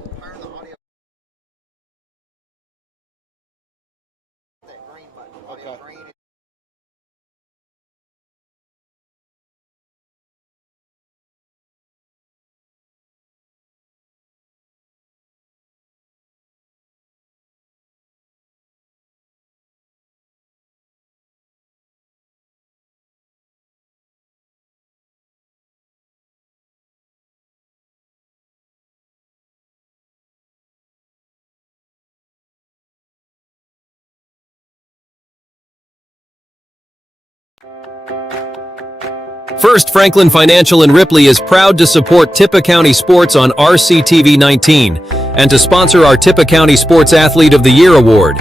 Turn the audio. That green button. Audio Okay. green. First Franklin Financial in Ripley is proud to support Tippah County sports on RCTV 19 and to sponsor our Tippah County Sports Athlete of the Year award.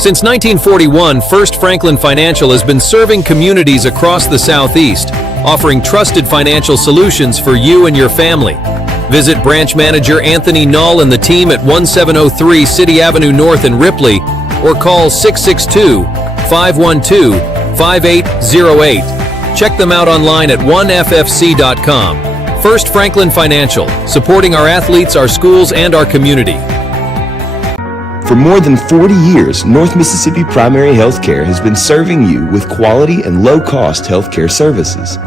Since 1941, First Franklin Financial has been serving communities across the Southeast, offering trusted financial solutions for you and your family. Visit branch manager Anthony Null and the team at 1703 City Avenue North in Ripley or call 662-512-5808. Check them out online at oneffc.com. First Franklin Financial, supporting our athletes, our schools, and our community. For more than 40 years, North Mississippi Primary Healthcare has been serving you with quality and low-cost healthcare services.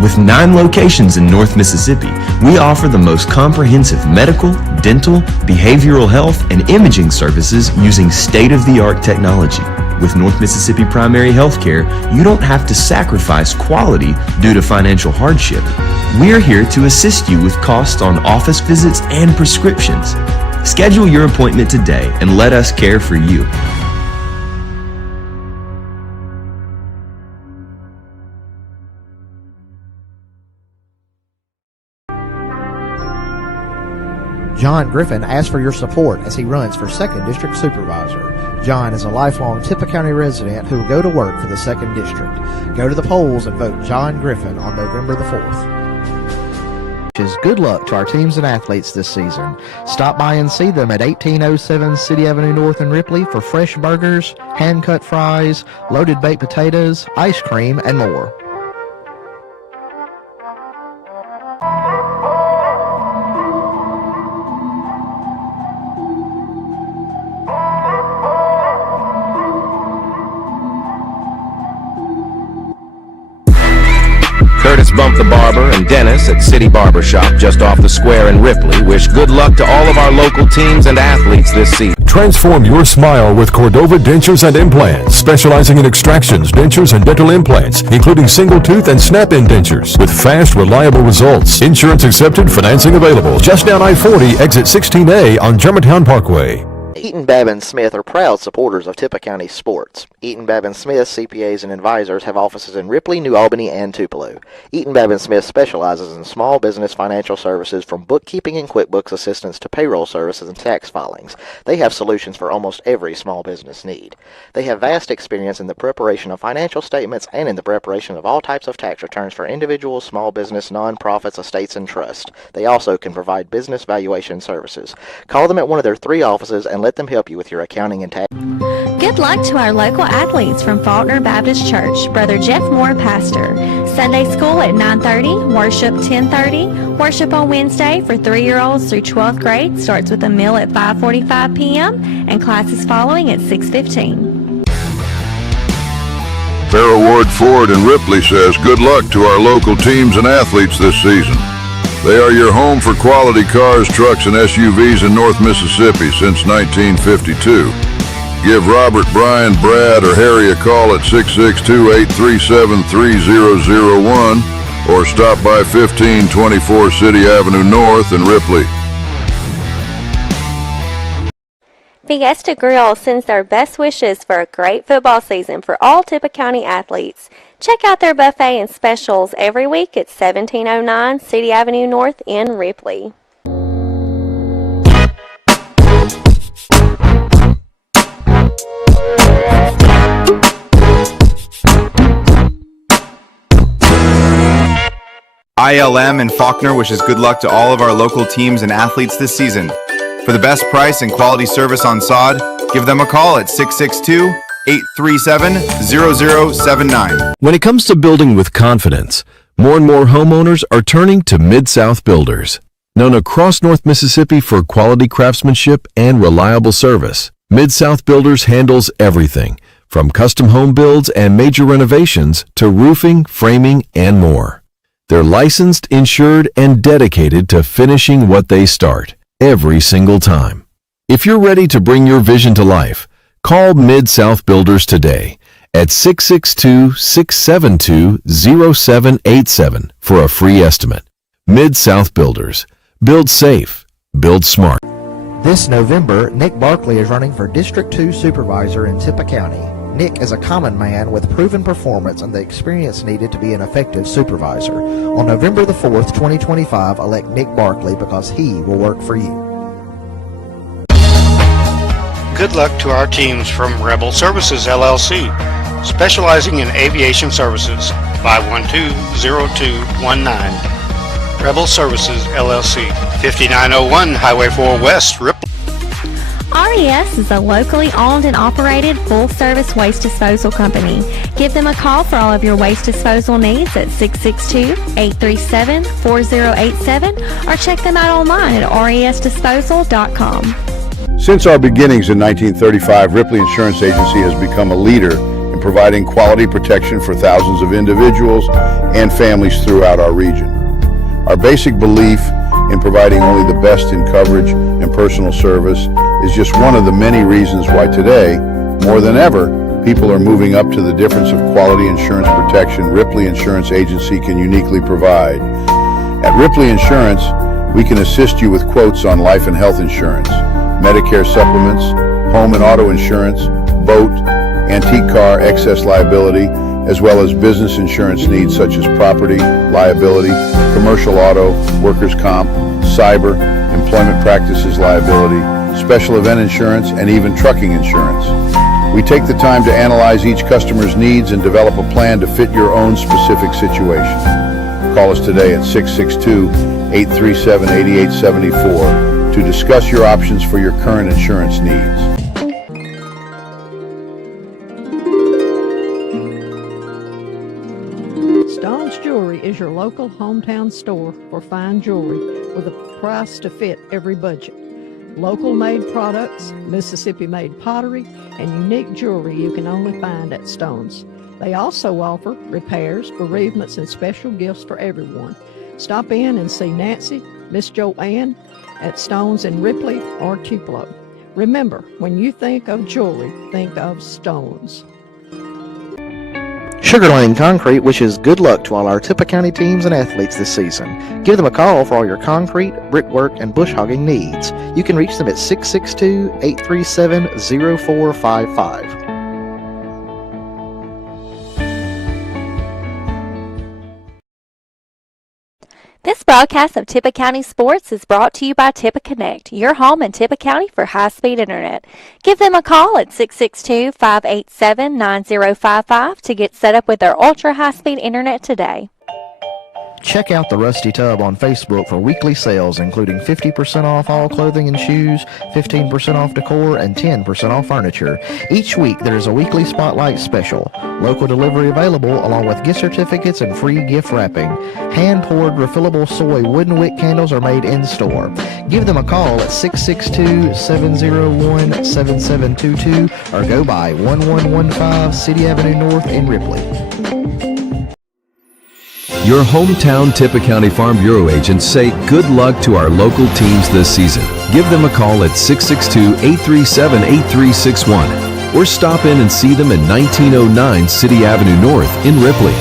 With 9 locations in North Mississippi, we offer the most comprehensive medical, dental, behavioral health, and imaging services using state-of-the-art technology. With North Mississippi Primary Healthcare, you don't have to sacrifice quality due to financial hardship. We're here to assist you with costs on office visits and prescriptions. Schedule your appointment today and let us care for you. John Griffin asks for your support as he runs for 2nd District Supervisor. John is a lifelong Tippah County resident who will go to work for the 2nd District. Go to the polls and vote John Griffin on November the 4th. Good luck to our teams and athletes this season. Stop by and see them at 1807 City Avenue North in Ripley for fresh burgers, hand-cut fries, loaded baked potatoes, ice cream, and more. Curtis Bump the Barber and Dennis at City Barber Shop just off the square in Ripley wish good luck to all of our local teams and athletes this season. Transform your smile with Cordova Dentures and Implants, specializing in extractions, dentures, and dental implants, including single tooth and snap-in dentures, with fast, reliable results. Insurance accepted, financing available. Just down I-40, exit 16A on Germantown Parkway. Eaton Babin Smith are proud supporters of Tippah County sports. Eaton Babin Smith CPAs and advisors have offices in Ripley, New Albany, and Tupelo. Eaton Babin Smith specializes in small business financial services from bookkeeping and QuickBooks assistance to payroll services and tax filings. They have solutions for almost every small business need. They have vast experience in the preparation of financial statements and in the preparation of all types of tax returns for individuals, small business, nonprofits, estates, and trusts. They also can provide business valuation services. Call them at one of their 3 offices and let them help you with your accounting and tax. Good luck to our local athletes from Faulkner Baptist Church. Brother Jeff Moore, pastor. Sunday school at 9:30, worship 10:30. Worship on Wednesday for 3-year-olds through 12th grade starts with a meal at 5:45 p.m. and classes following at 6:15. Farrell Ward Ford in Ripley says good luck to our local teams and athletes this season. They are your home for quality cars, trucks, and SUVs in North Mississippi since 1952. Give Robert, Brian, Brad, or Harry a call at 662-837-3001 or stop by 1524 City Avenue North in Ripley. Fiesta Grill sends their best wishes for a great football season for all Tippah County athletes. Check out their buffet and specials every week at 1709 City Avenue North in Ripley. ILM in Faulkner wishes good luck to all of our local teams and athletes this season. For the best price and quality service on sod, give them a call at 662-837-0079. When it comes to building with confidence, more and more homeowners are turning to Mid-South Builders. Known across North Mississippi for quality craftsmanship and reliable service, Mid-South Builders handles everything from custom home builds and major renovations to roofing, framing, and more. They're licensed, insured, and dedicated to finishing what they start every single time. If you're ready to bring your vision to life, call Mid-South Builders today at 662-672-0787 for a free estimate. Mid-South Builders. Build safe. Build smart. This November, Nick Barkley is running for District 2 Supervisor in Tippah County. Nick is a common man with proven performance and the experience needed to be an effective supervisor. On November the 4th, 2025, elect Nick Barkley because he will work for you. Good luck to our teams from Rebel Services LLC, specializing in aviation services. 512-0219. Rebel Services LLC, 5901 Highway 4 West, Ripley. RES is a locally owned and operated full-service waste disposal company. Give them a call for all of your waste disposal needs at 662-837-4087 or check them out online at resdisposal.com. Since our beginnings in 1935, Ripley Insurance Agency has become a leader in providing quality protection for thousands of individuals and families throughout our region. Our basic belief in providing only the best in coverage and personal service is just one of the many reasons why today, more than ever, people are moving up to the difference of quality insurance protection Ripley Insurance Agency can uniquely provide. At Ripley Insurance, we can assist you with quotes on life and health insurance, Medicare supplements, home and auto insurance, boat, antique car, excess liability, as well as business insurance needs such as property, liability, commercial auto, workers' comp, cyber, employment practices liability, special event insurance, and even trucking insurance. We take the time to analyze each customer's needs and develop a plan to fit your own specific situation. Call us today at 662-837-8874 to discuss your options for your current insurance needs. Stone's Jewelry is your local hometown store for fine jewelry with a price to fit every budget. Local made products, Mississippi made pottery, and unique jewelry you can only find at Stone's. They also offer repairs, bereavements, and special gifts for everyone. Stop in and see Nancy, Miss Joanne at Stone's in Ripley or Tupelo. Remember, when you think of jewelry, think of Stone's. Sugar Lane Concrete wishes good luck to all our Tippah County teams and athletes this season. Give them a call for all your concrete, brickwork, and bush hogging needs. You can reach them at 662-837-0455. This broadcast of Tippah County Sports is brought to you by Tippah Connect, your home in Tippah County for high-speed internet. Give them a call at 662-587-9055 to get set up with their ultra-high-speed internet today. Check out the Rusty Tub on Facebook for weekly sales, including 50% off all clothing and shoes, 15% off decor, and 10% off furniture. Each week, there is a weekly spotlight special. Local delivery available, along with gift certificates and free gift wrapping. Hand-poured refillable soy wooden wick candles are made in-store. Give them a call at 662-701-7722 or go by 1115 City Avenue North in Ripley. Your hometown Tippah County Farm Bureau agents say good luck to our local teams this season. Give them a call at 662-837-8361 or stop in and see them at 1909 City Avenue North in Ripley.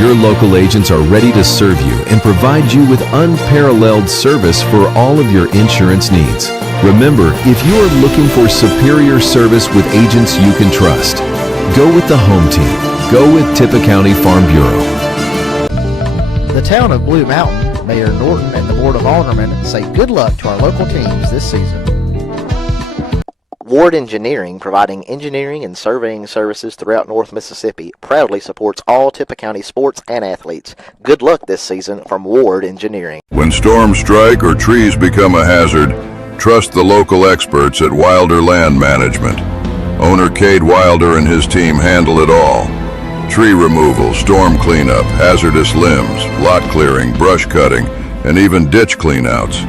Your local agents are ready to serve you and provide you with unparalleled service for all of your insurance needs. Remember, if you are looking for superior service with agents you can trust, go with the home team. Go with Tippah County Farm Bureau. The town of Blue Mountain, Mayor Norton and the Board of Aldermen say good luck to our local teams this season. Ward Engineering, providing engineering and surveying services throughout North Mississippi, proudly supports all Tippah County sports and athletes. Good luck this season from Ward Engineering. When storms strike or trees become a hazard, trust the local experts at Wilder Land Management. Owner Cade Wilder and his team handle it all. Tree removal, storm cleanup, hazardous limbs, lot clearing, brush cutting, and even ditch cleanouts.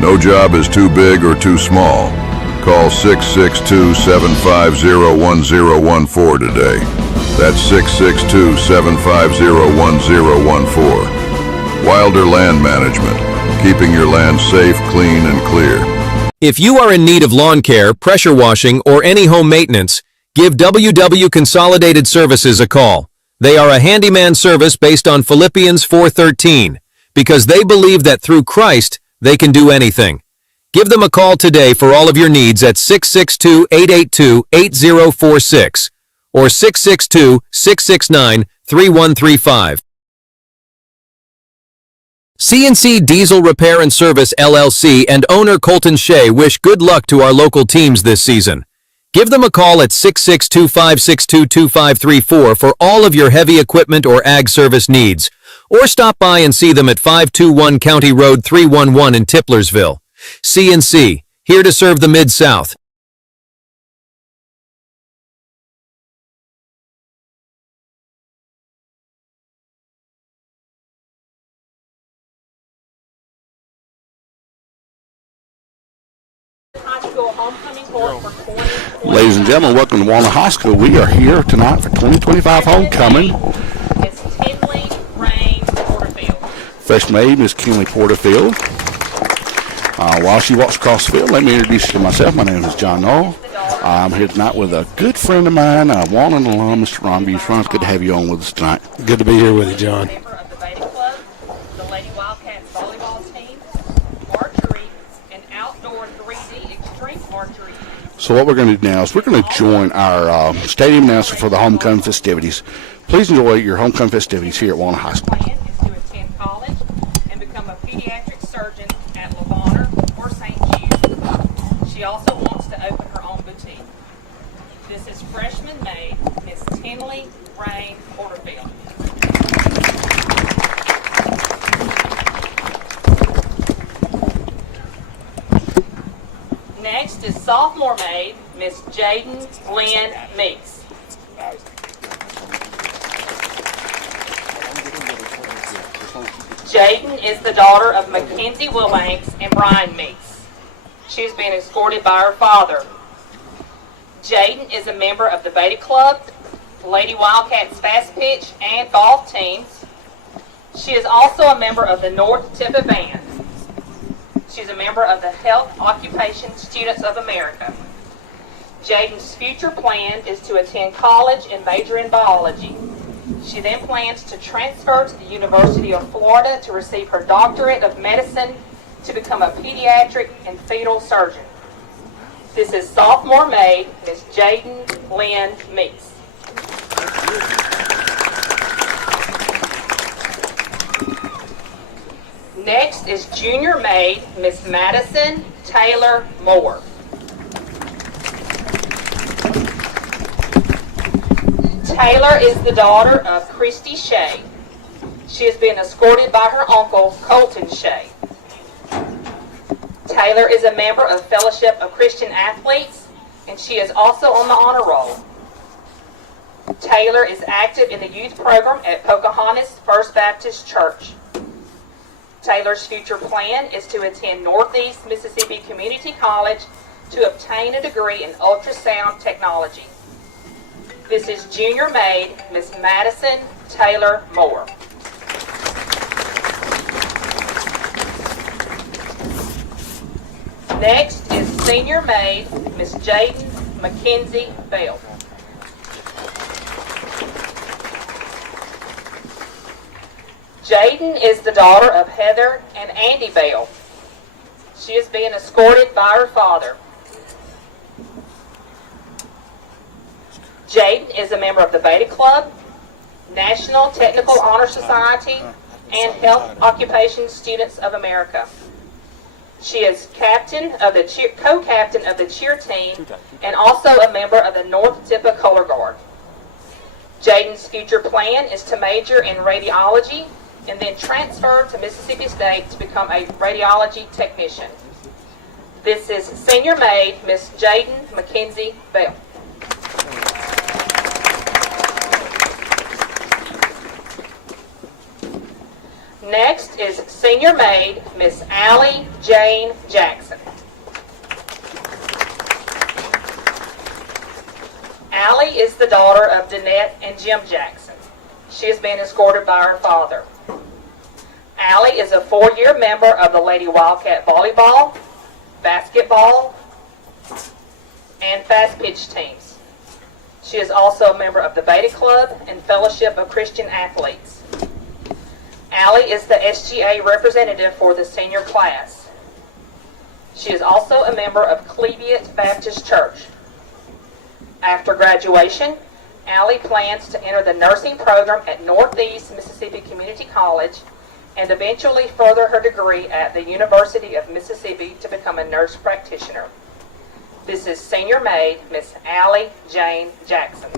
No job is too big or too small. Call 662-750-1014 today. That's 662-750-1014. Wilder Land Management, keeping your land safe, clean, and clear. If you are in need of lawn care, pressure washing, or any home maintenance, give WW Consolidated Services a call. They are a handyman service based on Philippians 4:13, because they believe that through Christ, they can do anything. Give them a call today for all of your needs at 662-882-8046 or 662-669-3135. CNC Diesel Repair and Service LLC and owner Colton Shea wish good luck to our local teams this season. Give them a call at 662-562-2534 for all of your heavy equipment or ag service needs, or stop by and see them at 521 County Road 311 in Tiplersville. CNC, here to serve the Mid-South. Ladies and gentlemen, welcome to Walnut High School. We are here tonight for 2025 homecoming. It's Tinley Rain Porterfield. Freshman aide, Miss Kinley Porterfield. While she walks across the field, let me introduce you to myself. My name is John Knoll. I'm here tonight with a good friend of mine, Walnut alum, Mr. Ron Buse. Ron, it's good to have you on with us tonight. Good to be here with you, John. Member of the Beta Club, the Lady Wildcats volleyball team, archery, and outdoor 3D extreme archery. So what we're going to do now is we're going to join our stadium announcer for the homecoming festivities. Please enjoy your homecoming festivities here at Walnut High School. Plan is to attend college and become a pediatric surgeon at Lavonner or St. Jude. She also wants to open her own boutique. This is freshman maid, Miss Tinley Rain Porterfield. Next is sophomore maid, Miss Jaden Lynn Meeks. Jaden is the daughter of Mackenzie Wilbanks and Brian Meeks. She's been escorted by her father. Jaden is a member of the Beta Club, Lady Wildcats fast pitch and golf teams. She is also a member of the North Tippah Band. She's a member of the Health Occupation Students of America. Jaden's future plan is to attend college and major in biology. She then plans to transfer to the University of Florida to receive her doctorate of medicine to become a pediatric and fetal surgeon. This is sophomore maid, Miss Jaden Lynn Meeks. Next is junior maid, Miss Madison Taylor Moore. Taylor is the daughter of Christy Shea. She has been escorted by her uncle, Colton Shea. Taylor is a member of Fellowship of Christian Athletes, and she is also on the honor roll. Taylor is active in the youth program at Pocahontas First Baptist Church. Taylor's future plan is to attend Northeast Mississippi Community College to obtain a degree in ultrasound technology. This is junior maid, Miss Madison Taylor Moore. Next is senior maid, Miss Jaden Mackenzie Bell. Jaden is the daughter of Heather and Andy Bell. She is being escorted by her father. Jaden is a member of the Beta Club, National Technical Honor Society, and Health Occupation Students of America. She is co-captain of the cheer team and also a member of the North Tippah Color Guard. Jaden's future plan is to major in radiology and then transfer to Mississippi State to become a radiology technician. This is senior maid, Miss Jaden Mackenzie Bell. Next is senior maid, Miss Allie Jane Jackson. Allie is the daughter of Danette and Jim Jackson. She has been escorted by her father. Allie is a 4-year member of the Lady Wildcat volleyball, basketball, and fast pitch teams. She is also a member of the Beta Club and Fellowship of Christian Athletes. Allie is the SGA representative for the senior class. She is also a member of Cleviot Baptist Church. After graduation, Allie plans to enter the nursing program at Northeast Mississippi Community College and eventually further her degree at the University of Mississippi to become a nurse practitioner. This is senior maid, Miss Allie Jane Jackson.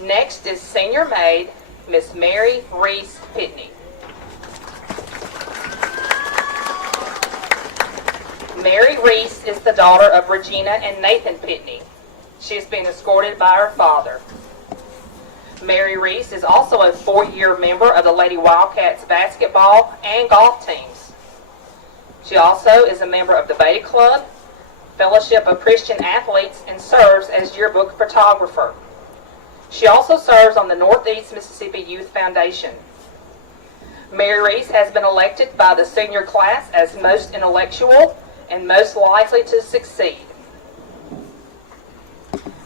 Next is senior maid, Miss Mary Reese Pitney. Mary Reese is the daughter of Regina and Nathan Pitney. She has been escorted by her father. Mary Reese is also a 4-year member of the Lady Wildcats basketball and golf teams. She also is a member of the Beta Club, Fellowship of Christian Athletes, and serves as yearbook photographer. She also serves on the Northeast Mississippi Youth Foundation. Mary Reese has been elected by the senior class as most intellectual and most likely to succeed.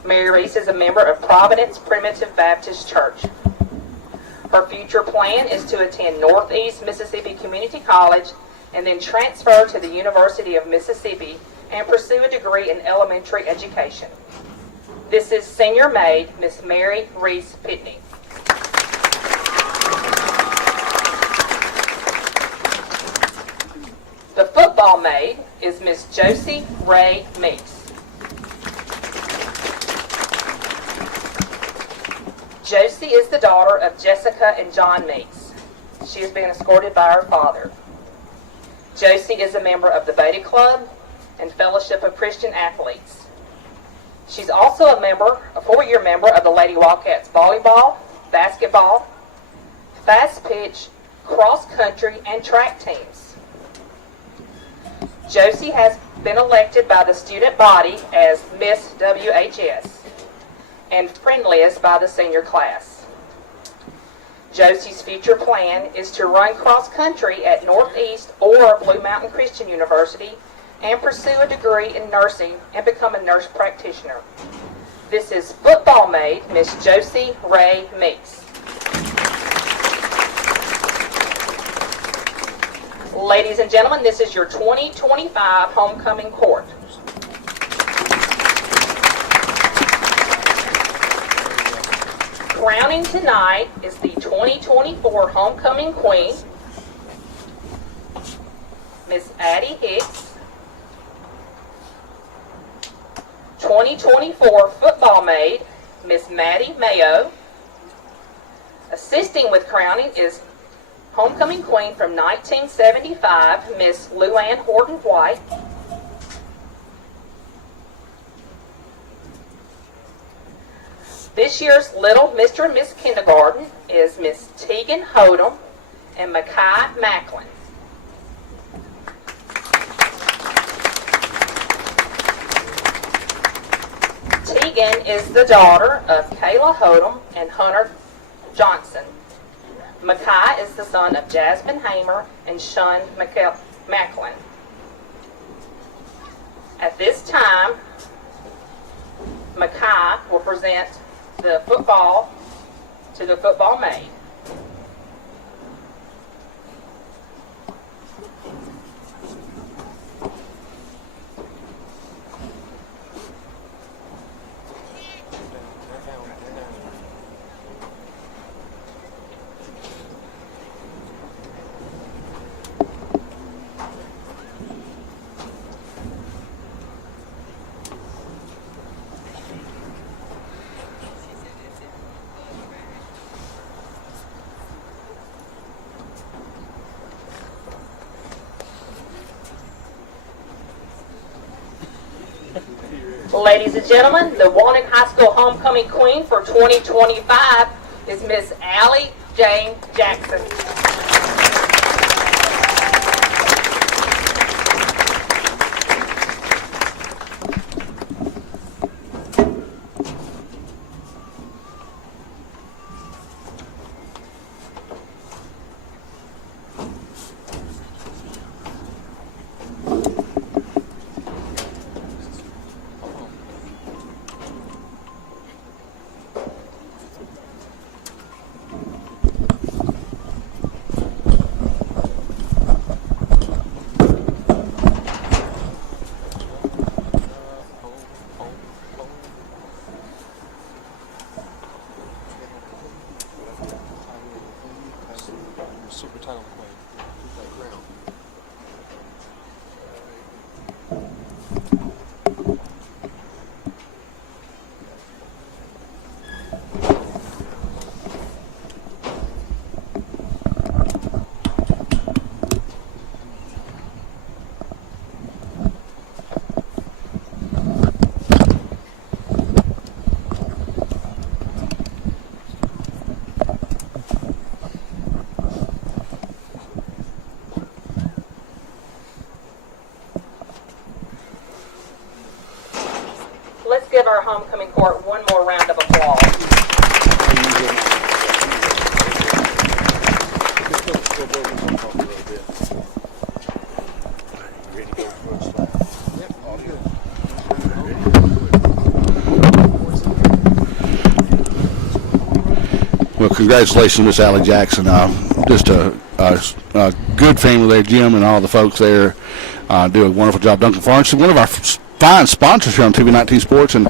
Mary Reese is a member of Providence Primitive Baptist Church. Her future plan is to attend Northeast Mississippi Community College and then transfer to the University of Mississippi and pursue a degree in elementary education. This is senior maid, Miss Mary Reese Pitney. The football maid is Miss Josie Ray Meeks. Josie is the daughter of Jessica and John Meeks. She has been escorted by her father. Josie is a member of the Beta Club and Fellowship of Christian Athletes. She's also a 4-year member of the Lady Wildcats volleyball, basketball, fast pitch, cross country, and track teams. Josie has been elected by the student body as Miss WHS and friendliest by the senior class. Josie's future plan is to run cross country at Northeast or Blue Mountain Christian University and pursue a degree in nursing and become a nurse practitioner. This is football maid, Miss Josie Ray Meeks. Ladies and gentlemen, this is your 2025 homecoming court. Crowning tonight is the 2024 homecoming queen, Miss Addie Hicks. 2024 football maid, Miss Maddie Mayo. Assisting with crowning is homecoming queen from 1975, Miss Luann Horton White. This year's Little Mr. and Miss Kindergarten is Miss Tegan Hodum and Makai Macklin. Tegan is the daughter of Kayla Hodum and Hunter Johnson. Makai is the son of Jasmine Hamer and Sean Macklin. At this time, Makai will present the football to the football maid. Ladies and gentlemen, the Walnut High School homecoming queen for 2025 is Miss Allie Jane Jackson. Let's give our homecoming court one more round of applause. Well, congratulations, Miss Allie Jackson. Just a good family there. Jim and all the folks there do a wonderful job. Duncan Farnston, one of our fine sponsors here on TV 19 Sports, and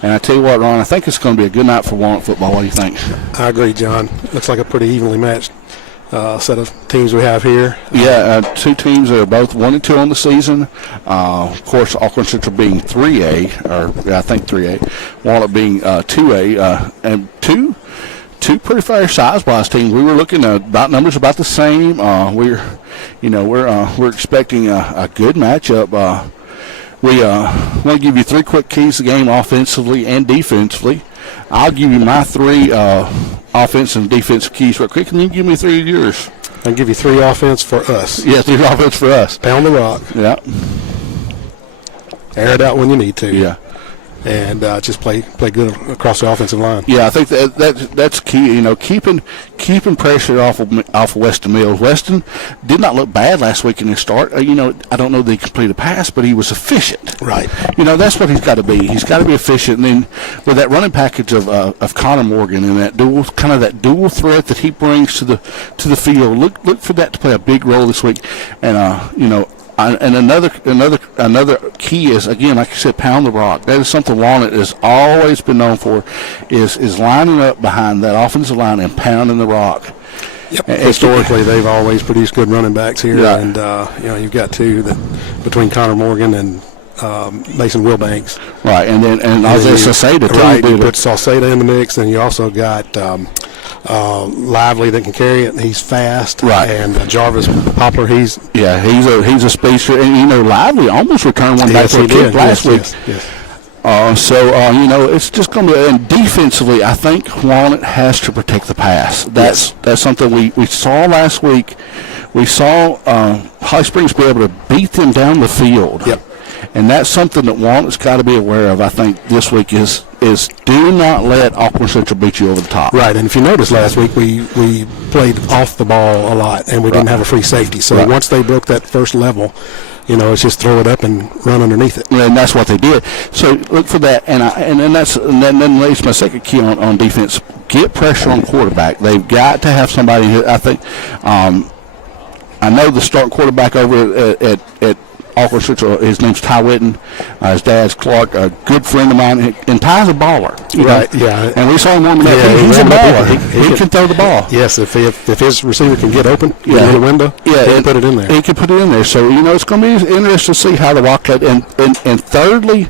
I tell you what, Ron, I think it's going to be a good night for Walnut football. What do you think? I agree, John. Looks like a pretty evenly matched set of teams we have here. Yeah, two teams that are both 1-2 on the season. Of course, Alcorn Central being 3A, or I think 3A, Walnut being 2A, and two pretty fair size-wise teams. We were looking at numbers about the same. We're expecting a good matchup. We want to give you three quick keys to the game offensively and defensively. I'll give you my three offensive and defensive keys real quick, and you give me three of yours. I'll give you three offense for us. Yeah, three offense for us. Pound the rock. Yeah. Air it out when you need to. Yeah. And just play good across the offensive line. Yeah, I think that's key. You know, keeping pressure off of Weston Mills. Weston did not look bad last week in his start. I don't know that he completed a pass, but he was efficient. Right. That's what he's got to be. He's got to be efficient. And then with that running package of Connor Morgan and that dual threat that he brings to the field, look for that to play a big role this week. And and another key is, again, like you said, pound the rock. That is something Walnut has always been known for, is lining up behind that offensive line and pounding the rock. Yep. Historically, they've always produced good running backs here, yeah. And you've got two that between Connor Morgan and Mason Wilbanks. Right, and Isaiah Sauceda too. Right, you put Sauceda in the mix, and you also got Lively that can carry it. He's fast. Right. And Jarvis Poplar, he's a speedster, and Lively almost returned one back for a kick last week. Yes. It's just going to be, and defensively, I think Walnut has to protect the pass. That's something we saw last week. We saw High Springs be able to beat them down the field. Yep. And that's something that Walnut's got to be aware of, I think, this week is do not let Alcorn Central beat you over the top. Right, and if you noticed last week, we played off the ball a lot, and we didn't have a free safety. So once they broke that first level, it's just throw it up and run underneath it. And that's what they did. So look for that, and then lays my second key on defense. Get pressure on quarterback. They've got to have somebody who, I think, I know the starting quarterback over at Alcorn Central, his name's Ty Whitten. His dad's Clark, a good friend of mine. And Ty's a baller. Right, yeah. And we saw him warming up. He's a baller. He can throw the ball. Yes, if his receiver can get open in the window, he can put it in there. He can put it in there. So, it's going to be interesting to see how the Wildcat. And thirdly,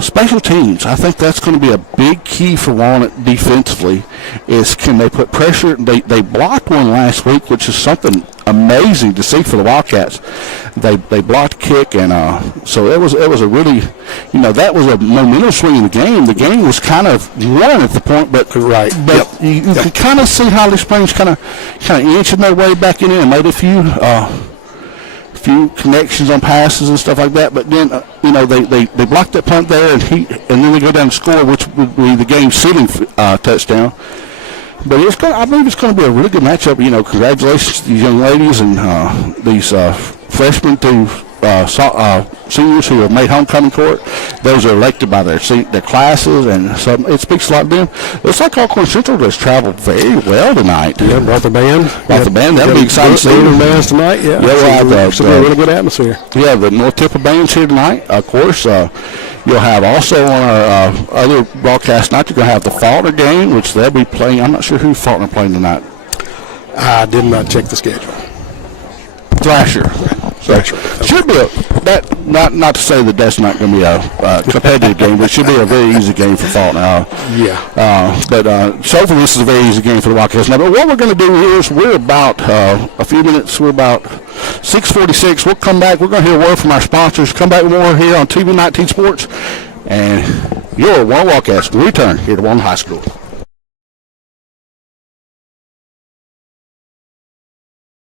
special teams. I think that's going to be a big key for Walnut defensively, is can they put pressure. They blocked one last week, which is something amazing to see for the Wildcats. They blocked kick, and so it was a really, that was a momentum swing in the game. The game was kind of won at the point, but you could kind of see Holly Springs kind of inching their way back in and made a few connections on passes and stuff like that. But then they blocked that punt there, and then they go down and score, which would be the game sealing touchdown. But I believe it's going to be a really good matchup. Congratulations to these young ladies and these freshmen to seniors who have made homecoming court. Those are elected by their classes, and so it speaks a lot to them. Looks like Alcorn Central has traveled very well tonight. Yeah, brought the band. That'll be exciting to see. Bands tonight. Yeah, we'll have a really good atmosphere. Yeah, the North Tippah bands here tonight. Of course, you'll have also on our other broadcast night, you're going to have the Faulkner game, which they'll be playing. I'm not sure who Faulkner playing tonight. I did not check the schedule. Thrasher. Should be not to say that that's not going to be a competitive game, but it should be a very easy game for Faulkner. But so far this is a very easy game for the Wildcats. Now, but what we're going to do here is we're about a few minutes. We're about 6:46. We'll come back. We're going to hear a word from our sponsors. Come back with more here on TV 19 Sports, and your Walnut Wildcats will return here to Walnut High School.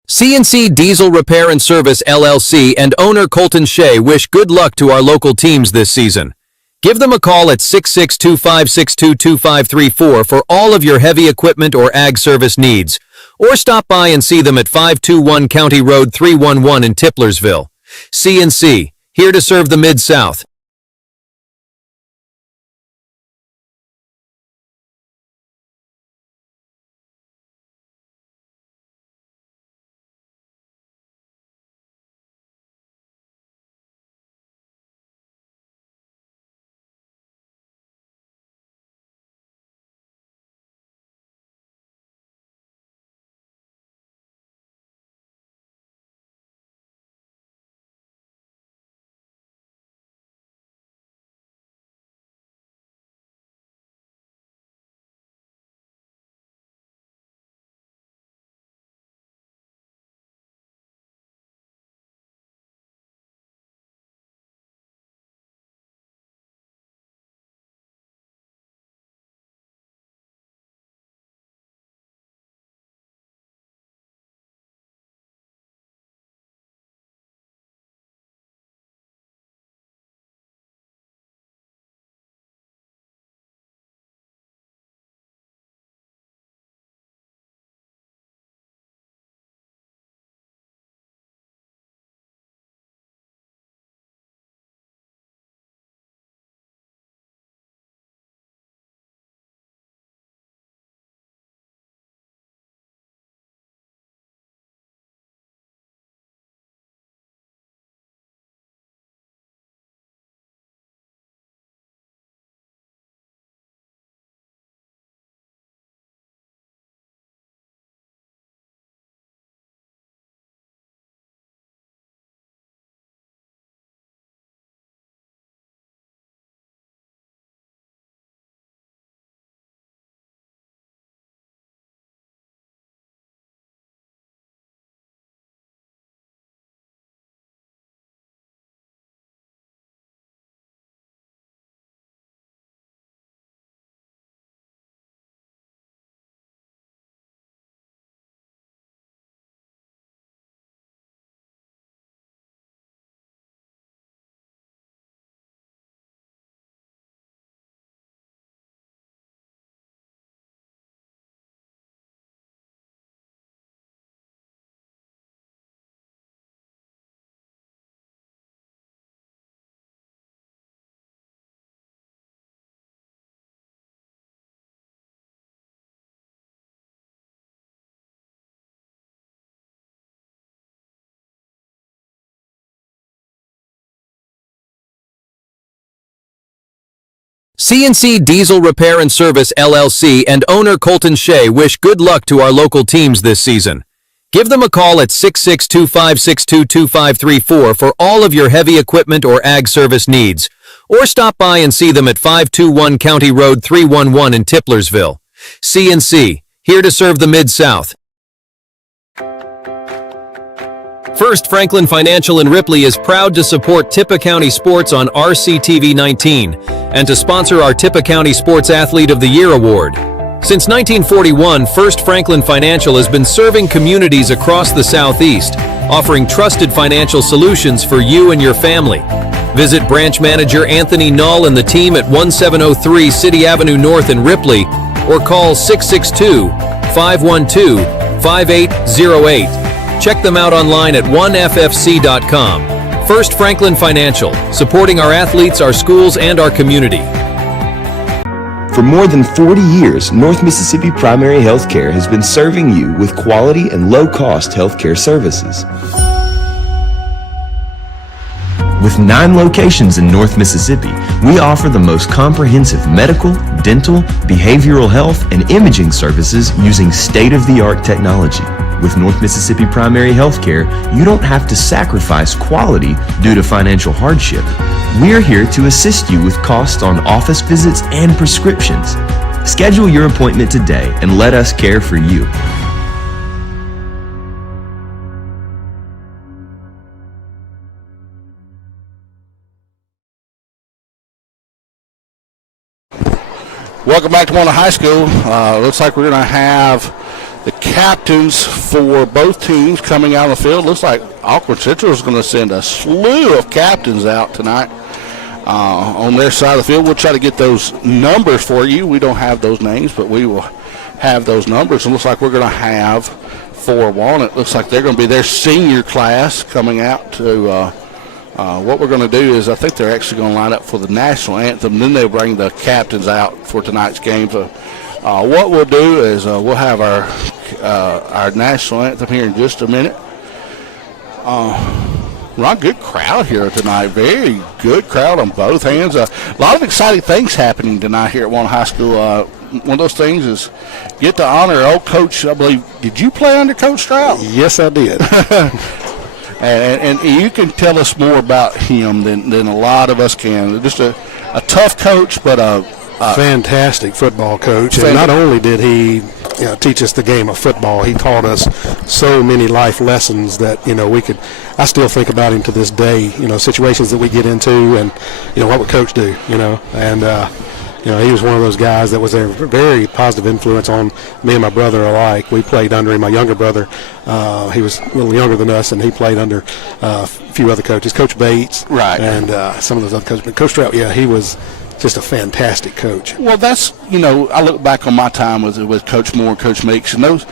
CNC Diesel Repair and Service LLC and owner Colton Shea wish good luck to our local teams this season. Give them a call at 662-562-2534 for all of your heavy equipment or ag service needs, or stop by and see them at 521 County Road 311 in Tiplersville. CNC, here to serve the Mid-South. CNC Diesel Repair and Service LLC and owner Colton Shea wish good luck to our local teams this season. Give them a call at 662-562-2534 for all of your heavy equipment or ag service needs, or stop by and see them at 521 County Road 311 in Tiplersville. CNC, here to serve the Mid-South. First Franklin Financial in Ripley is proud to support Tippah County sports on RCTV 19 and to sponsor our Tippah County Sports Athlete of the Year award. Since 1941, First Franklin Financial has been serving communities across the Southeast, offering trusted financial solutions for you and your family. Visit branch manager Anthony Null and the team at 1703 City Avenue North in Ripley or call 662-512-5808. Check them out online at oneffc.com. First Franklin Financial, supporting our athletes, our schools, and our community. For more than 40 years, North Mississippi Primary Healthcare has been serving you with quality and low-cost healthcare services. With 9 locations in North Mississippi, we offer the most comprehensive medical, dental, behavioral health, and imaging services using state-of-the-art technology. With North Mississippi Primary Healthcare, you don't have to sacrifice quality due to financial hardship. We're here to assist you with costs on office visits and prescriptions. Schedule your appointment today and let us care for you. Welcome back to Walnut High School. Looks like we're going to have the captains for both teams coming out on the field. Looks like Alcorn Central is going to send a slew of captains out tonight on their side of the field. We'll try to get those numbers for you. We don't have those names, but we will have those numbers. It looks like we're going to have for Walnut. Looks like they're going to be their senior class coming out to what we're going to do is I think they're actually going to line up for the national anthem. Then they'll bring the captains out for tonight's game. So what we'll do is we'll have our national anthem here in just a minute. Ron, good crowd here tonight. Very good crowd on both hands. A lot of exciting things happening tonight here at Walnut High School. One of those things is get to honor old coach. I believe, did you play under Coach Stroud? Yes, I did. And you can tell us more about him than a lot of us can. Just a tough coach, but a fantastic football coach. And not only did he teach us the game of football, he taught us so many life lessons that I still think about him to this day. Situations that we get into, and what would Coach do? And he was one of those guys that was a very positive influence on me and my brother alike. We played under him. My younger brother, he was a little younger than us, and he played under a few other coaches, Coach Bates, right, and some of those other coaches. But Coach Stroud, he was just a fantastic coach. Well, that's I look back on my time with Coach Moore, Coach Meeks, and those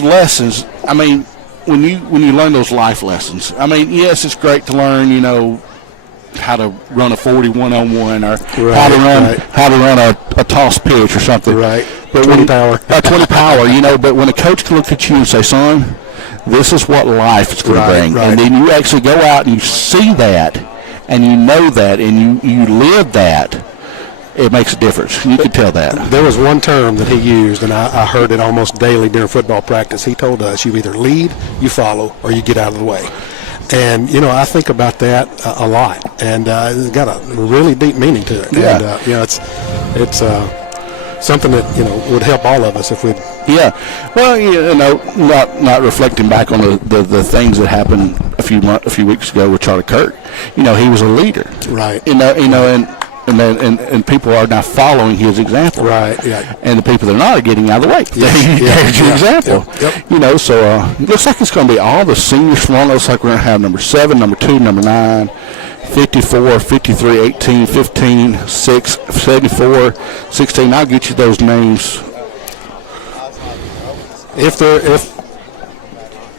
lessons. I mean, when you learn those life lessons, I mean, yes, it's great to learn, how to run a 40-1-on-1 or how to run a toss pitch or something. Right. But 20 power. 20 power, but when a coach can look at you and say, son, this is what life is going to bring. Right. And then you actually go out and you see that and you know that and you live that, it makes a difference. You can tell that. There was one term that he used, and I heard it almost daily during football practice. He told us, you either lead, you follow, or you get out of the way. And, I think about that a lot, and it's got a really deep meaning to it. Yeah. And, it's something that, would help all of us if we'd. Yeah. Well, not reflecting back on the things that happened a few weeks ago with Charlie Kirk. He was a leader. Right. And people are now following his example. Right, yeah. And the people that are not are getting out of the way. There's your example. Yep. So it looks like it's going to be all the seniors from Walnut. Looks like we're going to have number 7, number 2, number 9, 54, 53, 18, 15, 6, 74, 16. I'll get you those names. If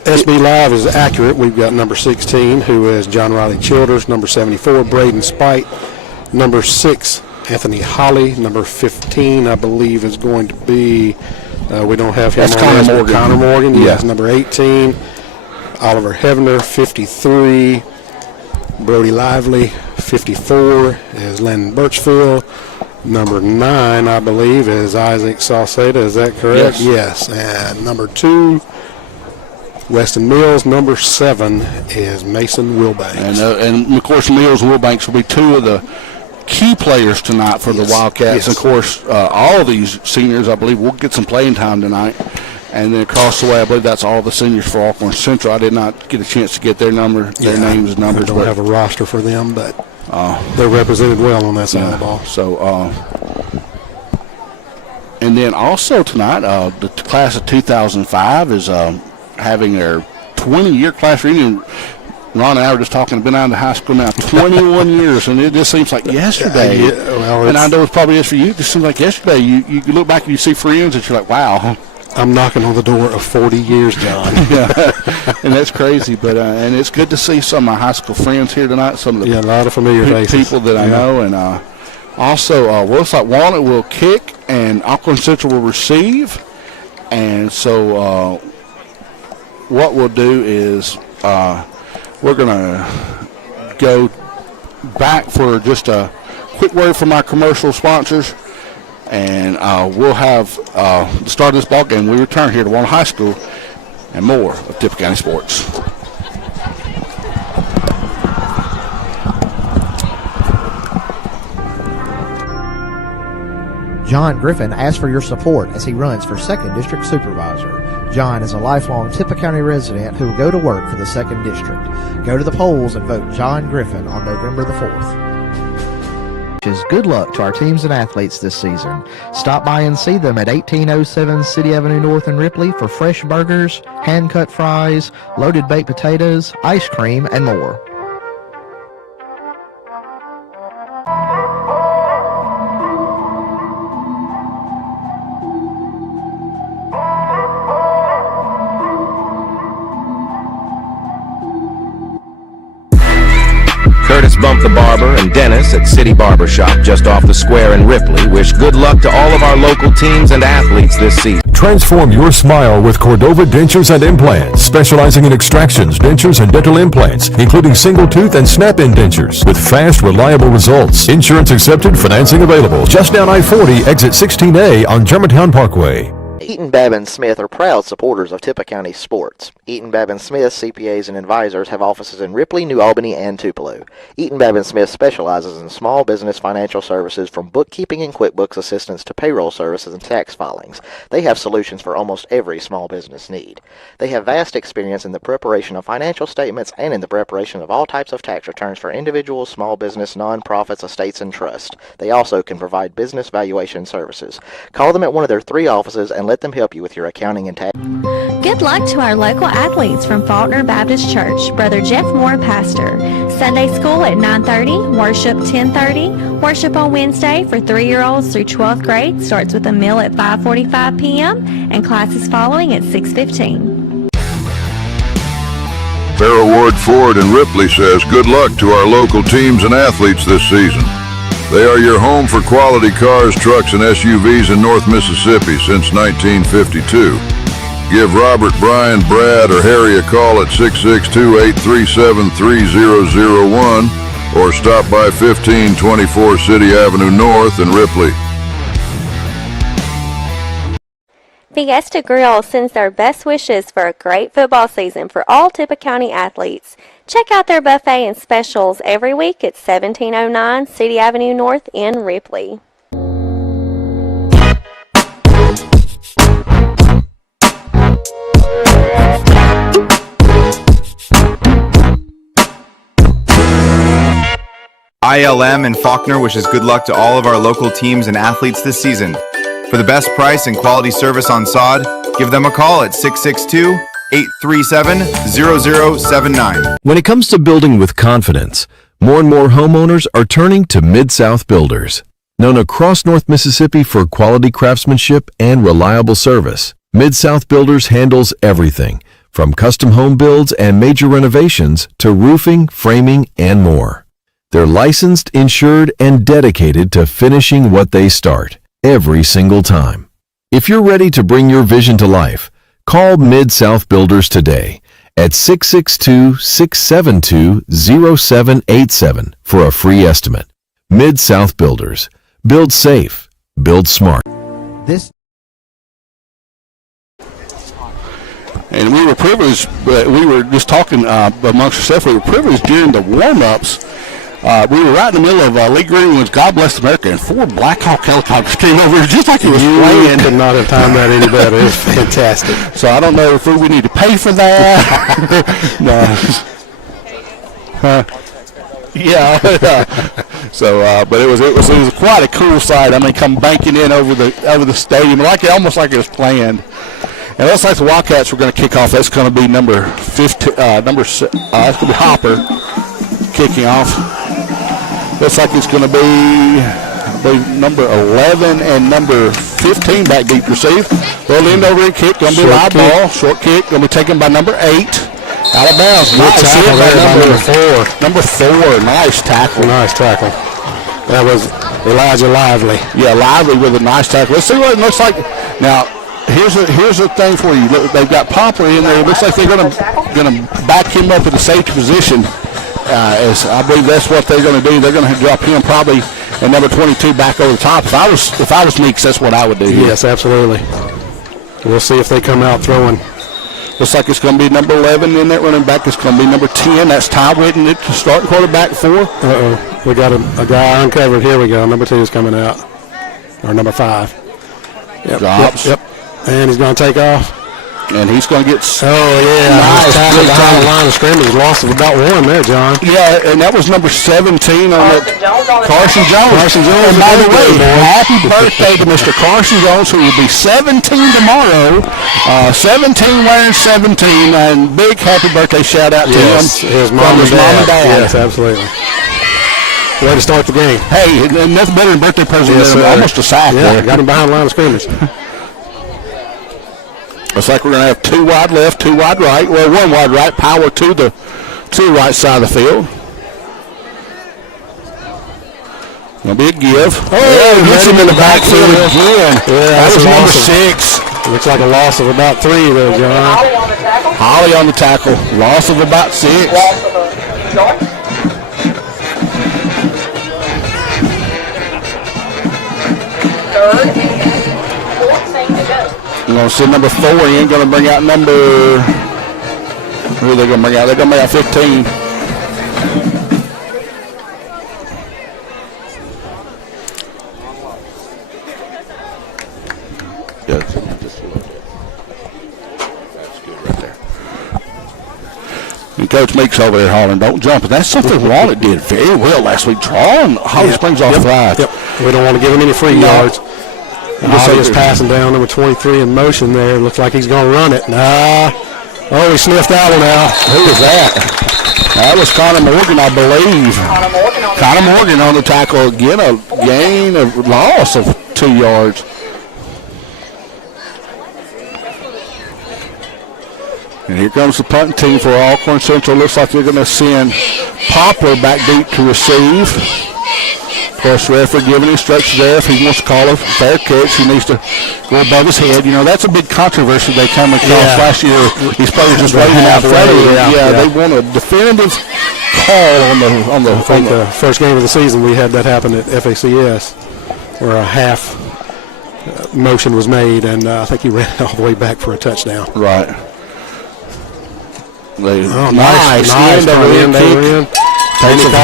SB Live is accurate, we've got number 16, who is John Riley Childers, number 74, Braden Spite, number 6, Anthony Holly, number 15, I believe, is going to be, we don't have him. That's on Connor Morgan. Connor Morgan, yeah. Yes, number 18, Oliver Heavener, 53, Brody Lively, 54, is Len Birchfield. Number 9, I believe, is Isaac Salceda. Is that correct? Yes. And number 2, Weston Mills. Number 7 is Mason Wilbanks. And of course, Mills and Wilbanks will be two of the key players tonight for the Wildcats. Yes. And of course, all of these seniors, I believe, will get some playing time tonight. And then across the way, I believe that's all the seniors for Alcorn Central. I did not get a chance to get their names, numbers. We don't have a roster for them, but they're represented well on that side of the ball. So, and then also tonight, the class of 2005 is having their 20-year class reunion. Ron and I were just talking, been out of high school now 21 years, and it just seems like yesterday. And I know it's probably is for you. It just seems like yesterday. You look back and you see friends, and you're like, wow. I'm knocking on the door of 40 years, John. Yeah, and that's crazy. But and it's good to see some of my high school friends here tonight. Some of the a lot of familiar faces. People that I know, and also looks like Walnut will kick and Alcorn Central will receive. And so what we'll do is we're going to go back for just a quick word from our commercial sponsors. And we'll have the start of this ball game. We return here to Walnut High School and more of Tippah County Sports. John Griffin asks for your support as he runs for 2nd District Supervisor. John is a lifelong Tippah County resident who will go to work for the 2nd District. Go to the polls and vote John Griffin on November the 4th. Good luck to our teams and athletes this season. Stop by and see them at 1807 City Avenue North in Ripley for fresh burgers, hand-cut fries, loaded baked potatoes, ice cream, and more. Curtis Bump the Barber and Dennis at City Barber Shop just off the square in Ripley wish good luck to all of our local teams and athletes this season. Transform your smile with Cordova Dentures and Implants, specializing in extractions, dentures, and dental implants, including single tooth and snap-in dentures, with fast, reliable results. Insurance accepted, financing available. Just down I-40, exit 16A on Germantown Parkway. Eaton, Babb & Smith are proud supporters of Tippah County sports. Eaton, Babb & Smith CPAs and advisors have offices in Ripley, New Albany, and Tupelo. Eaton, Babb & Smith specializes in small business financial services from bookkeeping and QuickBooks assistance to payroll services and tax filings. They have solutions for almost every small business need. They have vast experience in the preparation of financial statements and in the preparation of all types of tax returns for individuals, small business, nonprofits, estates, and trusts. They also can provide business valuation services. Call them at one of their 3 offices and let them help you with your accounting and tax. Good luck to our local athletes from Faulkner Baptist Church. Brother Jeff Moore, pastor. Sunday school at 9:30, worship 10:30. Worship on Wednesday for 3-year-olds through 12th grade starts with a meal at 5:45 p.m. and classes following at 6:15. Farrell Ward Ford in Ripley says good luck to our local teams and athletes this season. They are your home for quality cars, trucks, and SUVs in North Mississippi since 1952. Give Robert, Brian, Brad, or Harry a call at 662-837-3001 or stop by 1524 City Avenue North in Ripley. Fiesta Grill sends their best wishes for a great football season for all Tippah County athletes. Check out their buffet and specials every week at 1709 City Avenue North in Ripley. ILM in Faulkner wishes good luck to all of our local teams and athletes this season. For the best price and quality service on sod, give them a call at 662-837-0079. When it comes to building with confidence, more and more homeowners are turning to Mid-South Builders. Known across North Mississippi for quality craftsmanship and reliable service, Mid-South Builders handles everything from custom home builds and major renovations to roofing, framing, and more. They're licensed, insured, and dedicated to finishing what they start every single time. If you're ready to bring your vision to life, call Mid-South Builders today at 662-672-0787 for a free estimate. Mid-South Builders. Build safe. Build smart. And we were privileged, we were just talking amongst ourselves, we were privileged during the warm-ups we were right in the middle of Lee Greenwood's God Bless America, and 4 Black Hawk helicopters came over just like it was You could not have timed that any better. It was fantastic. So I don't know if we need to pay for that. No. Yeah. So, but it was quite a cool sight. I mean, come banking in over the stadium, almost like it was planned. And it looks like the Wildcats were going to kick off. That's going to be number 15. That's going to be Hopper kicking off. Looks like it's going to be, I believe, number 11 and number 15 back deep receive. Little end over end kick, going to be live ball. Short kick, going to be taken by number 8. Out of bounds. Nice tackle there by number 4. Number 4. Nice tackle. Nice tackle. That was Elijah Lively. Yeah, Lively with a nice tackle. Let's see what it looks like. Now, here's a thing for you. Look, they've got Poplar in there. It looks like they're gonna back him up in the safety position. As I believe that's what they're going to do. They're going to drop him probably at number 22 back over the top. If I was Meeks, that's what I would do. Yes, absolutely. We'll see if they come out throwing. Looks like it's going to be number 11 in that running back. It's going to be number 10. That's Ty Whitten, the starting quarterback for. Uh-oh. We got a guy uncovered. Here we go. Number 2 is coming out. Or number 5. Yep. Drops. Yep. And he's going to take off. And he's going to get. Oh, yeah. Nice. Tackle behind the line of scrimmage. Loss of about 1 there, John. Yeah, and that was number 17 on that. Carson Jones. Carson Jones. And by the way, happy birthday to Mr. Carson Jones, who will be 17 tomorrow. 17 wearing 17. And big happy birthday shout out to him. His mom and dad. Yes, absolutely. Way to start the game. Hey, nothing better than birthday present than almost a sack. Yeah, got him behind the line of scrimmage. Looks like we're going to have 2 wide left, 2 wide right. Well, 1 wide right, power to the right side of the field. Going to be a give. Oh, hits him in the backfield again. Yeah, that was number 6. Looks like a loss of about 3 there, John. Holly on the tackle. Loss of about 6. Third. 14 to go. You're going to send number 4 in. Going to bring out number. Who are they going to bring out? They're going to bring out 15. Good. That's good right there. And Coach Meeks over there hollering, don't jump. And that's something Walnut did very well last week. Drawing Holly Springs off the ride. Yep. We don't want to give him any free yards. Holly is passing down number 23 in motion there. Looks like he's going to run it. Nah. Oh, he sniffed that one out. Who was that? That was Connor Morgan, I believe. Connor Morgan on the tackle. Again, a gain of loss of 2 yards. And here comes the punting team for Alcorn Central. Looks like they're going to send Poplar back deep to receive. Of course, the referee giving instructions there. If he wants to call a fair catch, he needs to go above his head. You know, that's a big controversy they come across last year. These players just waving out front of him. They want a definitive call on the. I think the first game of the season we had that happen at FACS, where a half motion was made, and I think he ran all the way back for a touchdown. Right. Nice. End over end. Get on it.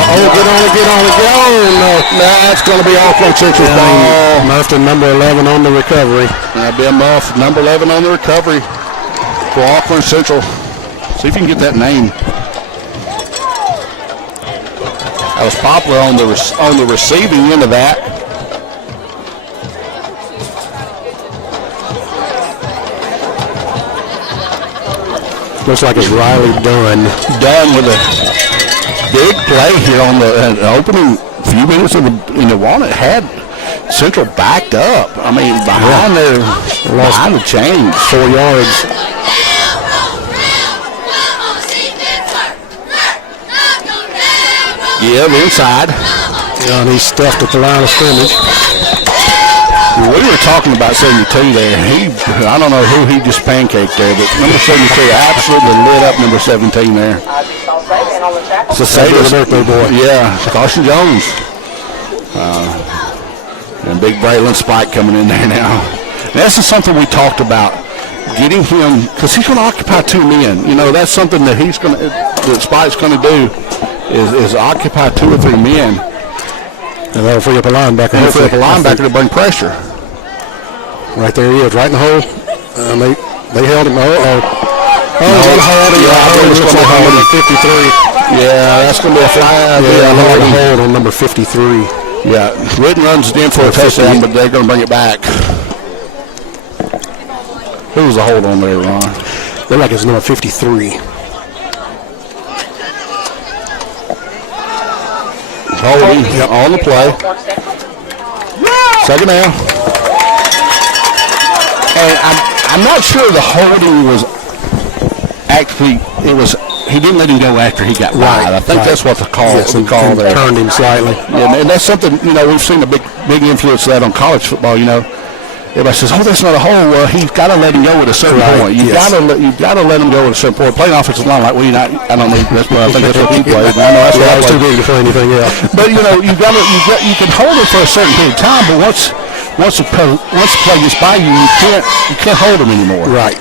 No, that's going to be Alcorn Central's ball. Muffed number 11 on the recovery. That'll be a muff. Number 11 on the recovery for Alcorn Central. See if you can get that name. That was Poplar on the receiving end of that. Looks like it's Riley Dunn. Dunn with a big play here on the opening few minutes of the Walnut had Central backed up. I mean, behind the chains. 4 yards. Give inside. And he's stuffed at the line of scrimmage. We were talking about 72 there. I don't know who he just pancaked there, but number 72 absolutely lit up number 17 there. So say the birthday boy. Yeah, Carson Jones. And Big Braylon Spike coming in there now. And this is something we talked about, getting him, because he's going to occupy 2 men. You know, that's something that Spike's going to do. is occupy 2 or 3 men. And that'll free up a linebacker. That'll free up a linebacker to bring pressure. Right there he is, right in the hole. They held him. No, holding. Holding 53. Yeah, that's going to be a flag. Hold on number 53. Yeah, Whitten runs it in for a touchdown, but they're going to bring it back. Who was the hold on there, Ron? They're like it's number 53. Holding on the play. Second down. And I'm not sure the holding was actually, he didn't let him go after he got wide. I think that's what the call there. Turned him slightly. Yeah, and that's something, we've seen a big influence of that on college football, Everybody says, "Oh, that's not a hole." Well, he's got to let him go at a certain point. You've got to let him go at a certain point. Playing offensive line, like I don't need. I think that's what he played. I know that's what I was too big to play anything else. But you can hold it for a certain period of time. But once the play gets by you, you can't hold him anymore. Right.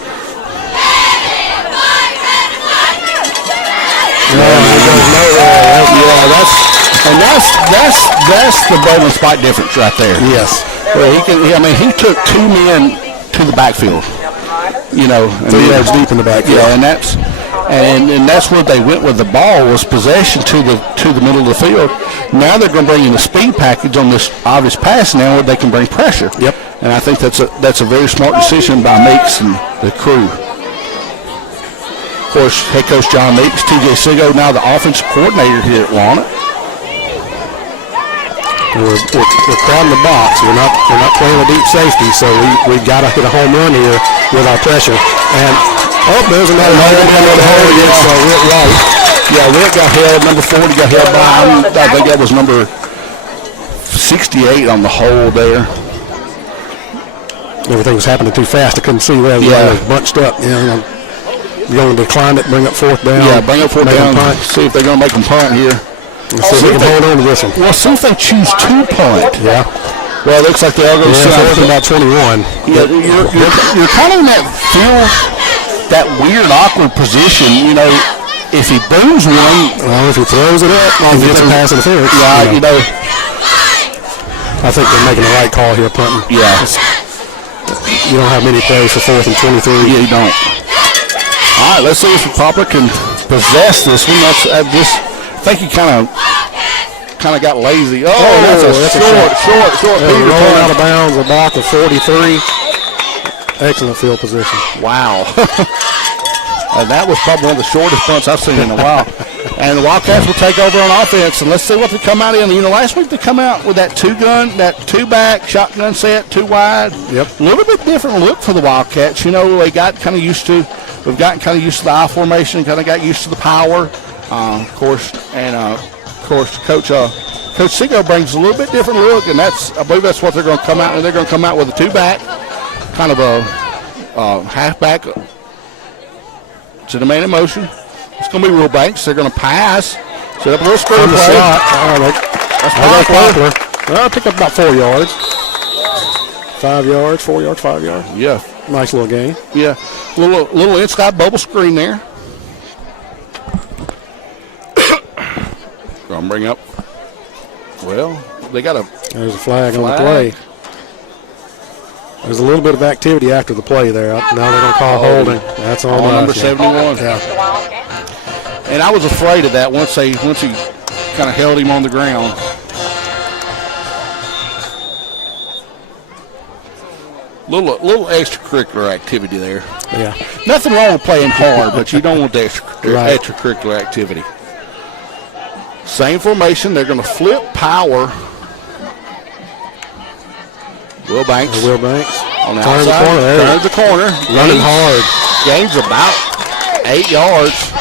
That's the Bowman Spike difference right there. Yes. Well, he took 2 men to the backfield. 3 yards deep in the backfield. Yeah, and that's where they went with the ball, was possession to the middle of the field. Now they're going to bring in a speed package on this obvious pass now where they can bring pressure. Yep. And I think that's a very smart decision by Meeks and the crew. Of course, head coach John Meeks, TJ Sigo, now the offensive coordinator here at Walnut. We're crowding the box. We're not playing a deep safety, so we've got to hit a home run here with our pressure. And there's another hold against Whit White. Yeah, Whit got held. Number 40 got held by. I think that was number 68 on the hold there. Everything was happening too fast. I couldn't see where it was bunched up. You're going to decline it, bring up 4th down. Yeah, bring up 4th down. See if they're going to make them punt here. Let's see if they can hold on to this one. Well, see if they choose to punt. Yeah. Well, it looks like they're going to see about 21. Yeah, you're kind of in that weird, awkward position. If he booms one, if he throws it up, he gets a pass interference. Yeah, I think they're making the right call here, punting. Yeah. You don't have many plays for 4th and 23. Yeah, you don't. All right, let's see if Poplar can possess this one. I think he kind of got lazy. That's a short. Rolling out of bounds, about the 43. Excellent field position. Wow. And that was probably one of the shortest punts I've seen in a while. And the Wildcats will take over on offense, and let's see what they come out in. Last week they come out with that 2-back shotgun set, 2 wide. Yep. A little bit different look for the Wildcats. They got kind of used to. We've gotten kind of used to the I formation, kind of got used to the power. Of course, Coach Sigo brings a little bit different look, and I believe that's what they're going to come out. And they're going to come out with a 2-back, kind of a halfback to the man in motion. It's going to be Will Banks. They're going to pass, set up a little screen play. That's Poplar. Well, pick up about 4 yards. 5 yards, 4 yards, 5 yards. Yeah. Nice little game. Yeah. Little inside bubble screen there. Going to bring up. Well, they got There's a flag on the play. There's a little bit of activity after the play there. Now they're going to call holding. That's on number 71. Yeah. And I was afraid of that once he kind of held him on the ground. Little extracurricular activity there. Yeah. Nothing wrong with playing hard, but you don't want the extracurricular activity. Same formation. They're going to flip power. Will Banks. On the outside. Turns the corner. Running hard. Gains about 8 yards.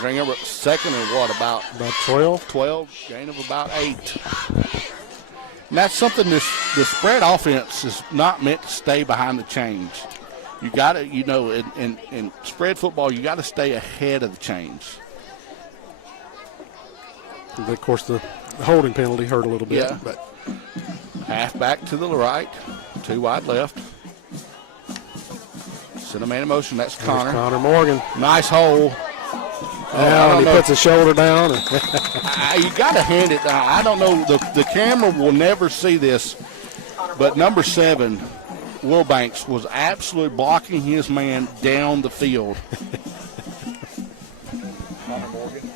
Bring up second and about 12? 12. Gain of about 8. And that's something the spread offense is not meant to stay behind the chains. You got to, in spread football, you got to stay ahead of the chains. Of course, the holding penalty hurt a little bit. Yeah. But half back to the right, 2 wide left. Send a man in motion. That's There's Connor. Connor Morgan. Nice hole. Now he puts his shoulder down. You got to hand it. I don't know. The camera will never see this, but number 7, Wilbanks, was absolutely blocking his man down the field. Connor Morgan,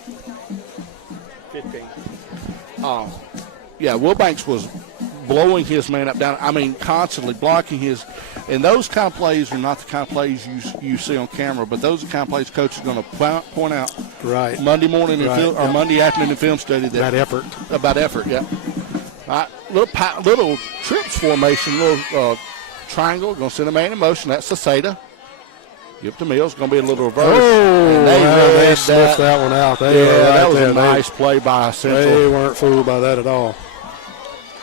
15. Yeah, Wilbanks was blowing his man up down. I mean, constantly blocking his. And those kind of plays are not the kind of plays you see on camera, but those are the kind of plays coach is going to point out. Right. Monday morning or Monday afternoon in film study. About effort. About effort, yeah. Little trips formation, little triangle. Going to send a man in motion. That's Saseda. Give it to Mills. Going to be a little reverse. Oh, they sniffed that one out. That was a nice play by Central. They weren't fooled by that at all.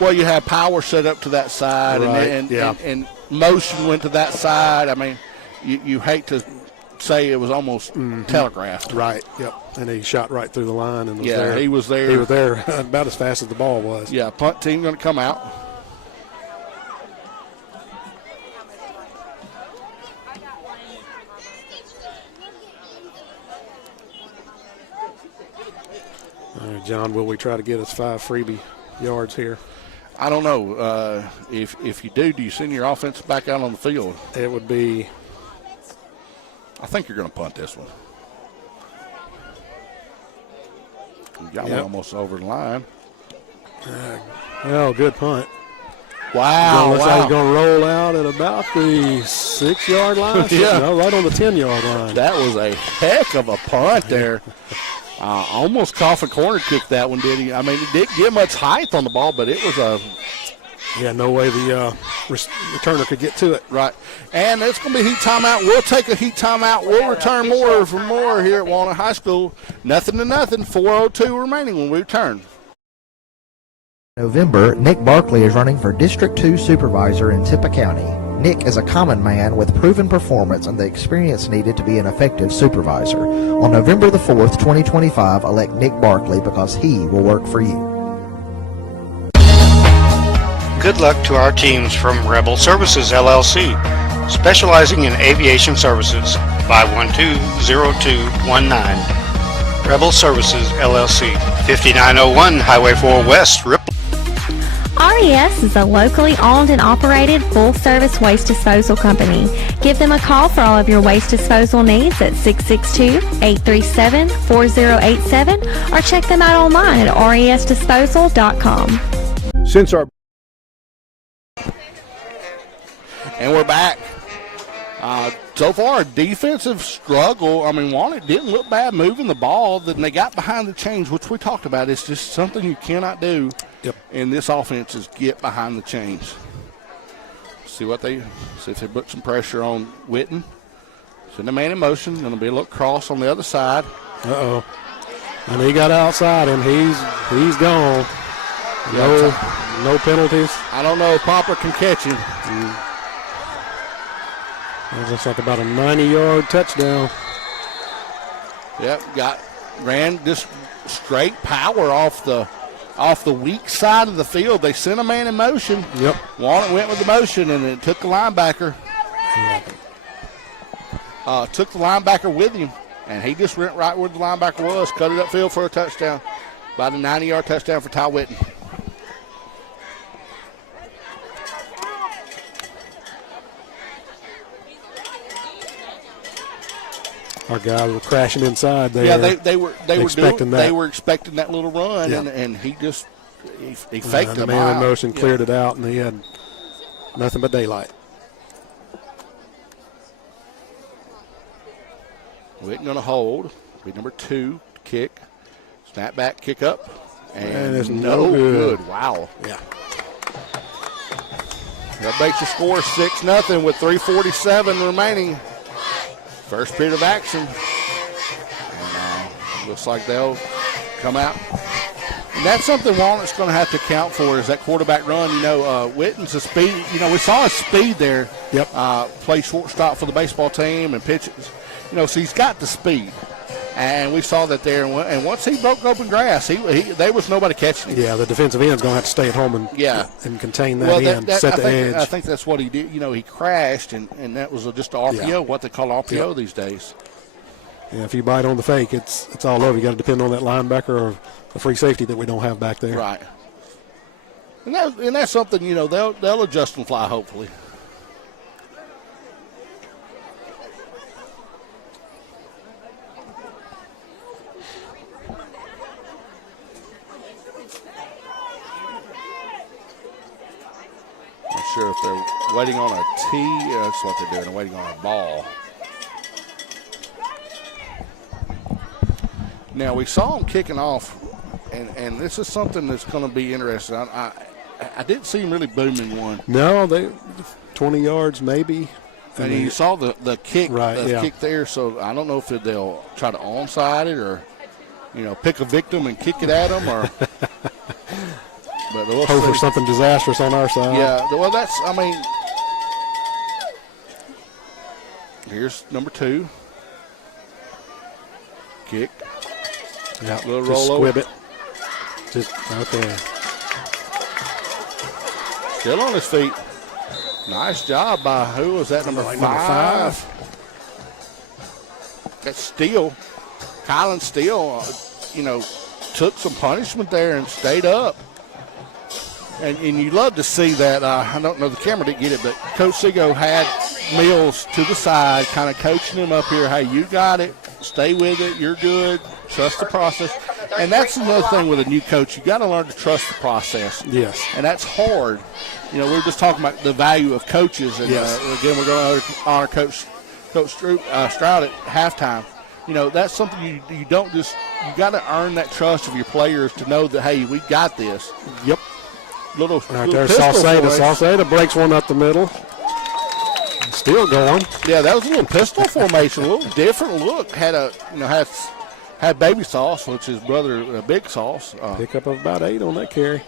Well, you had power set up to that side, and motion went to that side. I mean, you hate to say it was almost telegraphed. Right, yep. And he shot right through the line and was there. there. He was there. He was there about as fast as the ball was. Yeah, punt team going to come out. All right, John, will we try to get us 5 freebie yards here? I don't know. If you do you send your offense back out on the field? It would be. I think you're going to punt this one. You got one almost over the line. Oh, good punt. Wow. Looks like he's going to roll out at about the 6-yard line. Yeah. No, right on the 10-yard line. That was a heck of a punt there. Almost Coffin corner kicked that one, did he? I mean, he didn't get much height on the ball, but it was a. Yeah, no way the returner could get to it. Right. And it's going to be heat timeout. We'll take a heat timeout. We'll return for more here at Walnut High School. 0-0. 4:02 remaining when we return. November, Nick Barkley is running for District 2 Supervisor in Tippah County. Nick is a common man with proven performance and the experience needed to be an effective supervisor. On November the 4th, 2025, elect Nick Barkley because he will work for you. Good luck to our teams from Rebel Services LLC, specializing in aviation services. 512-0219. Rebel Services LLC, 5901 Highway 4 West, Ripley. RES is a locally owned and operated full-service waste disposal company. Give them a call for all of your waste disposal needs at 662-837-4087 or check them out online at resdisposal.com. Since our and we're back. So far, a defensive struggle. I mean, Walnut didn't look bad moving the ball. Then they got behind the chains, which we talked about. It's just something you cannot do in this offense is get behind the chains. See if they put some pressure on Witten. Send a man in motion. Going to be a little cross on the other side. Uh-oh. And he got outside him. He's gone. No penalties. I don't know if Popper can catch him. It looks like about a 90-yard touchdown. Yep, ran this straight power off the weak side of the field. They sent a man in motion. Yep. Walnut went with the motion, and it took the linebacker. Took the linebacker with him, and he just went right where the linebacker was, cut it upfield for a touchdown. About a 90-yard touchdown for Ty Witten. Our guys were crashing inside there. Yeah, they were expecting that. They were expecting that little run, and he just he faked the them man out. in motion cleared it out, and he had nothing but daylight. Witten going to hold. Be number 2 kick. Snap back, kick up, and it's no good. Wow. Yeah. That makes the score 6-0 with 3:47 remaining. First period of action. And, looks like they'll come out. And that's something Walnut's going to have to account for is that quarterback run. You know, Witten's a speed. You know, we saw his speed there. Yep. Play shortstop for the baseball team and pitches. You know, so he's got the speed. And we saw that there, and once he broke open grass, there was nobody catching him. Yeah, the defensive end's going to have to stay at home and contain that end, set the edge. I think that's what he did. He crashed, and that was just an RPO, what they call RPO these days. Yeah, if you bite on the fake, it's all over. You got to depend on that linebacker or the free safety that we don't have back there. Right. And that's something, they'll adjust and fly, hopefully. Not sure if they're waiting on a tee. That's what they're doing. They're waiting on a ball. Now, we saw them kicking off, and this is something that's going to be interesting. I didn't see him really booming one. No, they 20 yards maybe. And you saw the kick, kick there, so I don't know if they'll try to onside it or, pick a victim and kick it at them, or. But we'll hope for something disastrous on our side. Yeah, well, here's number 2. Kick. Yeah, little just roll squib over. It. Just out there. Still on his feet. Nice job by, who was that, number 5? That's Steele. Kylan Steele, took some punishment there and stayed up. And you love to see that. I don't know, the camera didn't get it, but Coach Seago had Mills to the side, kind of coaching him up here. Hey, you got it. Stay with it. You're good. Trust the process. And that's another thing with a new coach. You got to learn to trust the process. Yes. And that's hard. We were just talking about the value of coaches. And again, we're going to honor Coach Stroud at halftime. That's something you don't just – you got to earn that trust of your players to know that, hey, we got this. Yep. Little there's Salceda breaks one up the middle. Still going. Yeah, that was a little pistol formation, a little different look. Had Baby Sauce, which is brother Big Sauce. Pickup of about 8 on that carry.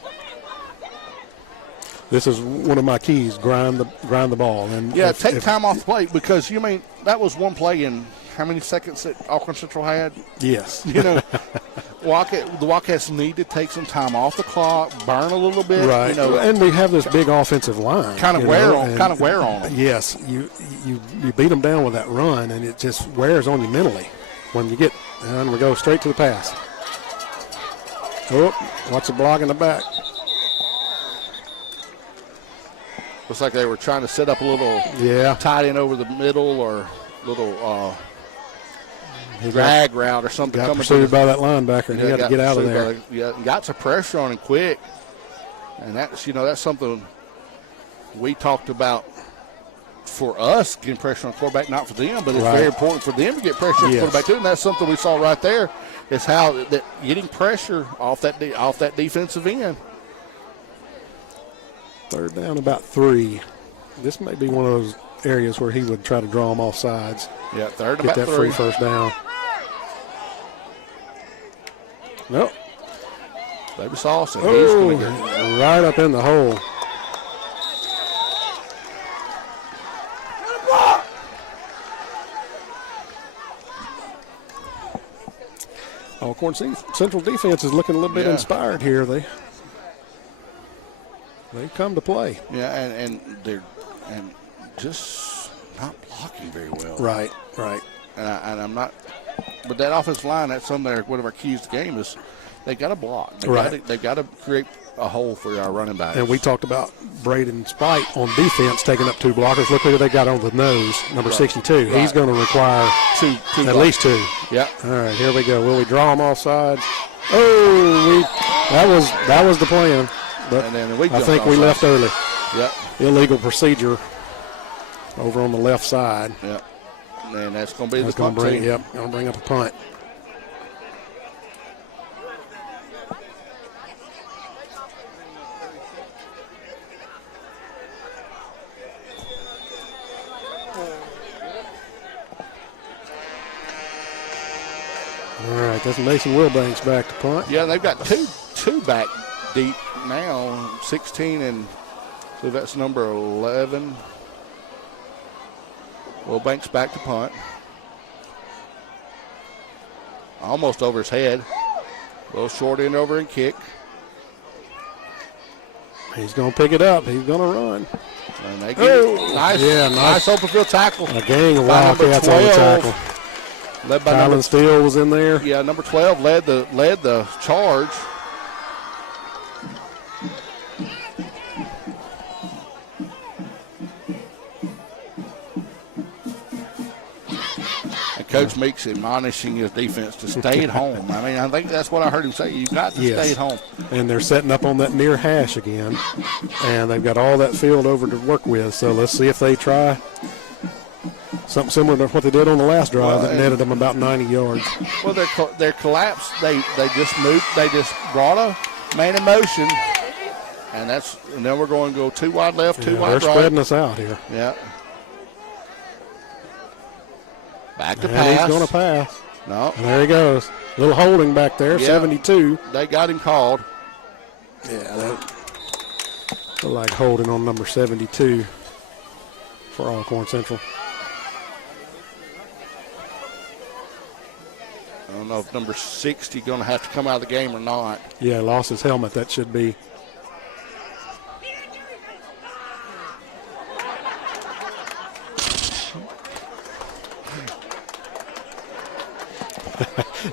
This is one of my keys: grind the ball. And take time off the play, because that was one play in how many seconds that Alcorn Central had? Yes. The Wildcats need to take some time off the clock, burn a little bit. Right. And we have this big offensive line. Kind of wear on them. Yes. You beat them down with that run, and it just wears on you mentally. When you get, and we go straight to the pass. Oh, watch the block in the back. Looks like they were trying to set up a little tight end over the middle, or little drag route or something. Got pursued by that linebacker, and he had to get out of there. Got some pressure on him quick, and that's that's something we talked about for us, getting pressure on the quarterback, not for them, but it's very important for them to get pressure on the quarterback too. And that's something we saw right there, is how that getting pressure off that defensive end. 3rd down, about 3. This may be one of those areas where he would try to draw them off sides. Yeah, 3rd, get about that 3. free first down. Nope. Baby Sauce, and he's going to get right up in the hole. Alcorn Central defense is looking a little bit inspired here. They come to play. Yeah, and they're just not blocking very well. Right. And I'm not. But that offensive line, that's one of our keys to the game, is they got to block. They've got to create a hole for our running backs. And we talked about Braden Spite on defense taking up 2 blockers. Look who they got on the nose, number 62. Right. He's going to require two at least 2. Yeah. All right, here we go. Will we draw them off sides? Oh, that was the plan. But and then I think we left early. Yep. Illegal procedure over on the left side. Yep. And that's going to be the punt team. Yep, going to bring up a punt. All right, that's Mason Wilbanks back to punt. Yeah, they've got two back deep now, 16 and so that's number 11. Wilbanks back to punt. almost over his head. A little short end over and kick. He's going to pick it up. He's going to run. And they get nice open field tackle. A gang of Wildcats on the tackle. Led by Tylen Steele was in there. Yeah, number 12 led the charge. And Coach Meeks admonishing his defense to stay at home. I mean, I think that's what I heard him say. You've got to stay at home. And they're setting up on that near hash again. And they've got all that field over to work with. So let's see if they try something similar to what they did on the last drive that netted them about 90 yards. Well, their collapse, they just moved. They just brought a man in motion. And then we're going to go 2 wide left, 2 wide right. They're spreading us out here. Yeah. Back to and pass. He's going to pass. No. And there he goes. A little holding back there, 72. They got him called. Yeah, that looked like holding on number 72 for Alcorn Central. I don't know if number 60 going to have to come out of the game or not. Yeah, lost his helmet. That should be.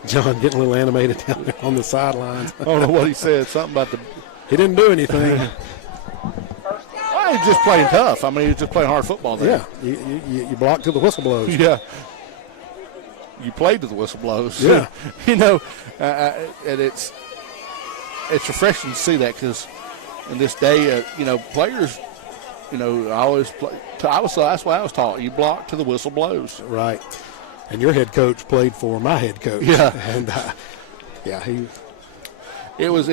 John getting a little animated down there on the sidelines. I don't know what he said. Something about he didn't do anything. Well, he's just playing tough. I mean, he's just playing hard football there. Yeah, you blocked till the whistle blows. Yeah. You played to the whistle blows. Yeah. You know, and it's refreshing to see that because in this day, players, I always play. That's why I was taught. You block till the whistle blows. Right. And your head coach played for my head coach. Yeah. And he. It was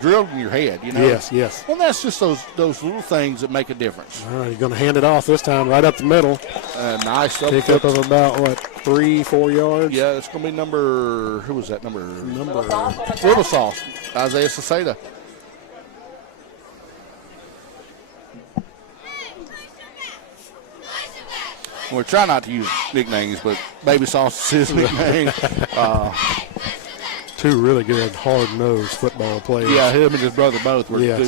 drilled in your head. Yes. Well, that's just those little things that make a difference. All right, you're going to hand it off this time, right up the middle. Nice pick up of about 3-4 yards. Yeah, it's going to be number. Who was that number? Little Sauce. Isaiah Saceda. We're trying not to use nicknames, but Baby Sauce is his nickname. Two really good, hard-nosed football players. Yeah, him and his brother both were. Yeah. And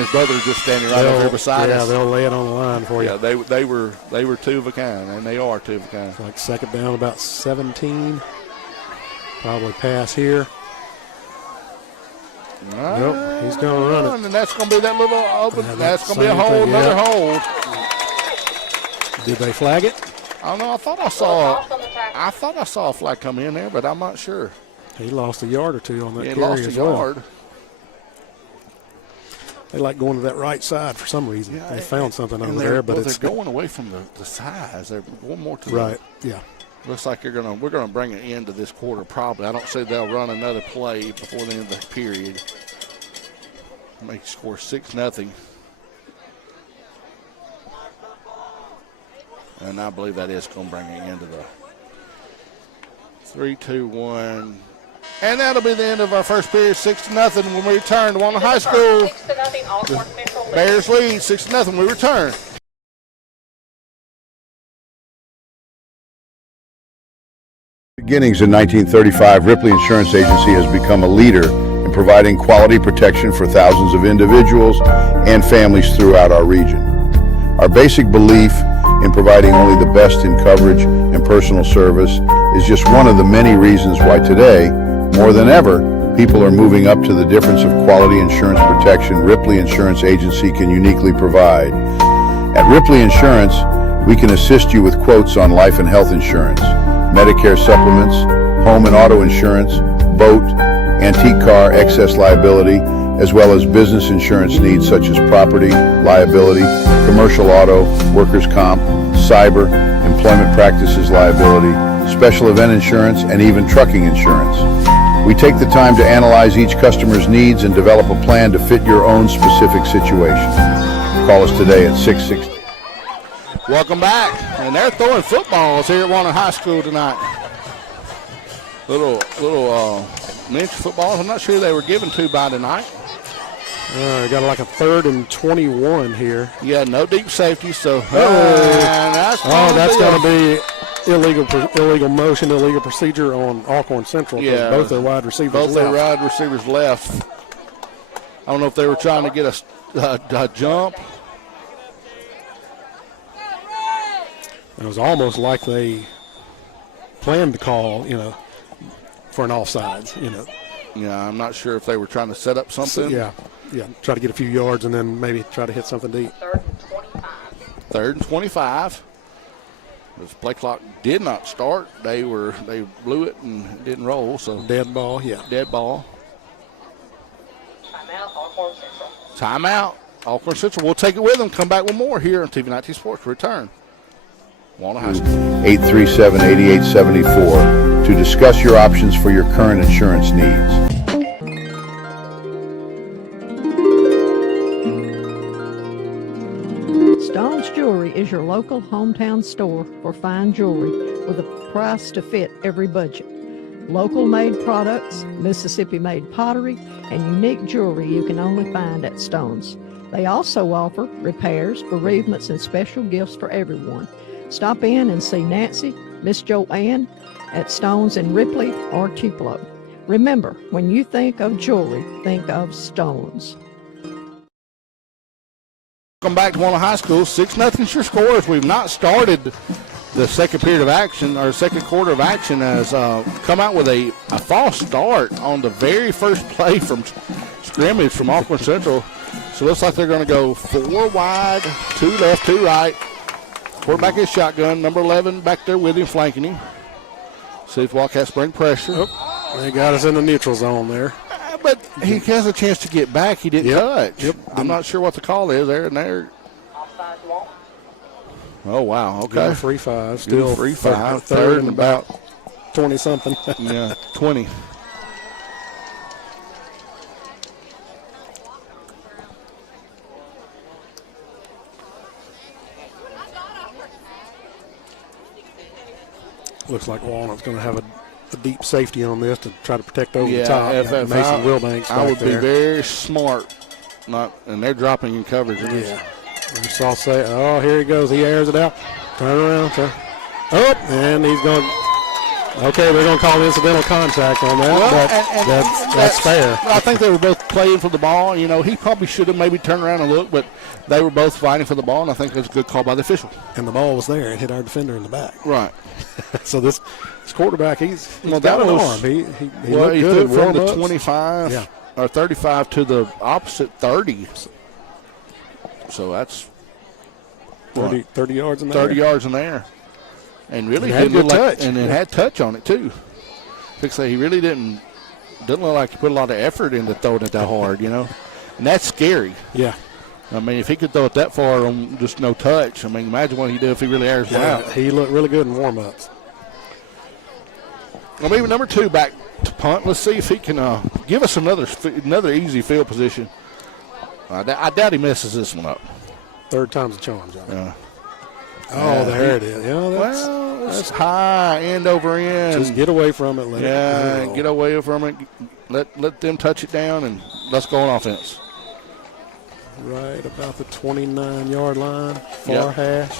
his brother was just standing right over here beside us. Yeah, they'll lay it on the line for you. Yeah, they were two of a kind, and they are two of a kind. It's like second down, about 17. Probably pass here. Nope, he's going to run it. And that's going to be that little open. That's going to be a hold, another hold. Did they flag it? I don't know. I thought I saw a flag come in there, but I'm not sure. He lost a yard or two on that carry. He lost a yard. They like going to that right side for some reason. Yeah, they found something over there, but they're going away from the sides. They're going more to right. Yeah. Looks like we're gonna bring it into this quarter probably. I don't see they'll run another play before the end of the period. Make score 6-0. And I believe that is going to bring it into the 3-2-1. And that'll be the end of our first period, 6-0 when we return to Walnut High School. 6-0, Alcorn Central. Bears lead 6-0 when we return. Beginnings in 1935, Ripley Insurance Agency has become a leader in providing quality protection for thousands of individuals and families throughout our region. Our basic belief in providing only the best in coverage and personal service is just one of the many reasons why today, more than ever, people are moving up to the difference of quality insurance protection Ripley Insurance Agency can uniquely provide. At Ripley Insurance, we can assist you with quotes on life and health insurance, Medicare supplements, home and auto insurance, boat, antique car, excess liability, as well as business insurance needs such as property, liability, commercial auto, workers' comp, cyber, employment practices liability, special event insurance, and even trucking insurance. We take the time to analyze each customer's needs and develop a plan to fit your own specific situation. Call us today at 660. Welcome back. And they're throwing footballs here at Walnut High School tonight. Little miniature footballs. I'm not sure they were given to by tonight. Got like a 3rd and 21 here. Yeah, no deep safety, so that's going to be illegal motion, illegal procedure on Alcorn Central. Yeah, both their wide receivers Both left. their wide receivers left. I don't know if they were trying to get a jump. It was almost like they planned the call, for an offsides, Yeah, I'm not sure if they were trying to set up something. Yeah, try to get a few yards and then maybe try to hit something deep. 3rd and 25. This play clock did not start. They blew it and it didn't roll. So dead ball, yeah. Dead ball. Timeout, Alcorn Central. Timeout. Alcorn Central. We'll take it with them. Come back with more here on TV 19 Sports. Return. Walnut High School. 837-8874 to discuss your options for your current insurance needs. Stone's Jewelry is your local hometown store for fine jewelry with a price to fit every budget. Local made products, Mississippi made pottery, and unique jewelry you can only find at Stone's. They also offer repairs, bereavements, and special gifts for everyone. Stop in and see Nancy, Miss Joanne at Stone's in Ripley or Tupelo. Remember, when you think of jewelry, think of Stone's. Welcome back to Walnut High School. 6-0 is your score as we've not started the second period of action, or second quarter of action, has come out with a false start on the very first play from scrimmage from Alcorn Central. So it looks like they're going to go 4 wide, 2 left, 2 right. Quarterback is shotgun. Number 11 back there with him, flanking him. See if Wildcats bring pressure. They got us in the neutral zone there. But he has a chance to get back. He didn't touch. Yep. I'm not sure what the call is there and there. Oh, wow. Okay. 3-5. Still 3-5. Third and about 20-something. Yeah, 20. Looks like Walnut's going to have a deep safety on this to try to protect over the top. If Mason Wilbanks I would there. be very smart. And they're dropping in coverage. Yeah. You saw here he goes. He airs it out. Turn around. And he's going. Okay, they're going to call incidental contact on that. Well, that's fair. I think they were both playing for the ball. He probably should have maybe turned around and looked, but they were both fighting for the ball, and I think it was a good call by the official. And the ball was there. It hit our defender in the back. Right. So this quarterback, he's well, got an arm. He looked good from the warm-ups. 25 or 35 to the opposite 30. So that's 30 yards in there. 30 yards in there. And really had didn't look good like, touch. and it had touch on it too. He really didn't look like he put a lot of effort into throwing it that hard, And that's scary. Yeah. I mean, if he could throw it that far on just no touch, imagine what he'd do if he really airs one out. He looked really good in warm-ups. Well, maybe number 2 back to punt. Let's see if he can give us another easy field position. I doubt he messes this one up. Third time's a charm, John. Yeah. There it is. Yeah, that's high, end over end. Just get away from it. Let it get away from it. Let them touch it down, and let's go on offense. Right about the 29-yard line, far hash.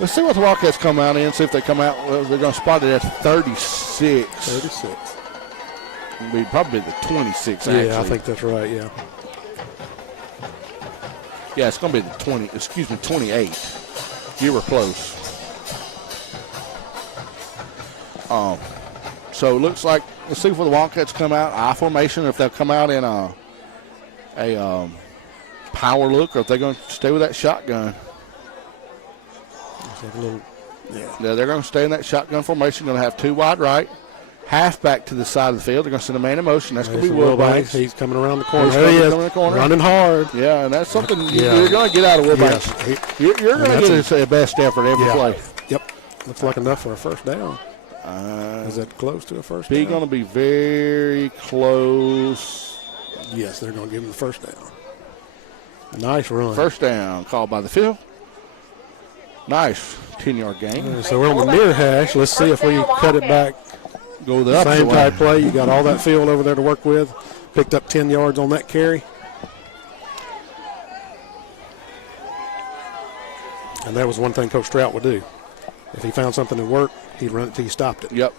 Let's see what the Wildcats come out in. See if they come out. Well, they're going to spot it at 36. 36. It'll be probably the 26. Actually. Yeah, I think that's right. Yeah. Yeah, it's going to be the 28. You were close. So it looks like, let's see if the Wildcats come out I formation, if they'll come out in a power look, or if they're going to stay with that shotgun. Yeah, they're going to stay in that shotgun formation. Going to have 2 wide right, halfback to the side of the field. They're going to send a man in motion. That's going to be Wilbanks. He's coming around the corner. There he is, running hard. Yeah, and that's something you're going to get out of Wilbanks. Yes. You're going to get his best effort every play. Yep. Looks like enough for a first down. Is that close to a first down? He's going to be very close. Yes, they're going to give him the first down. Nice run. First down called by the field. Nice 10-yard gain. So we're on the near hash. Let's see if we cut it back. Go the opposite same way. type play. You got all that field over there to work with. Picked up 10 yards on that carry. And that was one thing Coach Strout would do. If he found something that worked, he'd run it till you stopped it. Yep.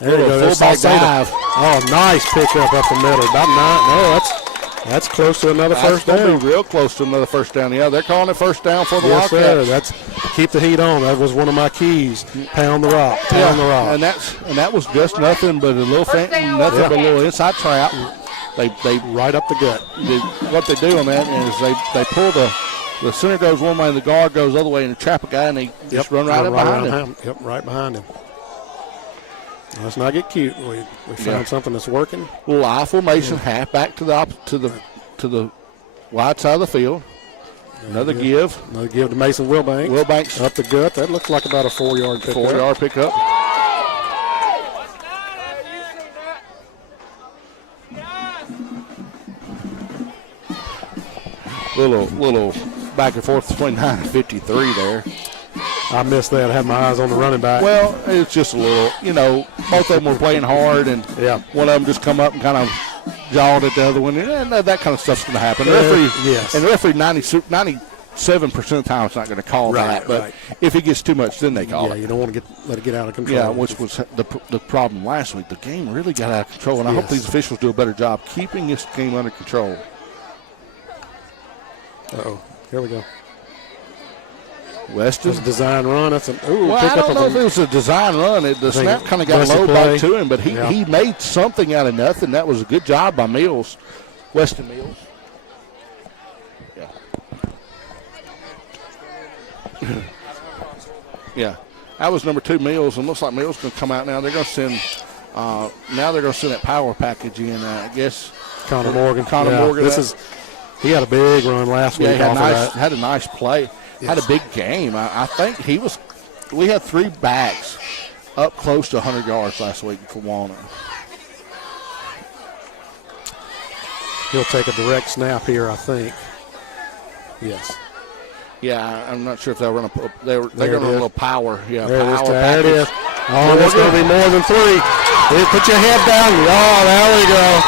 There you go. There's fullback Salcedo. dive. Oh, nice pickup up the middle. About 9. No, that's close to another first That's down. going to be real close to another first down. Yeah, they're calling it first down for the Yes, Wildcats. sir. That's keep the heat on. That was one of my keys. Pound the rock. Pound the rock. And that was just nothing but a little but a little inside trap. They right up the gut. What they do on that is they pull the center goes one way and the guard goes the other way and they trap a guy and they just run right up behind him. Yep, right behind him. Let's not get cute. We found something that's working. Little I formation, half back to the wide side of the field. Another give to Mason Wilbanks. Wilbanks up the gut. That looks like about a 4-yard pickup. 4-yard pickup. Little back and forth between 9 and 53 there. I missed that. I had my eyes on the running back. Well, it's just a little, both of them were playing hard, and one of them just come up and kind of jawed at the other one, and that kind of stuff's going to happen. And the referee 97% of the time is not going to call that, but if it gets too much, then they call it. You don't want to let it get out of control. Yeah, which was the problem last week. The game really got out of control, and I hope these officials do a better job keeping this game under control. Uh-oh. Here we go. Weston. That's a design run. That's I don't know if it was a design run. The snap kind of got low back to him, but he made something out of nothing. That was a good job by Mills, Weston Mills. Yeah. Yeah. That was number 2 Mills, and looks like Mills going to come out now. They're going to send that power package in. I guess Connor Morgan. Morgan. He had a big run last week. Had a nice play. Had a big game. I think we had 3 backs up close to 100 yards last week for Walnut. He'll take a direct snap here, I think. Yes. Yeah, I'm not sure if they'll run they're going to run a little power. Yeah, there power it is. Oh, that's going to be more than 3. Put your head down. Oh, there we go.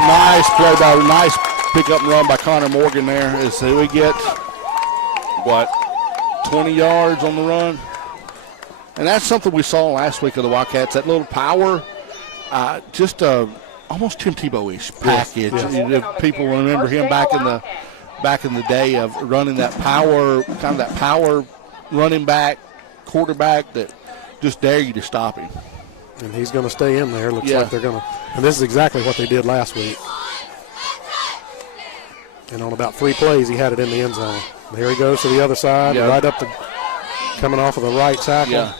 Nice play nice pick up and run by Connor Morgan there. We get 20 yards on the run, and that's something we saw last week of the Wildcats. That little power, just almost Tim Tebow-ish package. Yes. People remember him back in the day of running that power, kind of that power running back, quarterback that just dare you to stop him. And he's going to stay in there. Looks like they're going to. And this is exactly what they did last week. And on about 3 plays, he had it in the end zone. Here he goes to the other side, right up coming off of the right tackle. Yeah.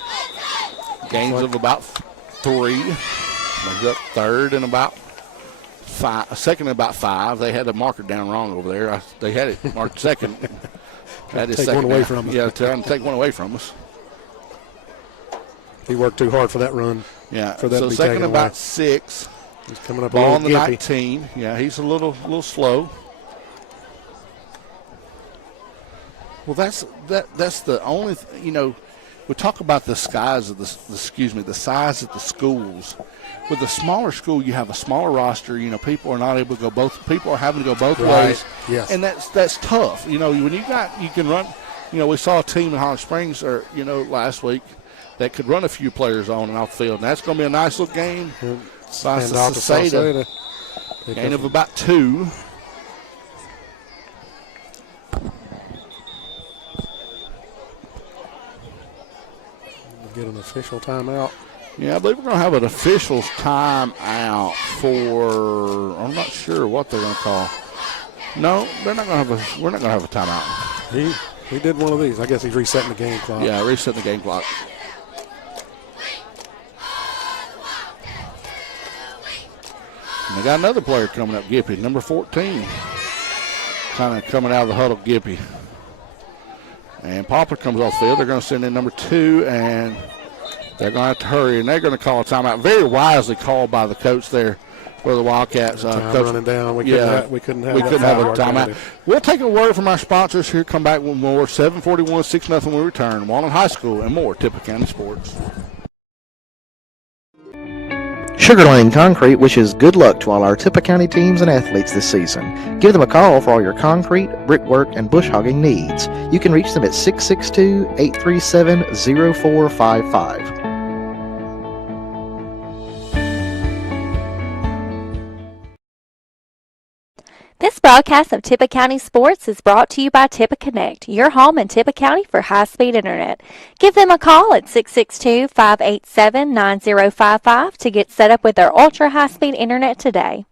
Gains of about 3. He's up third and about 5. Second and about 5. They had the marker down wrong over there. They had it marked second. Take one away from us. Yeah, trying to take one away from us. He worked too hard for that run. Yeah. For that so to be second taken about away. 6. He's coming up ball on the gimpy. 19. Yeah, he's a little slow. Well, that's the only we talk about the size of the size of the schools. With a smaller school, you have a smaller roster. People are not able to go both. People are having to go both ways. Yes. And that's tough. When you can run. We saw a team in Holland Springs last week that could run a few players on and off the field. And that's going to be a nice little game. Salcedo. Gain of about 2. Get an official timeout. Yeah, I believe we're going to have an official's timeout for. I'm not sure what they're going to call. No, they're not going to have we're not going to have a timeout. He did one of these. I guess he's resetting the game clock. Yeah, resetting the game clock. And they got another player coming up, Gippy, number 14. Kind of coming out of the huddle, Gippy. And Poplar comes off the field. They're going to send in number 2, and they're going to have to hurry, and they're going to call a timeout. Very wisely called by the coach there for the Wildcats. Coach, running down. We couldn't have a timeout. We'll take a word from our sponsors here. Come back with more. 7:41, 6-0 when we return. Walnut High School and more Tippah County Sports. Sugar Lane Concrete wishes good luck to all our Tippah County teams and athletes this season. Give them a call for all your concrete, brickwork, and bush hogging needs. You can reach them at 662-837-0455. This broadcast of Tippah County Sports is brought to you by Tippah Connect, your home in Tippah County for high-speed internet. Give them a call at 662-587-9055 to get set up with their ultra-high-speed internet today.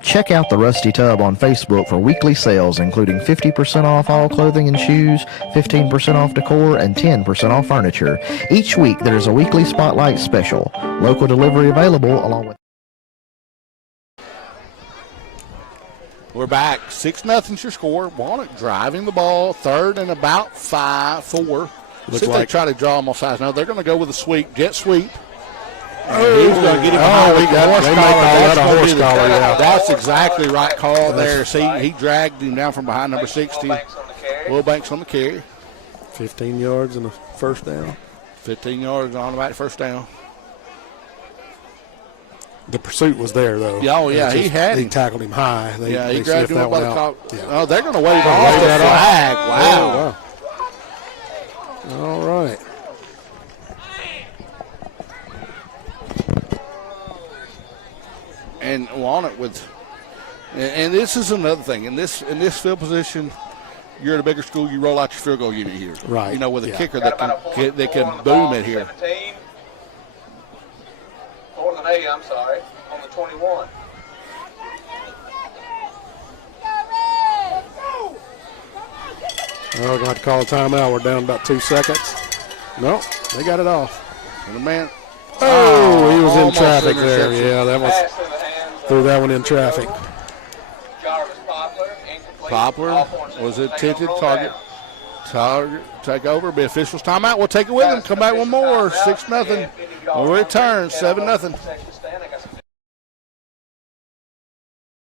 Check out the Rusty Tub on Facebook for weekly sales, including 50% off all clothing and shoes, 15% off decor, and 10% off furniture. Each week, there is a weekly spotlight special. Local delivery available along with... We're back. 6-0's your score. Walnut driving the ball. Third and about 4. See if they try to draw them off sides. No, they're going to go with a sweep, jet sweep. He's going to get him That's exactly right call there. See, he dragged him down from behind number 60. Will Banks on the carry. 15 yards and a first down. 15 yards on the back first down. The pursuit was there, though. Oh, yeah, he had him. He tackled him high. He grabbed him up by the collar. Yeah. Oh, they're going to wave off the flag. Wow. All right. And Walnut and this is another thing. In this field position, you're at a bigger school, you roll out your field goal unit here. Right. You know, with a kicker that can boom it here. 17. More than 8, I'm sorry, on the 21. We're going to have to call a timeout. We're down about 2 seconds. No, they got it off. And the man. Oh, he was in traffic there. Yeah, that was. Threw that one in traffic. Poplar was a tinted target. Take over. Be officials timeout. We'll take it with them. Come back one more. 6-0. We'll return. 7-0.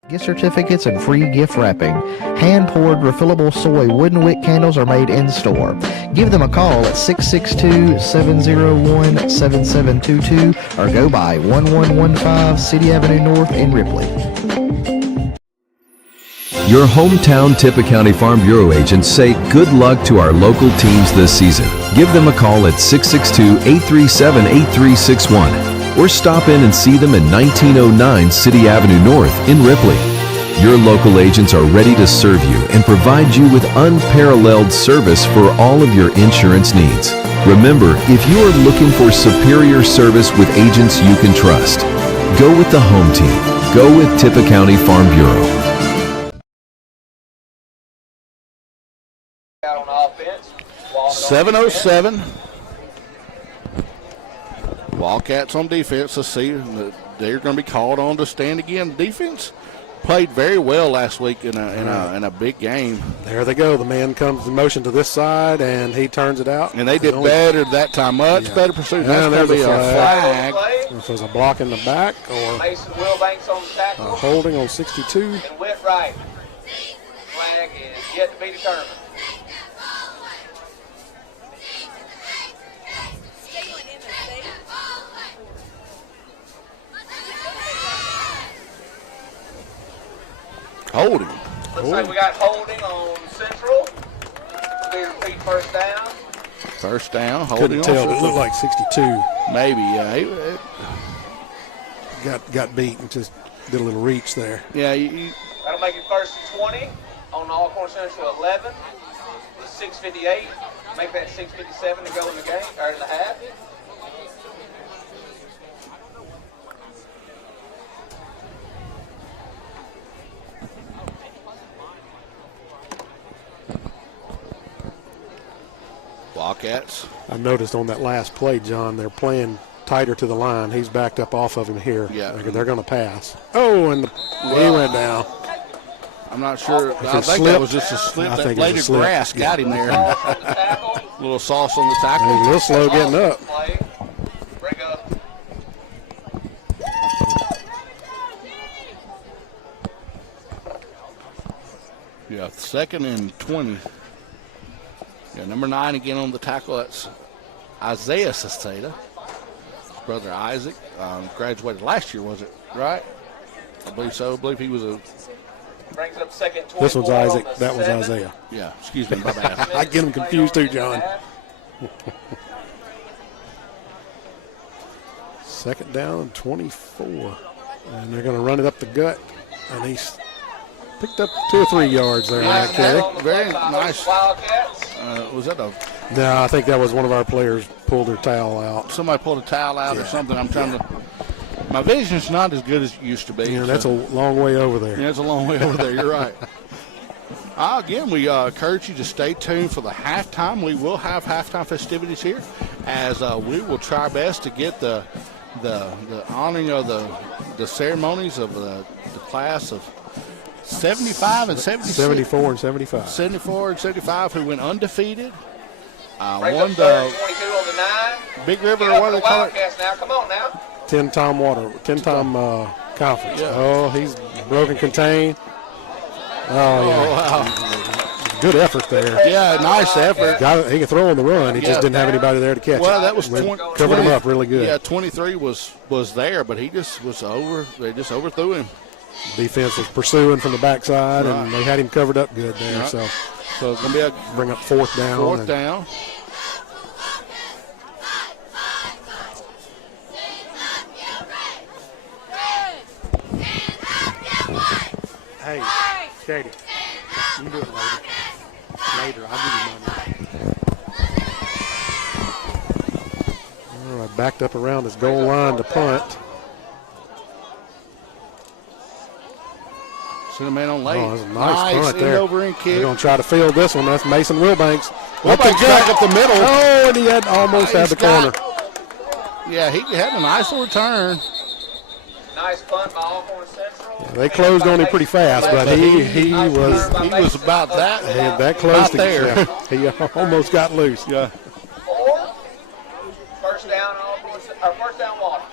Gift certificates and free gift wrapping. Hand-poured refillable soy wooden wick candles are made in-store. Give them a call at 662-701-7722 or go by 1115 City Avenue North in Ripley. Your hometown Tippah County Farm Bureau agents say good luck to our local teams this season. Give them a call at 662-837-8361 or stop in and see them at 1909 City Avenue North in Ripley. Your local agents are ready to serve you and provide you with unparalleled service for all of your insurance needs. Remember, if you are looking for superior service with agents you can trust, go with the home team. Go with Tippah County Farm Bureau. Out on offense. 7:07. Wildcats on defense. Let's see. They're going to be called on to stand again. Defense played very well last week in a big game. There they go. The man comes in motion to this side, and he turns it out. And they did better that time. Much better pursuit. That's going to be a flag. If there's a block in the back or Mason Wilbanks on the tackle. Holding on 62. And Whit Wright. Flag is yet to be determined. Holding. Looks like we got holding on Central. We repeat first down. First down. Holding on Couldn't tell. Central. It looked like 62. Maybe, yeah. Got beat and just did a little reach there. Yeah. That'll make it first and 20 on the Alcorn Central 11. It's 6:58. Make that 6:57 to go in the game, or in the half. Wildcats. I noticed on that last play, John, they're playing tighter to the line. He's backed up off of him here. Yeah. They're going to pass. Oh, and he went down. I'm not sure. I think that was just a slip. That blade of grass got him there. A little sauce on the tackle. He's a little slow getting up. Bring up. Yeah, 2nd and 20. Yeah, number 9 again on the tackle. That's Isaiah Sesteta. brother Isaac. Graduated last year, was it? Right? I believe so. I believe he was a. Brings up second. This one's Isaac. That was Isaiah. Yeah, excuse me, my bad. I get them confused too, John. Second down, 24. And they're going to run it up the gut. And he's picked up 2 or 3 yards there on that carry. Very nice. Was that a... No, I think that was one of our players pulled their towel out. Somebody pulled a towel out or something. I'm trying to... My vision's not as good as it used to be. Yeah, that's a long way over there. Yeah, it's a long way over there. You're right. Again, we encourage you to stay tuned for the halftime. We will have halftime festivities here, as we will try our best to get the honoring of the ceremonies of the class of 75 and 76. 74 and 75. 74 and 75 who went undefeated. Won the 22 on the 9. Big River, or what do they call it? Now, come on now. 10-time conference. Yeah. Oh, he's broken contain. Oh, yeah. Wow. Good effort there. Yeah, nice effort. He could throw on the run. He just didn't have anybody there to catch it. Well, that was covered him up really good. Yeah, 23 was there, but he just was over. They just overthrew him. Defense was pursuing from the backside, and they had him covered up good there. Right. So it's going to be a bring up fourth down. Fourth down. Hey, Katie, you can do it later. Later, I'll give you money. All right, backed up around his goal line to punt. Send a man on late. Oh, that's a nice punt there. Over and kick. They're going to try to field this one. That's Mason Wilbanks. Wilbanks back up the middle. Oh, and he had almost had the corner. Yeah, he had a nice little return. Nice punt by Alcorn Central. Yeah, they closed on him pretty fast, but he was about that. That close to there. Yeah, he almost got loose. Yeah. 4. First down, first down, Walnut.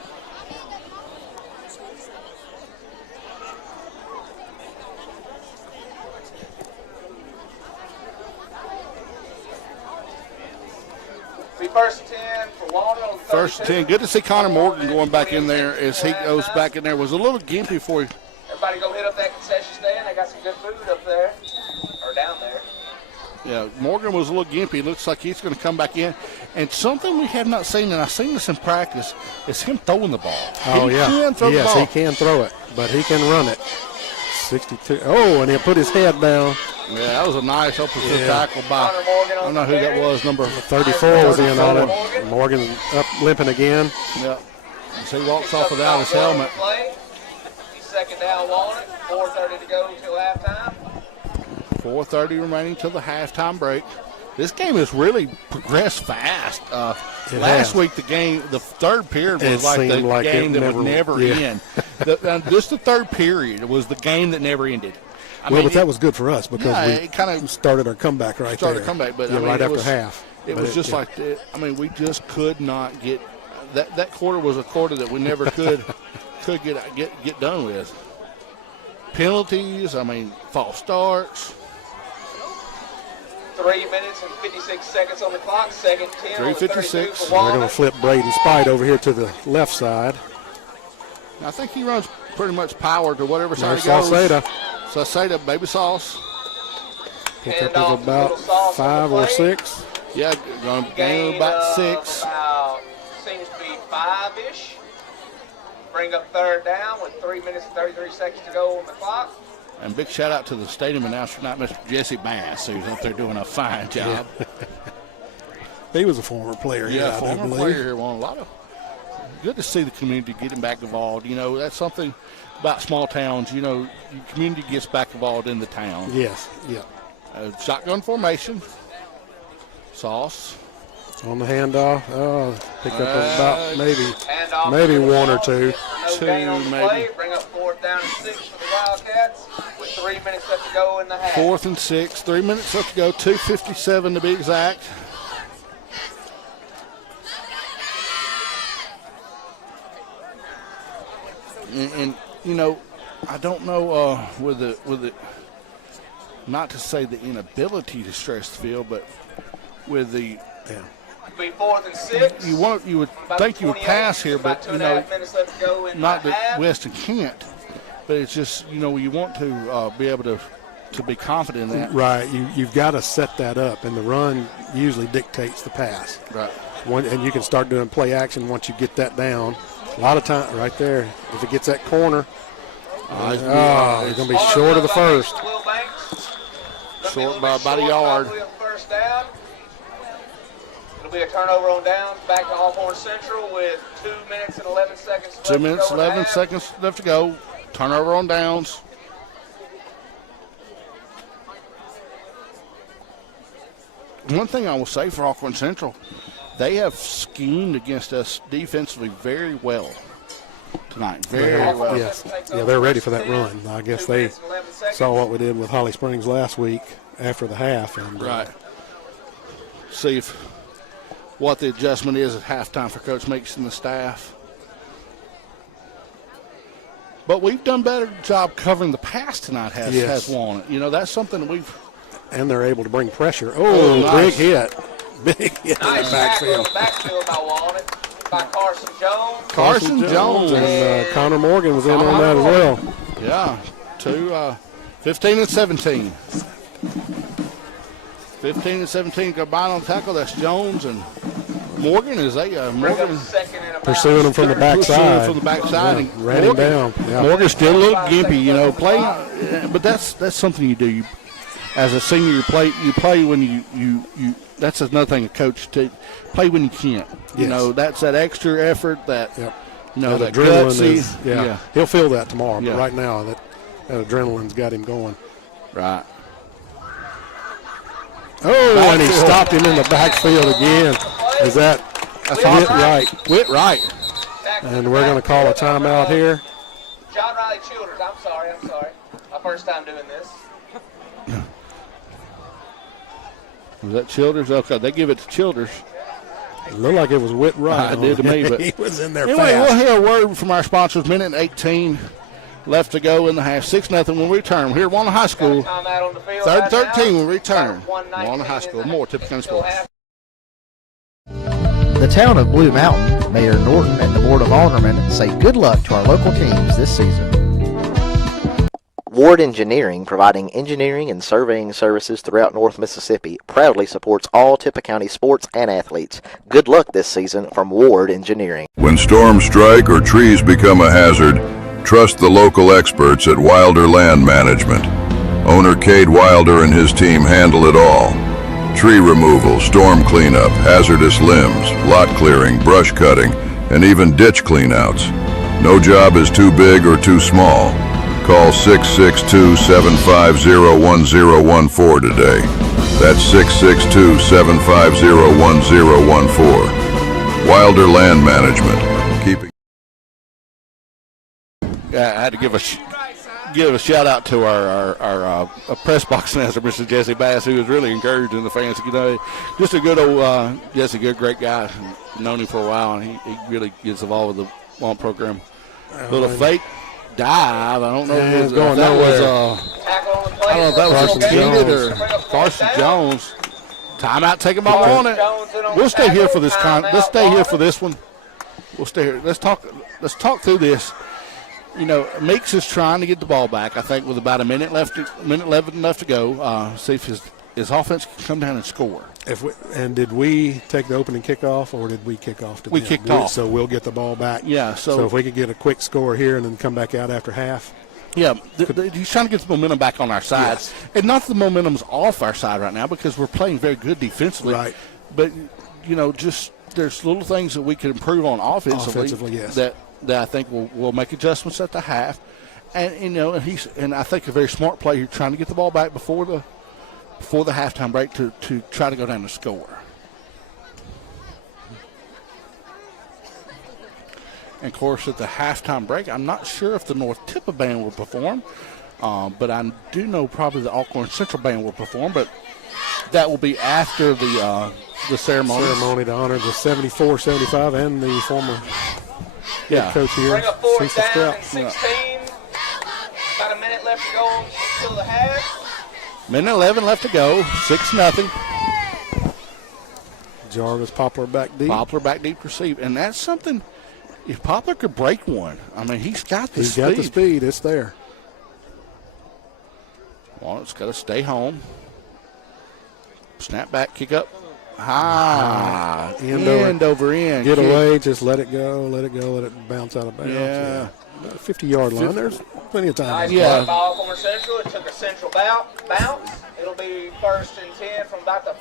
Be first 10 for Walnut on First 10. Good to see Connor Morgan going back in there as he goes back in there. Was a little gimpy for you. Everybody go hit up that concession stand. They got some good food up there, or down there. Yeah, Morgan was a little gimpy. Looks like he's going to come back in. And something we have not seen, and I've seen this in practice, is him throwing the ball. Oh, he yeah. Can throw the ball. Yes, he can throw it, but he can run it. 62. Oh, and he'll put his head down. Yeah, that was a nice opposite tackle by, I don't know who that was, number 34 was in on it. Morgan up limping again. Yeah. So he walks off without his helmet. He's second down, Walnut. 4:30 to go until halftime. 4:30 remaining till the halftime break. This game has really progressed fast. Last week, the third period was like the game that would never end. Just the third period was the game that never ended. I mean, but that was good for us because we kind of started our comeback right there. But right after half. It was just like, we just could not get that quarter was a quarter that we never could get done with. Penalties, false starts. 3 minutes and 56 seconds on the clock. Second 10. 3:56. We're going to flip Braden Spite over here to the left side. I think he runs pretty much power to whatever side he goes. Sauceda, baby sauce. Pick up is about 5 or 6. Yeah, going to gain about 6. Seems to be 5-ish. Bring up third down with 3 minutes and 33 seconds to go on the clock. And big shout out to the stadium announcer tonight, Mr. Jesse Bass, who's up there doing a fine job. Yeah. He was a former player. Yeah, former player here. Won a lot of. Good to see the community getting back involved. That's something about small towns. The community gets back involved in the town. Yes. Yeah. Shotgun formation. Sauce. On the handoff. Pick up about maybe 1 or 2. Maybe. Bring up fourth down and 6 for the Wildcats with 3 minutes left to go in the half. 4th and 6. 3 minutes left to go. 2:57 to be exact. And I don't know with the not to say the inability to stretch the field, but with the Be 4th and 6. You would think you would pass here, but About 2.5 minutes left to go in not the that half. Weston can't. But it's just you want to be able to be confident in that. Right. You've got to set that up, and the run usually dictates the pass. Right. And you can start doing play action once you get that down. A lot of time right there. If it gets that corner, it's going to be short of the first. Short by about a yard. First down. It'll be a turnover on down. Back to Alcorn Central with 2 minutes and 11 seconds left 2 minutes, to go in 11 half. seconds left to go. Turnover on downs. One thing I will say for Alcorn Central, they have schemed against us defensively very well tonight. Very well. Yes. Yeah, they're ready for that run. I guess they saw what we did with Holly Springs last week after the half. And, right. See what the adjustment is at halftime for Coach Meeks and the staff. But we've done better job covering the pass tonight, has Walnut. That's something that we've. And they're able to bring pressure. Oh, nice. Big hit. Big hit in the backfield. Backfield by Walnut, by Carson Jones. Carson Jones. And Connor Morgan was in on that as well. Yeah, 15 and 17. 15 and 17 combined on tackle. That's Jones and Morgan. Morgan pursuing him from the backside. From the backside and ran him down. Yeah. Morgan's still a little gimpy, playing. But that's something you do. As a senior, you play when you that's another thing a coach to play when you can't. Yes. That's that extra effort that that adrenaline gutsy. He'll feel that tomorrow, Yeah. but right now that adrenaline's got him going. Right. Oh, and he stopped him in the backfield again. That's Whit right. And we're going to call a timeout here. John Riley Childers. I'm sorry. My first time doing this. Was that Childers? Okay, they give it to Childers. It looked like it was Whit Wright. It did to me, but he was in there anyway, fast. we'll hear a word from our sponsors. Minute and 18 left to go in the half. 6-0 when we return. Here at Walnut High School. 3rd and 13 when we return. Walnut High School. More Tippah County Sports. The town of Blue Mountain, Mayor Norton and the Board of Aldermen say good luck to our local teams this season. Ward Engineering, providing engineering and surveying services throughout North Mississippi, proudly supports all Tippah County sports and athletes. Good luck this season from Ward Engineering. When storms strike or trees become a hazard, trust the local experts at Wilder Land Management. Owner Cade Wilder and his team handle it all. Tree removal, storm cleanup, hazardous limbs, lot clearing, brush cutting, and even ditch cleanouts. No job is too big or too small. Call 662-750-1014 today. That's 662-750-1014. Wilder Land Management. Keeping. Yeah, I had to give a shout out to our press box announcer, Mr. Jesse Bass, who was really encouraging the fans. Just a good old Jesse, good, great guy. Known him for a while, and he really gets involved with the Walnut program. Little fake dive. I don't know if that was Keenan or Carson Jones. Timeout taken by Walnut. We'll stay here for this. Let's stay here for this one. We'll stay here. Let's talk through this. Meeks is trying to get the ball back. I think with about a minute 11 left to go. See if his offense can come down and score. Did we take the opening kickoff, or did we kick off? We kicked off. So we'll get the ball back. Yeah. So if we could get a quick score here and then come back out after half. Yeah, he's trying to get the momentum back on our side. Yes. And not that the momentum's off our side right now because we're playing very good defensively. Right. But, just there's little things that we can improve on offensively yes. that I think we'll make adjustments at the half. And, and I think a very smart player trying to get the ball back before the halftime break to try to go down and score. And, of course, at the halftime break, I'm not sure if the North Tippah band will perform, but I do know probably the Alcorn Central band will perform, but that will be after the ceremony. Ceremony to honor the 74-75 and the former head coach here, Bring up 4th Cecil down and Strout. 16. About a minute left to go until the half. Minute 11 left to go, 6-0. Jarvis Poplar back deep. Poplar back deep receive. And that's something, if Poplar could break one, I mean, he's got the speed. He's got the speed. It's there. Walnut's got to stay home. Snap back, kick up. High. End over end. Get away. Just let it go. Let it bounce out of bounds. Yeah. 50-yard line. There's plenty of time. Nice play by Alcorn Central. It took a central bounce. It'll be 1st and 10 from about the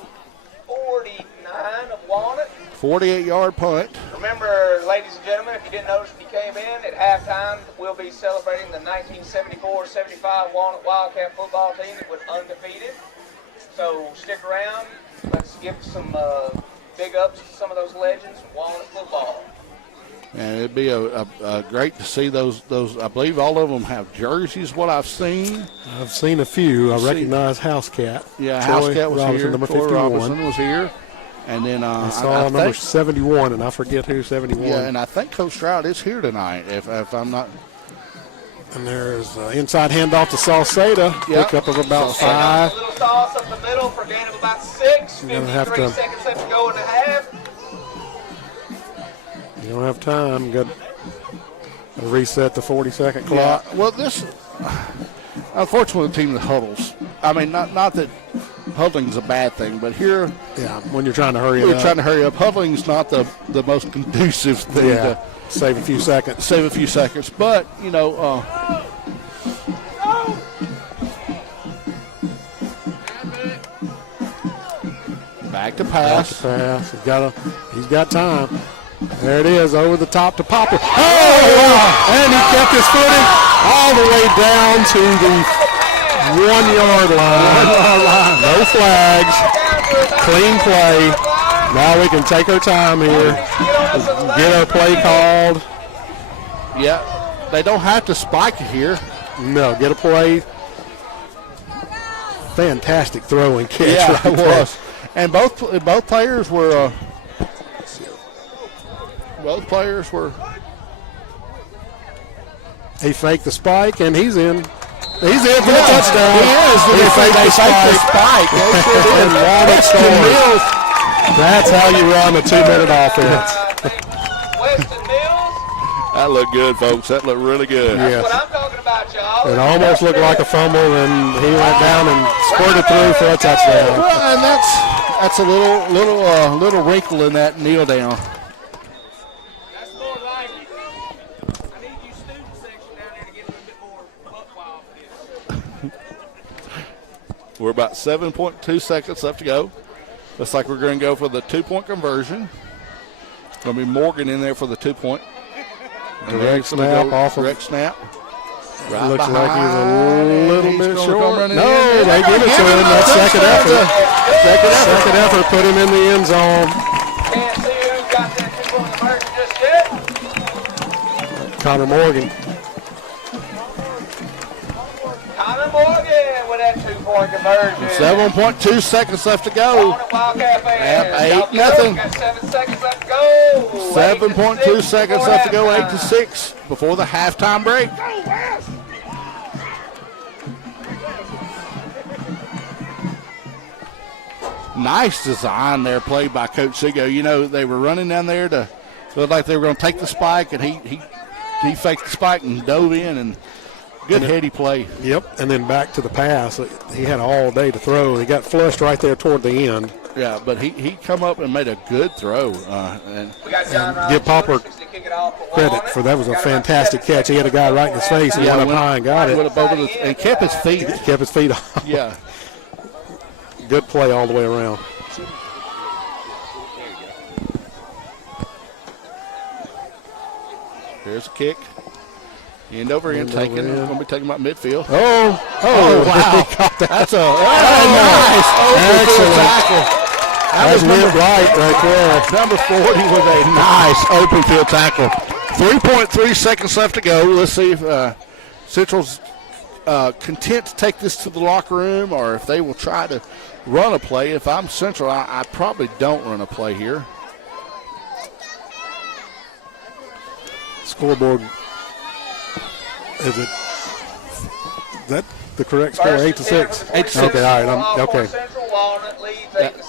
49 of Walnut. 48-yard punt. Remember, ladies and gentlemen, if you didn't notice when you came in, at halftime, we'll be celebrating the 1974-75 Walnut Wildcat football team that was undefeated. So stick around. Let's give some big ups to some of those legends from Walnut football. And it'd be a great to see those. I believe all of them have jerseys. What I've seen. I've seen a few. I recognize House Cat. Yeah, Troy House Cat was Robinson, here. number Troy 51. Robinson was here. And then I saw number 71, and I forget who 71. Yeah, and I think Coach Stroud is here tonight. If I'm not. And there's inside handoff to Sauceda. Pickup of about 5. A little toss up the middle for a gain of about 6. 53 seconds left to go in the half. You don't have time. Got to reset the 40-second clock. Yeah. Well, this, unfortunately, the team that huddles. I mean, not that huddling is a bad thing, but here. Yeah, when you're trying to hurry up. We're trying to hurry up. Huddling is not the most conducive thing to save a few seconds. But, you know. Back to pass. He's got time. There it is, over the top to Poplar. Oh! And he kept his footing all the way down to the 1-yard line. No flags. Clean play. Now we can take our time here. Get our play called. Yeah, they don't have to spike it here. No, get a play. Fantastic throw and catch. Yeah, right it there. was. And both players were. He faked the spike, and he's in. He's in for the touchdown. He is. He faked the spike. And Walnut scores. That's how you run a 2-minute offense. That looked good, folks. That looked really good. That's what I'm talking about, y'all. It almost looked like a fumble, and he went down and squirted through for a touchdown. Well, and that's a little wrinkle in that kneel down. That's more like it. I need you student section down there to get a little bit more buck wild for this. We're about 7.2 seconds left to go. Looks like we're going to go for the 2-point conversion. Going to be Morgan in there for the 2-point. Direct snap off of. Direct snap. Right Looks behind. like he's a little bit short. No, in. they give it to him. That's second effort. Second effort put him in the end zone. Can't see who's got that 2-point conversion just yet. Connor Morgan. Connor Morgan with that 2-point conversion. 7.2 seconds left to go. Wildcat fans. 8-0. Got 7 seconds left to go. 7.2 seconds left to go. 8-6 before the halftime break. Nice design there, played by Coach Seago. You know, they were running down there to look like they were going to take the spike, and he faked the spike and dove in, and good heady play. Yep, and then back to the pass. He had all day to throw. He got flushed right there toward the end. Yeah, but he come up and made a good throw. And give Poplar credit for that. Was a fantastic catch. He had a guy right in his face and went up high and got it. And kept his feet. Kept his feet off. Yeah. Good play all the way around. Here's a kick. End over end, taking. Going to be taking about midfield. Oh, wow. That's a nice open field tackle. That was right there. Number 40 with a nice open field tackle. 3.3 seconds left to go. Let's see if Central's content to take this to the locker room, or if they will try to run a play. If I'm Central, I probably don't run a play here. Scoreboard. Is that the correct score? 8-6. 8-6. Okay, all right. Okay.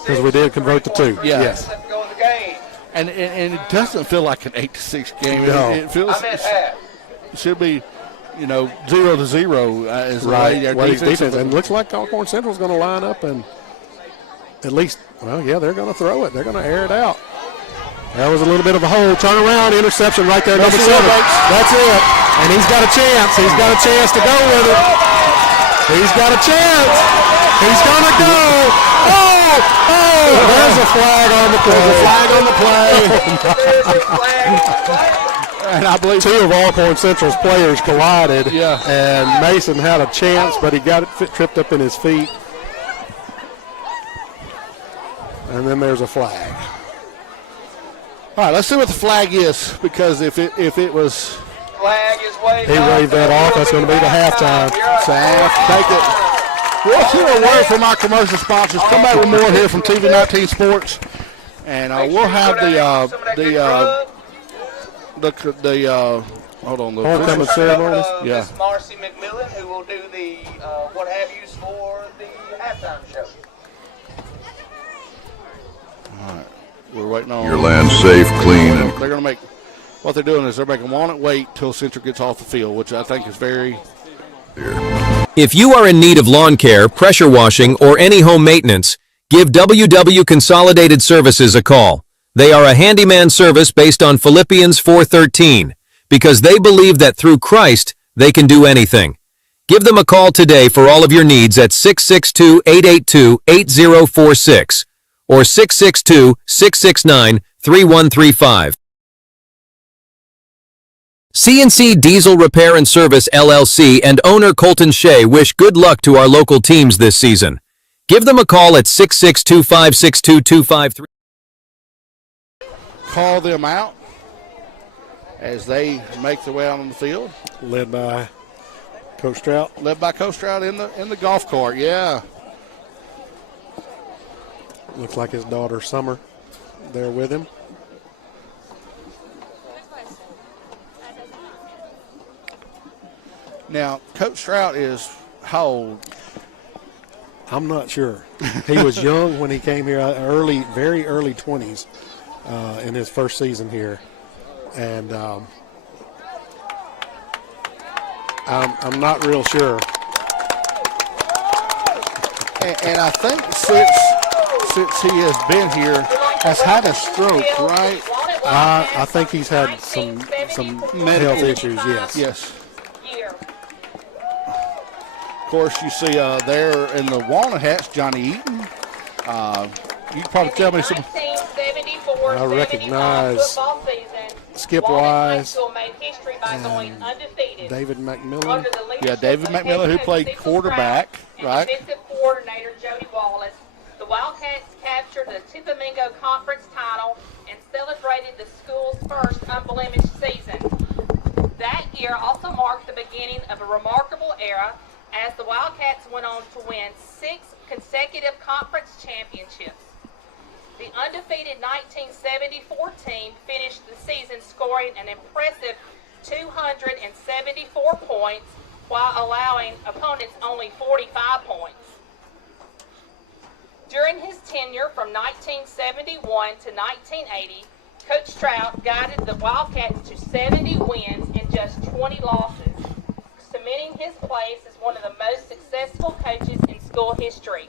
Because we did convert the 2. Yeah. Yes. And it doesn't feel like an 8-6 game. No. It feels it should be, 0-0 is Right. the Well, way his defense. And looks like Alcorn Central is going to line up and at least, they're going to throw it. They're going to air it out. That was a little bit of a hole. Turn around, interception right there, number 7. That's it. And he's got a chance. He's got a chance to go with it. He's got a chance. He's going to go. There's a flag on the play. There's a flag on the play. And I believe 2 of Alcorn Central's players collided. Yeah. And Mason had a chance, but he got it tripped up in his feet. And then there's a flag. All right, let's see what the flag is, because if it was, Flag is waved. He waved that off. That's going to be the halftime. Saf, take it. We'll hear a word from our commercial sponsors. Come back with more here from TV 19 Sports, and we'll have hold on, the homecoming ceremonies. Yeah. Miss Marcy McMillan, who will do the what have yous for the halftime show. All right, we're waiting on Your land safe, clean, and they're going to make. What they're doing is they're making Walnut wait till Central gets off the field, which I think is very. If you are in need of lawn care, pressure washing, or any home maintenance, give WW Consolidated Services a call. They are a handyman service based on Philippians 4:13, because they believe that through Christ, they can do anything. Give them a call today for all of your needs at 662-882-8046 or 662-669-3135. CNC Diesel Repair and Service LLC and owner Colton Shea wish good luck to our local teams this season. Give them a call at 662-562-253. Call them out as they make their way out on the field. Led by Coach Strout. Led by Coach Strout in the golf cart, yeah. Looks like his daughter Summer there with him. Now, Coach Strout is how old? I'm not sure. He was young when he came here, very early 20s in his first season here. And I'm not real sure. And I think since he has been here, has had a stroke, right? I think he's had some health issues, yes. Yes. Of course, you see there in the Walnut hats, Johnny Eaton. You can probably tell me some. I recognize Skip Wise and David McMillan. Yeah, David McMillan, who played quarterback, right? Defensive coordinator Jody Wallace. The Wildcats captured the Tippah Conference title and celebrated the school's first unblemished season. That year also marked the beginning of a remarkable era, as the Wildcats went on to win 6 consecutive conference championships. The undefeated 1974 team finished the season scoring an impressive 274 points while allowing opponents only 45 points. During his tenure from 1971 to 1980, Coach Strout guided the Wildcats to 70 wins and just 20 losses, cementing his place as one of the most successful coaches in school history.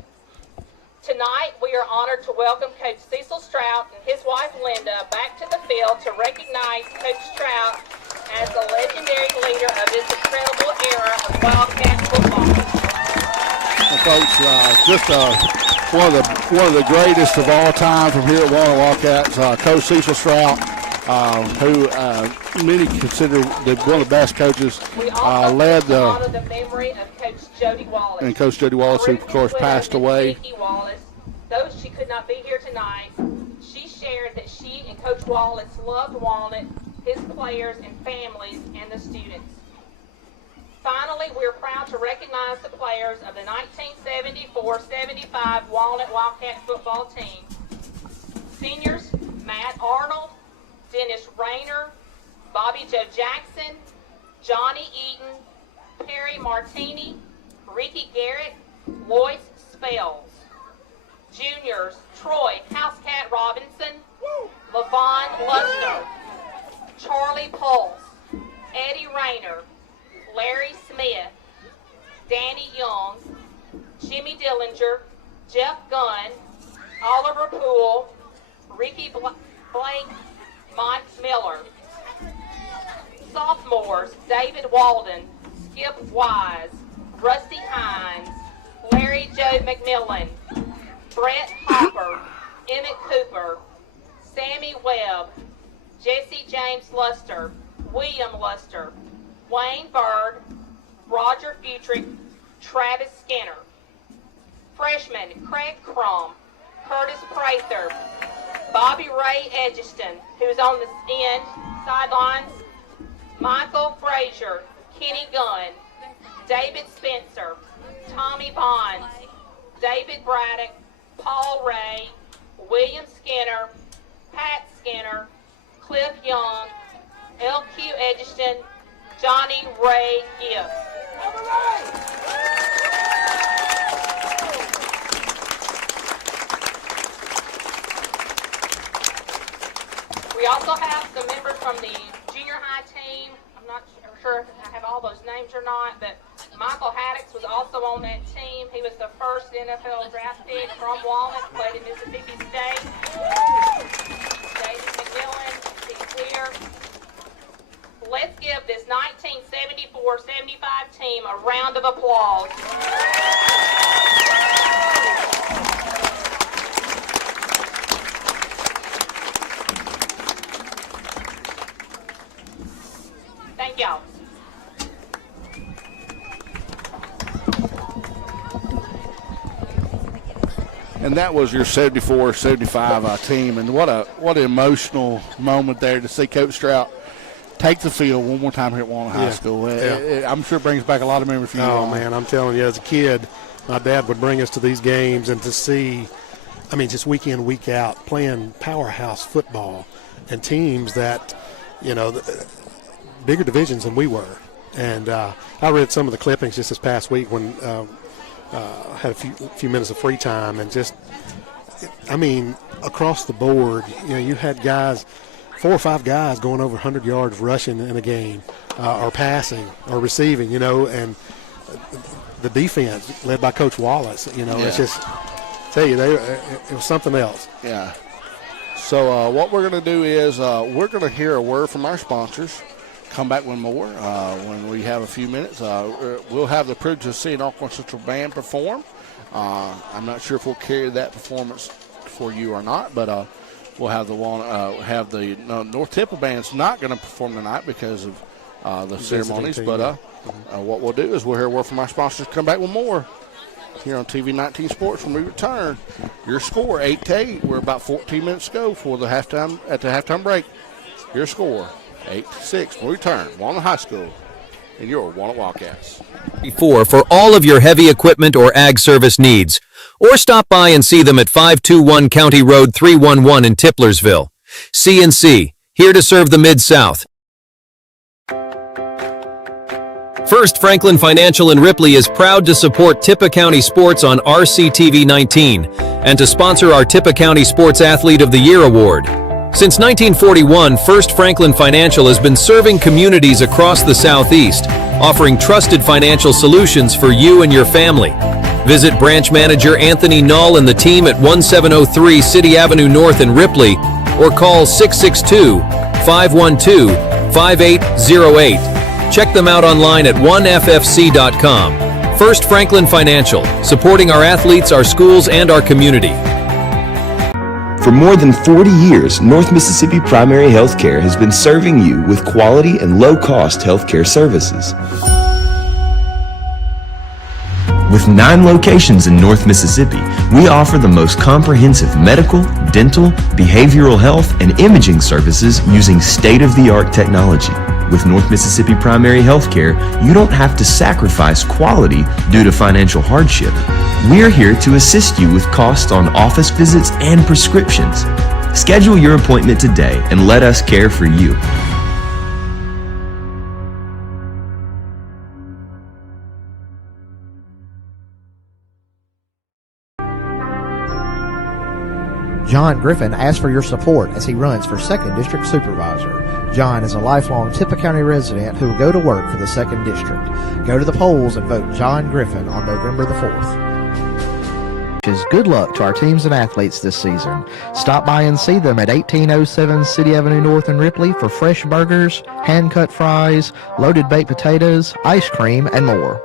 Tonight, we are honored to welcome Coach Cecil Strout and his wife Linda back to the field to recognize Coach Strout as the legendary leader of this incredible era of Wildcat football. Well, folks, just one of the greatest of all time from here at Walnut Wildcats, Coach Cecil Strout, who many consider one of the best coaches, led the honor the memory of Coach Jody Wallace. And Coach Jody Wallace, who of course passed away. Wallace, though she could not be here tonight, she shared that she and Coach Wallace loved Walnut, his players and families, and the students. Finally, we're proud to recognize the players of the 1974-75 Walnut Wildcat football team. Seniors Matt Arnold, Dennis Rayner, Bobby Joe Jackson, Johnny Eaton, Perry Martini, Ricky Garrett, Lois Spells. Juniors Troy Housecat Robinson, Levon Painter, Larry Smith, Danny Young, Jimmy Dillinger, Jeff Gunn, Oliver Poole, Ricky Blake, Mike Miller. Sophomores, David Walden, Skip Wise, Rusty Hines, Larry Joe McMillan, Brett Hopper, Emmett Cooper, Sammy Webb, Jesse James Luster, William Luster, Wayne Bird, Roger Futrick, Travis Skinner. Freshmen, Craig Crum, Curtis Prather, Bobby Ray Edgiston, who's on the end sidelines, Michael Frazier, Kenny Gunn, David Spencer, Tommy Bonds, David Braddock, Paul Ray, William Skinner, Pat Skinner, Cliff Young, L.Q. Edgiston, Johnny Ray Gibbs. We also have some members from the junior high team. I'm not sure if I have all those names or not, but Michael Haddix was also on that team. He was the first NFL draft pick from Walnut, played at Mississippi State. David McMillan, he's here. Let's give this 1974-75 team a round of applause. Thank y'all. And that was your 74-75 team, and what an emotional moment there to see Coach Strout take the field one more time here at Walnut High School. I'm sure it brings back a lot of memories for you. Oh, man, I'm telling you, as a kid, my dad would bring us to these games, and to see, I mean, just week in, week out, playing powerhouse football and teams that, you know, bigger divisions than we were. And I read some of the clippings just this past week when had a few minutes of free time, and just, I mean, across the board, you know, you had guys, 4 or 5 guys going over 100 yards rushing in a game, or passing or receiving, you know, and the defense led by Coach Wallace, you know, it's just, tell you, it was something else. Yeah. So what we're going to do is we're going to hear a word from our sponsors. Come back with more when we have a few minutes. We'll have the privilege of seeing Alcorn Central Band perform. I'm not sure if we'll carry that performance for you or not, but we'll have the North Tippah Band's not going to perform tonight because of the ceremonies. But what we'll do is we'll hear a word from our sponsors. Come back with more here on TV 19 Sports when we return. Your score 8-8. We're about 14 minutes to go for the halftime break. Your score 8-6. We'll return. Walnut High School and your Walnut Wildcats. For all of your heavy equipment or ag service needs, or stop by and see them at 521 County Road 311 in Tiplersville. C&C, here to serve the Mid-South. First Franklin Financial in Ripley is proud to support Tippah County Sports on RCTV 19 and to sponsor our Tippah County Sports Athlete of the Year Award. Since 1941, First Franklin Financial has been serving communities across the Southeast, offering trusted financial solutions for you and your family. Visit Branch Manager Anthony Null and the team at 1703 City Avenue North in Ripley, or call 662-512-5808. Check them out online at oneffc.com. First Franklin Financial, supporting our athletes, our schools, and our community. For more than 40 years, North Mississippi Primary Healthcare has been serving you with quality and low-cost healthcare services. With 9 locations in North Mississippi, we offer the most comprehensive medical, dental, behavioral health, and imaging services using state-of-the-art technology. With North Mississippi Primary Healthcare, you don't have to sacrifice quality due to financial hardship. We're here to assist you with costs on office visits and prescriptions. Schedule your appointment today and let us care for you. John Griffin asks for your support as he runs for 2nd District Supervisor. John is a lifelong Tippah County resident who will go to work for the 2nd District. Go to the polls and vote John Griffin on November the 4th. Good luck to our teams and athletes this season. Stop by and see them at 1807 City Avenue North in Ripley for fresh burgers, hand-cut fries, loaded baked potatoes, ice cream, and more.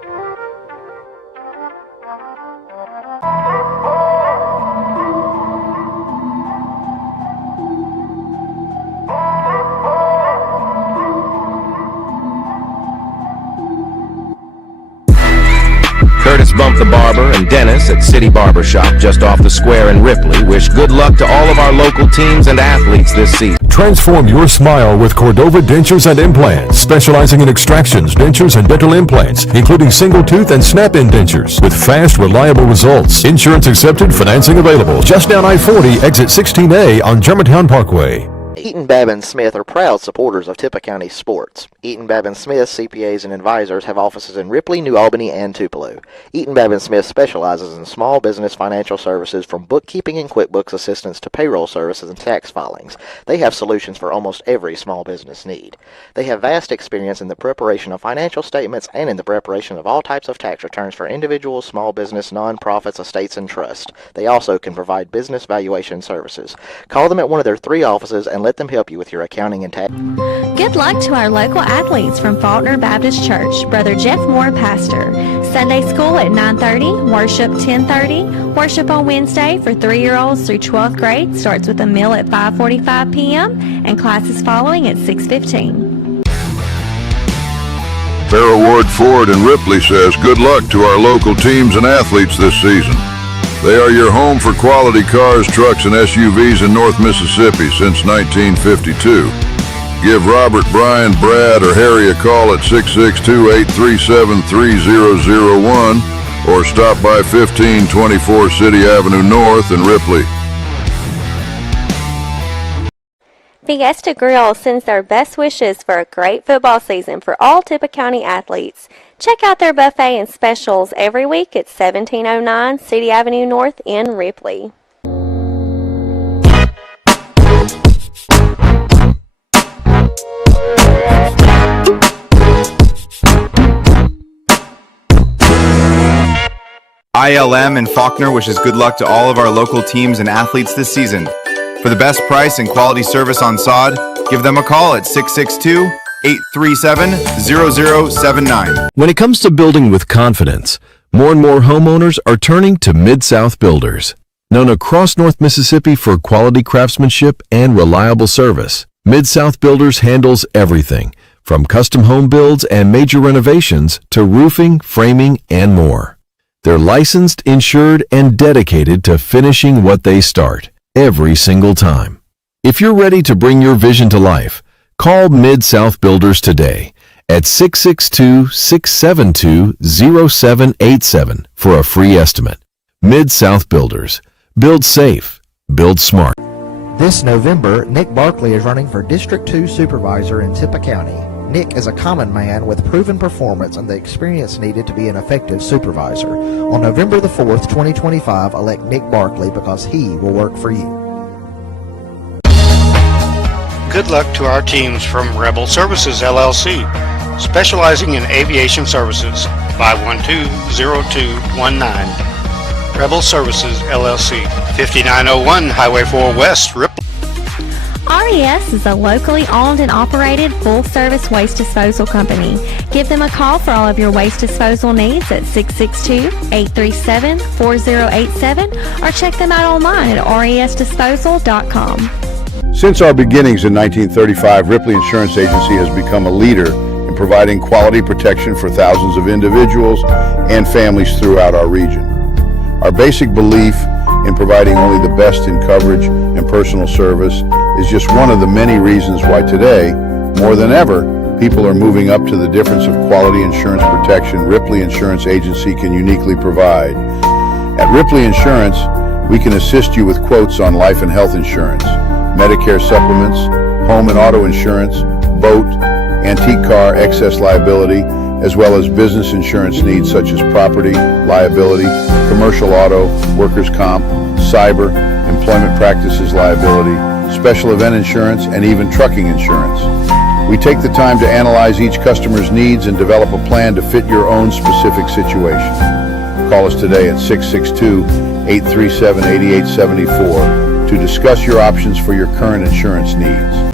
Curtis Bump the Barber and Dennis at City Barber Shop just off the square in Ripley wish good luck to all of our local teams and athletes this season. Transform your smile with Cordova Dentures and Implants, specializing in extractions, dentures, and dental implants, including single tooth and snap-in dentures, with fast, reliable results. Insurance accepted, financing available. Just down I-40, exit 16A on Germantown Parkway. Eaton, Babb & Smith are proud supporters of Tippah County sports. Eaton, Babb & Smith CPAs and advisors have offices in Ripley, New Albany, and Tupelo. Eaton, Babb & Smith specializes in small business financial services from bookkeeping and QuickBooks assistance to payroll services and tax filings. They have solutions for almost every small business need. They have vast experience in the preparation of financial statements and in the preparation of all types of tax returns for individuals, small business, nonprofits, estates, and trusts. They also can provide business valuation services. Call them at one of their 3 offices and let them help you with your accounting and tax. Good luck to our local athletes from Faulkner Baptist Church. Brother Jeff Moore, pastor. Sunday school at 9:30, worship 10:30. Worship on Wednesday for 3-year-olds through 12th grade starts with a meal at 5:45 p.m. and classes following at 6:15. Farrell Ward Ford in Ripley says good luck to our local teams and athletes this season. They are your home for quality cars, trucks, and SUVs in North Mississippi since 1952. Give Robert, Brian, Brad, or Harry a call at 662-837-3001 or stop by 1524 City Avenue North in Ripley. Fiesta Grill sends their best wishes for a great football season for all Tippah County athletes. Check out their buffet and specials every week at 1709 City Avenue North in Ripley. ILM in Faulkner wishes good luck to all of our local teams and athletes this season. For the best price and quality service on sod, give them a call at 662-837-0079. When it comes to building with confidence, more and more homeowners are turning to Mid-South Builders. Known across North Mississippi for quality craftsmanship and reliable service, Mid-South Builders handles everything from custom home builds and major renovations to roofing, framing, and more. They're licensed, insured, and dedicated to finishing what they start every single time. If you're ready to bring your vision to life, call Mid-South Builders today at 662-672-0787 for a free estimate. Mid-South Builders. Build safe. Build smart. This November, Nick Barkley is running for District 2 Supervisor in Tippah County. Nick is a common man with proven performance and the experience needed to be an effective supervisor. On November the 4th, 2025, elect Nick Barkley because he will work for you. Good luck to our teams from Rebel Services LLC, specializing in aviation services. 512-0219. Rebel Services LLC, 5901 Highway 4 West, Ripley. RES is a locally owned and operated full-service waste disposal company. Give them a call for all of your waste disposal needs at 662-837-4087 or check them out online at resdisposal.com. Since our beginnings in 1935, Ripley Insurance Agency has become a leader in providing quality protection for thousands of individuals and families throughout our region. Our basic belief in providing only the best in coverage and personal service is just one of the many reasons why today, more than ever, people are moving up to the difference of quality insurance protection Ripley Insurance Agency can uniquely provide. At Ripley Insurance, we can assist you with quotes on life and health insurance, Medicare supplements, home and auto insurance, boat, antique car, excess liability, as well as business insurance needs such as property, liability, commercial auto, workers' comp, cyber, employment practices liability, special event insurance, and even trucking insurance. We take the time to analyze each customer's needs and develop a plan to fit your own specific situation. Call us today at 662-837-8874 to discuss your options for your current insurance needs.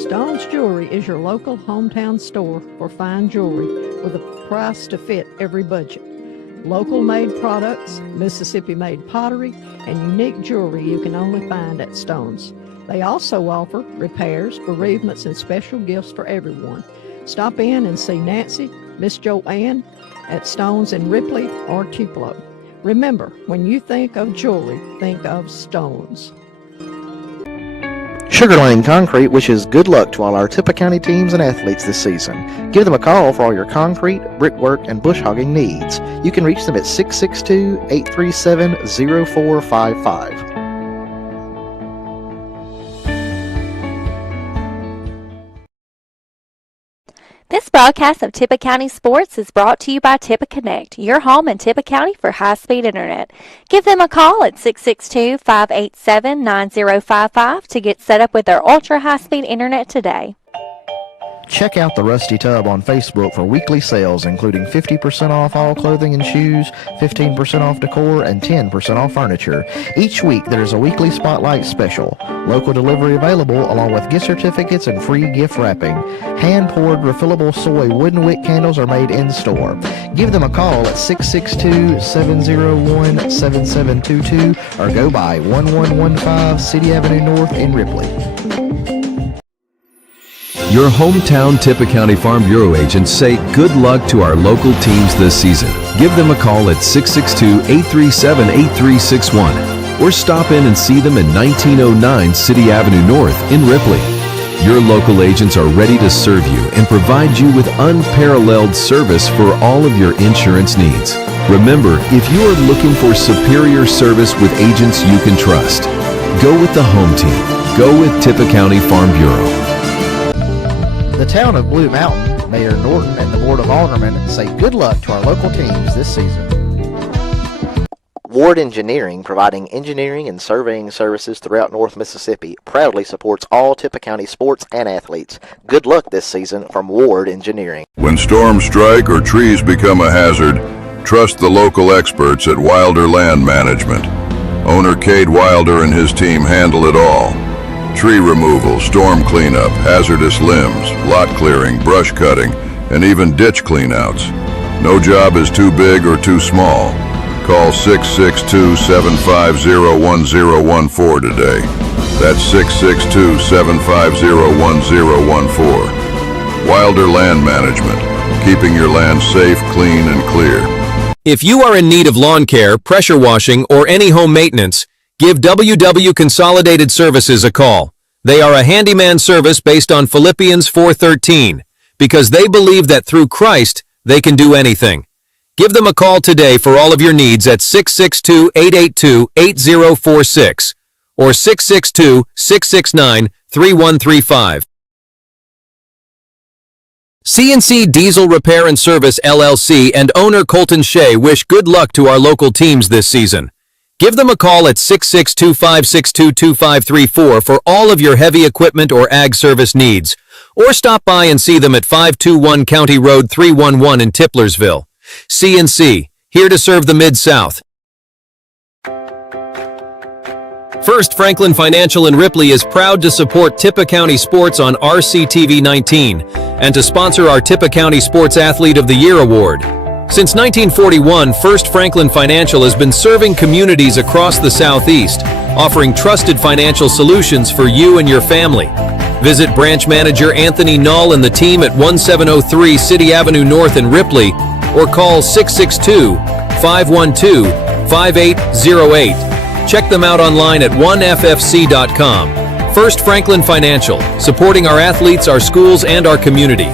Stone's Jewelry is your local hometown store for fine jewelry with a price to fit every budget. Local made products, Mississippi made pottery, and unique jewelry you can only find at Stone's. They also offer repairs, bereavements, and special gifts for everyone. Stop in and see Nancy, Miss Joanne at Stone's in Ripley or Tupelo. Remember, when you think of jewelry, think of Stone's. Sugar Lane Concrete wishes good luck to all our Tippah County teams and athletes this season. Give them a call for all your concrete, brickwork, and bush hogging needs. You can reach them at 662-837-0455. This broadcast of Tippah County Sports is brought to you by Tippah Connect, your home in Tippah County for high-speed internet. Give them a call at 662-587-9055 to get set up with their ultra-high-speed internet today. Check out the Rusty Tub on Facebook for weekly sales, including 50% off all clothing and shoes, 15% off decor, and 10% off furniture. Each week, there's a weekly spotlight special. Local delivery available, along with gift certificates and free gift wrapping. Hand-poured refillable soy wooden wick candles are made in-store. Give them a call at 662-701-7722 or go by 1115 City Avenue North in Ripley. Your hometown Tippah County Farm Bureau agents say good luck to our local teams this season. Give them a call at 662-837-8361 or stop in and see them at 1909 City Avenue North in Ripley. Your local agents are ready to serve you and provide you with unparalleled service for all of your insurance needs. Remember, if you are looking for superior service with agents you can trust, go with the home team. Go with Tippah County Farm Bureau. The town of Blue Mountain, Mayor Norton and the Board of Aldermen say good luck to our local teams this season. Ward Engineering, providing engineering and surveying services throughout North Mississippi, proudly supports all Tippah County sports and athletes. Good luck this season from Ward Engineering. When storms strike or trees become a hazard, trust the local experts at Wilder Land Management. Owner Cade Wilder and his team handle it all. Tree removal, storm cleanup, hazardous limbs, lot clearing, brush cutting, and even ditch cleanouts. No job is too big or too small. Call 662-750-1014 today. That's 662-750-1014. Wilder Land Management, keeping your land safe, clean, and clear. If you are in need of lawn care, pressure washing, or any home maintenance, give WW Consolidated Services a call. They are a handyman service based on Philippians 4:13, because they believe that through Christ, they can do anything. Give them a call today for all of your needs at 662-882-8046 or 662-669-3135. CNC Diesel Repair and Service LLC and owner Colton Shea wish good luck to our local teams this season. Give them a call at 662-562-2534 for all of your heavy equipment or ag service needs, or stop by and see them at 521 County Road 311 in Tiplersville. CNC, here to serve the Mid-South. First Franklin Financial in Ripley is proud to support Tippah County sports on RCTV 19 and to sponsor our Tippah County Sports Athlete of the Year Award. Since 1941, First Franklin Financial has been serving communities across the Southeast, offering trusted financial solutions for you and your family. Visit Branch Manager Anthony Null and the team at 1703 City Avenue North in Ripley or call 662-512-5808. Check them out online at oneffc.com. First Franklin Financial, supporting our athletes, our schools, and our community.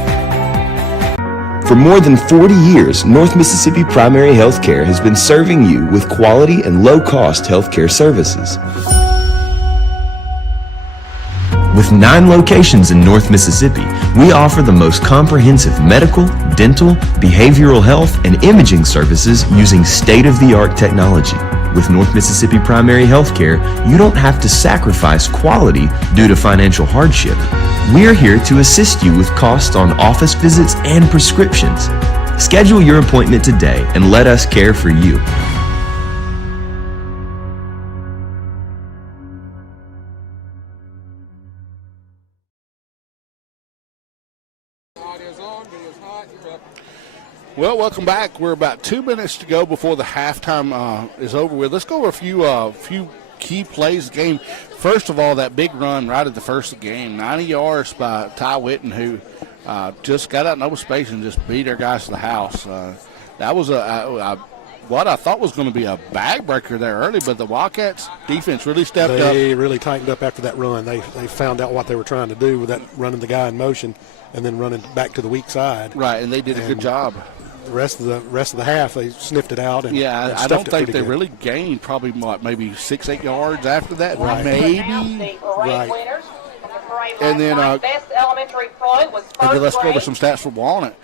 For more than 40 years, North Mississippi Primary Healthcare has been serving you with quality and low-cost healthcare services. With 9 locations in North Mississippi, we offer the most comprehensive medical, dental, behavioral health, and imaging services using state-of-the-art technology. With North Mississippi Primary Healthcare, you don't have to sacrifice quality due to financial hardship. We're here to assist you with costs on office visits and prescriptions. Schedule your appointment today and let us care for you. Well, welcome back. We're about 2 minutes to go before the halftime is over with. Let's go over a few key plays of the game. First of all, that big run right at the first of the game, 90 yards by Ty Witten, who just got out in open space and just beat our guys to the house. That was what I thought was going to be a bag breaker there early, but the Wildcats defense really stepped up. They really tightened up after that run. They found out what they were trying to do with that running the guy in motion and then running back to the weak side. Right, and they did a good job. The rest of the half, they sniffed it out. And I don't think they really gained probably maybe 6-8 yards after that, right. Maybe. Right. And then best elementary pro was and then let's go over some stats for Walnut.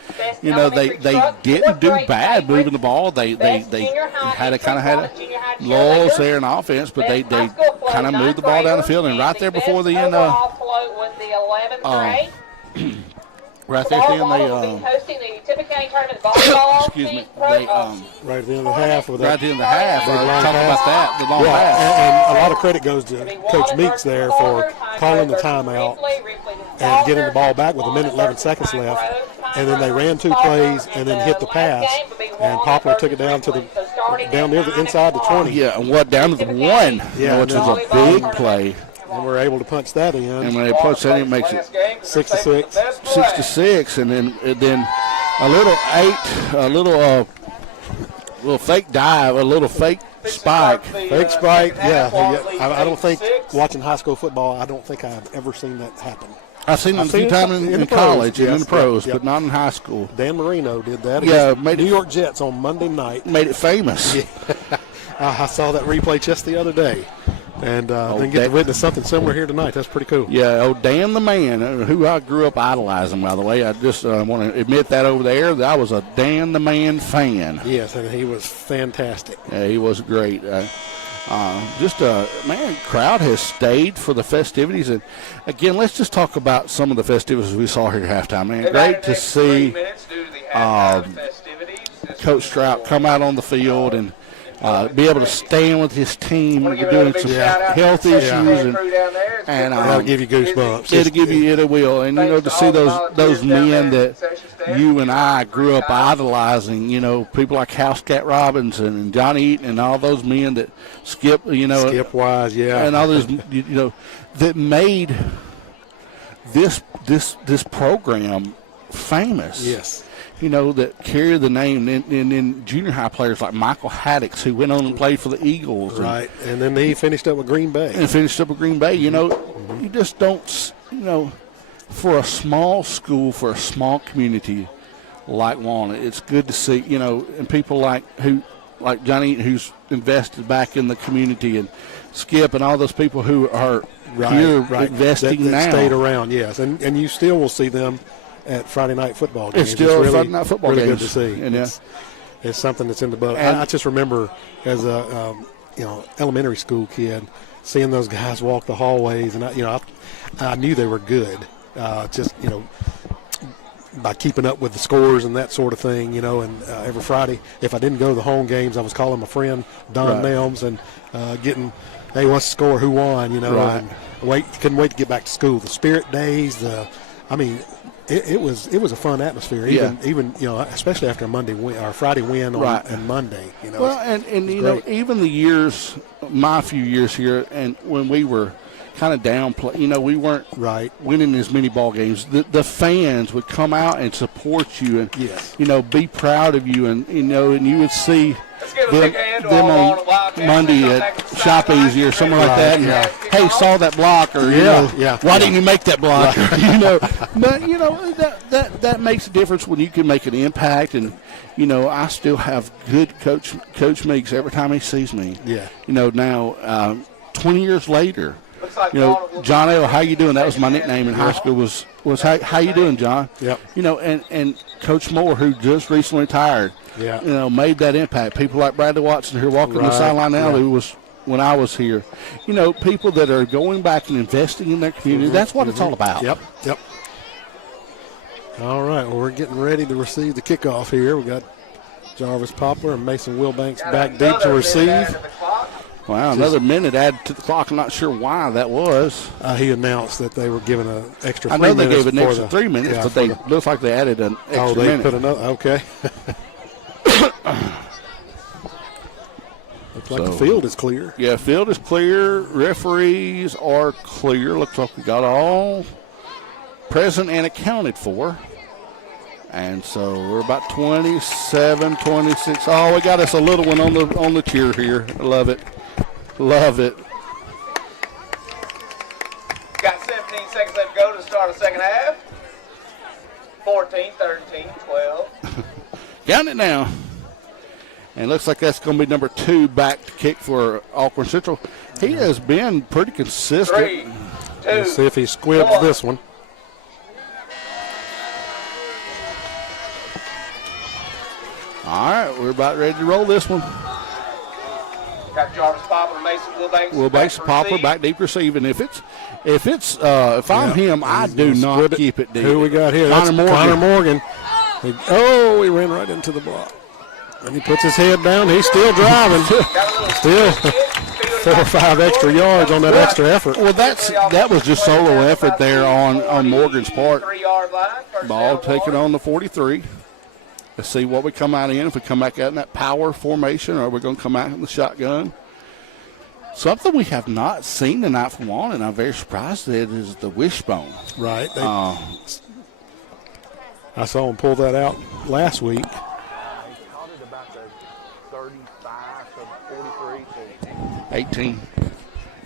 You know, they didn't do bad moving the ball. They had a lulls there in offense, but they kind of moved the ball down the field, and right there before the end. Right there at the end, excuse me, right at the end of the half. Right at the end of the half. Talking about that, the long pass. pass. And a lot of credit goes to Coach Meeks there for calling the timeout and getting the ball back with 1 minute 11 seconds left. And then they ran 2 plays and then hit the pass. And Poplar took it down near the inside the 20. Yeah, and down to the 1, which was a big play. And we're able to punch that in. And when they punch that in, it makes it 6-6. 6-6, and then a little fake dive, a little fake spike. Fake spike, yeah. I don't think, watching high school football, I don't think I've ever seen that happen. I've seen it a few times in college and in the pros, but not in high school. Dan Marino did that. Yeah, New York Jets on Monday night. Made it famous. Yeah. I saw that replay just the other day. And then get to witness something similar here tonight. That's pretty cool. Yeah, Dan the man, who I grew up idolizing, by the way. I just want to admit that over there, that I was a Dan the man fan. Yes, and he was fantastic. Yeah, he was great. Crowd has stayed for the festivities. And, again, let's just talk about some of the festivities we saw here at halftime. Man, great to see Coach Strout come out on the field and be able to stand with his team. We're doing some health issues, and that'll give you goosebumps. It will, and to see those men that you and I grew up idolizing. People like House Cat Robinson and Johnny Eaton and all those men that Skip Wise, and others, that made this program famous. Yes. That carry the name, and then junior high players like Michael Haddix, who went on and played for the Eagles. Right, and then he finished up with Green Bay. You just don't, for a small school, for a small community like Walnut, it's good to see, and people like Johnny, who's invested back in the community, and Skip and all those people who are here investing that now. Stayed around, yes, and you still will see them at Friday night football games. It's still really, Friday night football really games. Good to see. And it's something that's in the blood. I just remember as a elementary school kid seeing those guys walk the hallways, and I knew they were good. By keeping up with the scores and that sort of thing, and every Friday, if I didn't go to the home games, I was calling my friend Don Nelms and getting, hey, what's the score? Who won? And couldn't wait to get back to school. The spirit days, it was a fun atmosphere, even especially after a Monday win or Friday win on Monday. Well, and even the years, my few years here, and when we were kind of downplay, we weren't winning as many ball games. The fans would come out and support you, and be proud of you, and and you would see them on Monday at Shop Easy or something like that. And, hey, saw that block, or why didn't you make that block? But that makes a difference when you can make an impact. And I still have good Coach Meeks every time he sees me. Yeah. Now 20 years later. John L., how you doing? That was my nickname in high school. Was how you doing, John? Yep. And Coach Moore, who just recently retired. made that impact. People like Bradley Watson here walking the sideline now, who was when I was here. People that are going back and investing in their community. That's what it's all about. Yep. All right, well, we're getting ready to receive the kickoff here. We got Jarvis Poplar and Mason Wilbanks back deep to receive. Wow, another minute added to the clock. I'm not sure why that was. He announced that they were giving an extra 3 minutes. I know they gave an extra 3 minutes, but they looks like they added an extra minute. Put another. Okay. Looks like the field is clear. Yeah, field is clear. Referees are clear. Looks like we got all present and accounted for. And so we're about 27, 26. Oh, we got us a little one on the cheer here. I love it. Love it. Got 17 seconds left to go to start the second half. 14, 13, 12. Count it now. And looks like that's going to be number 2 back to kick for Alcorn Central. He has been pretty consistent. 3, 2, Let's see if he squibs this one. All right, we're about ready to roll this one. Got Jarvis Poplar and Mason Wilbanks. Wilbanks and Poplar back deep receiving. If I'm him, I do not keep it deep. Who we got here? Connor Morgan. He ran right into the block. And he puts his head down. He's still driving. Still 4 or 5 extra yards on that extra effort. Well, that was just solo effort there on Morgan's part. Ball taken on the 43. Let's see what we come out in. If we come back out in that power formation, or we're going to come out in the shotgun. Something we have not seen tonight from Walnut, and I'm very surprised at, is the wishbone. Right. I saw him pull that out last week. 18.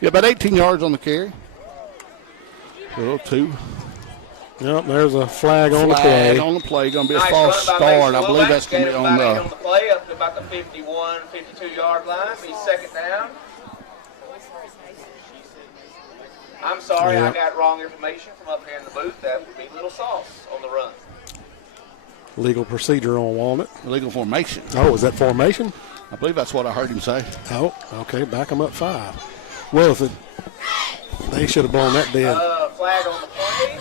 Yeah, about 18 yards on the carry. Little 2. Yep, there's a flag on the play. Flag on the play, going to be a false start. I believe that's going to be on the play up to about the 51, 52-yard line. Be second down. I'm sorry, I got wrong information from up here in the booth. That would be little sauce on the run. Legal procedure on Walnut. Legal formation. Oh, is that formation? I believe that's what I heard him say. Oh, okay, back them up 5. Well, they should have blown that dead. Flag on the play.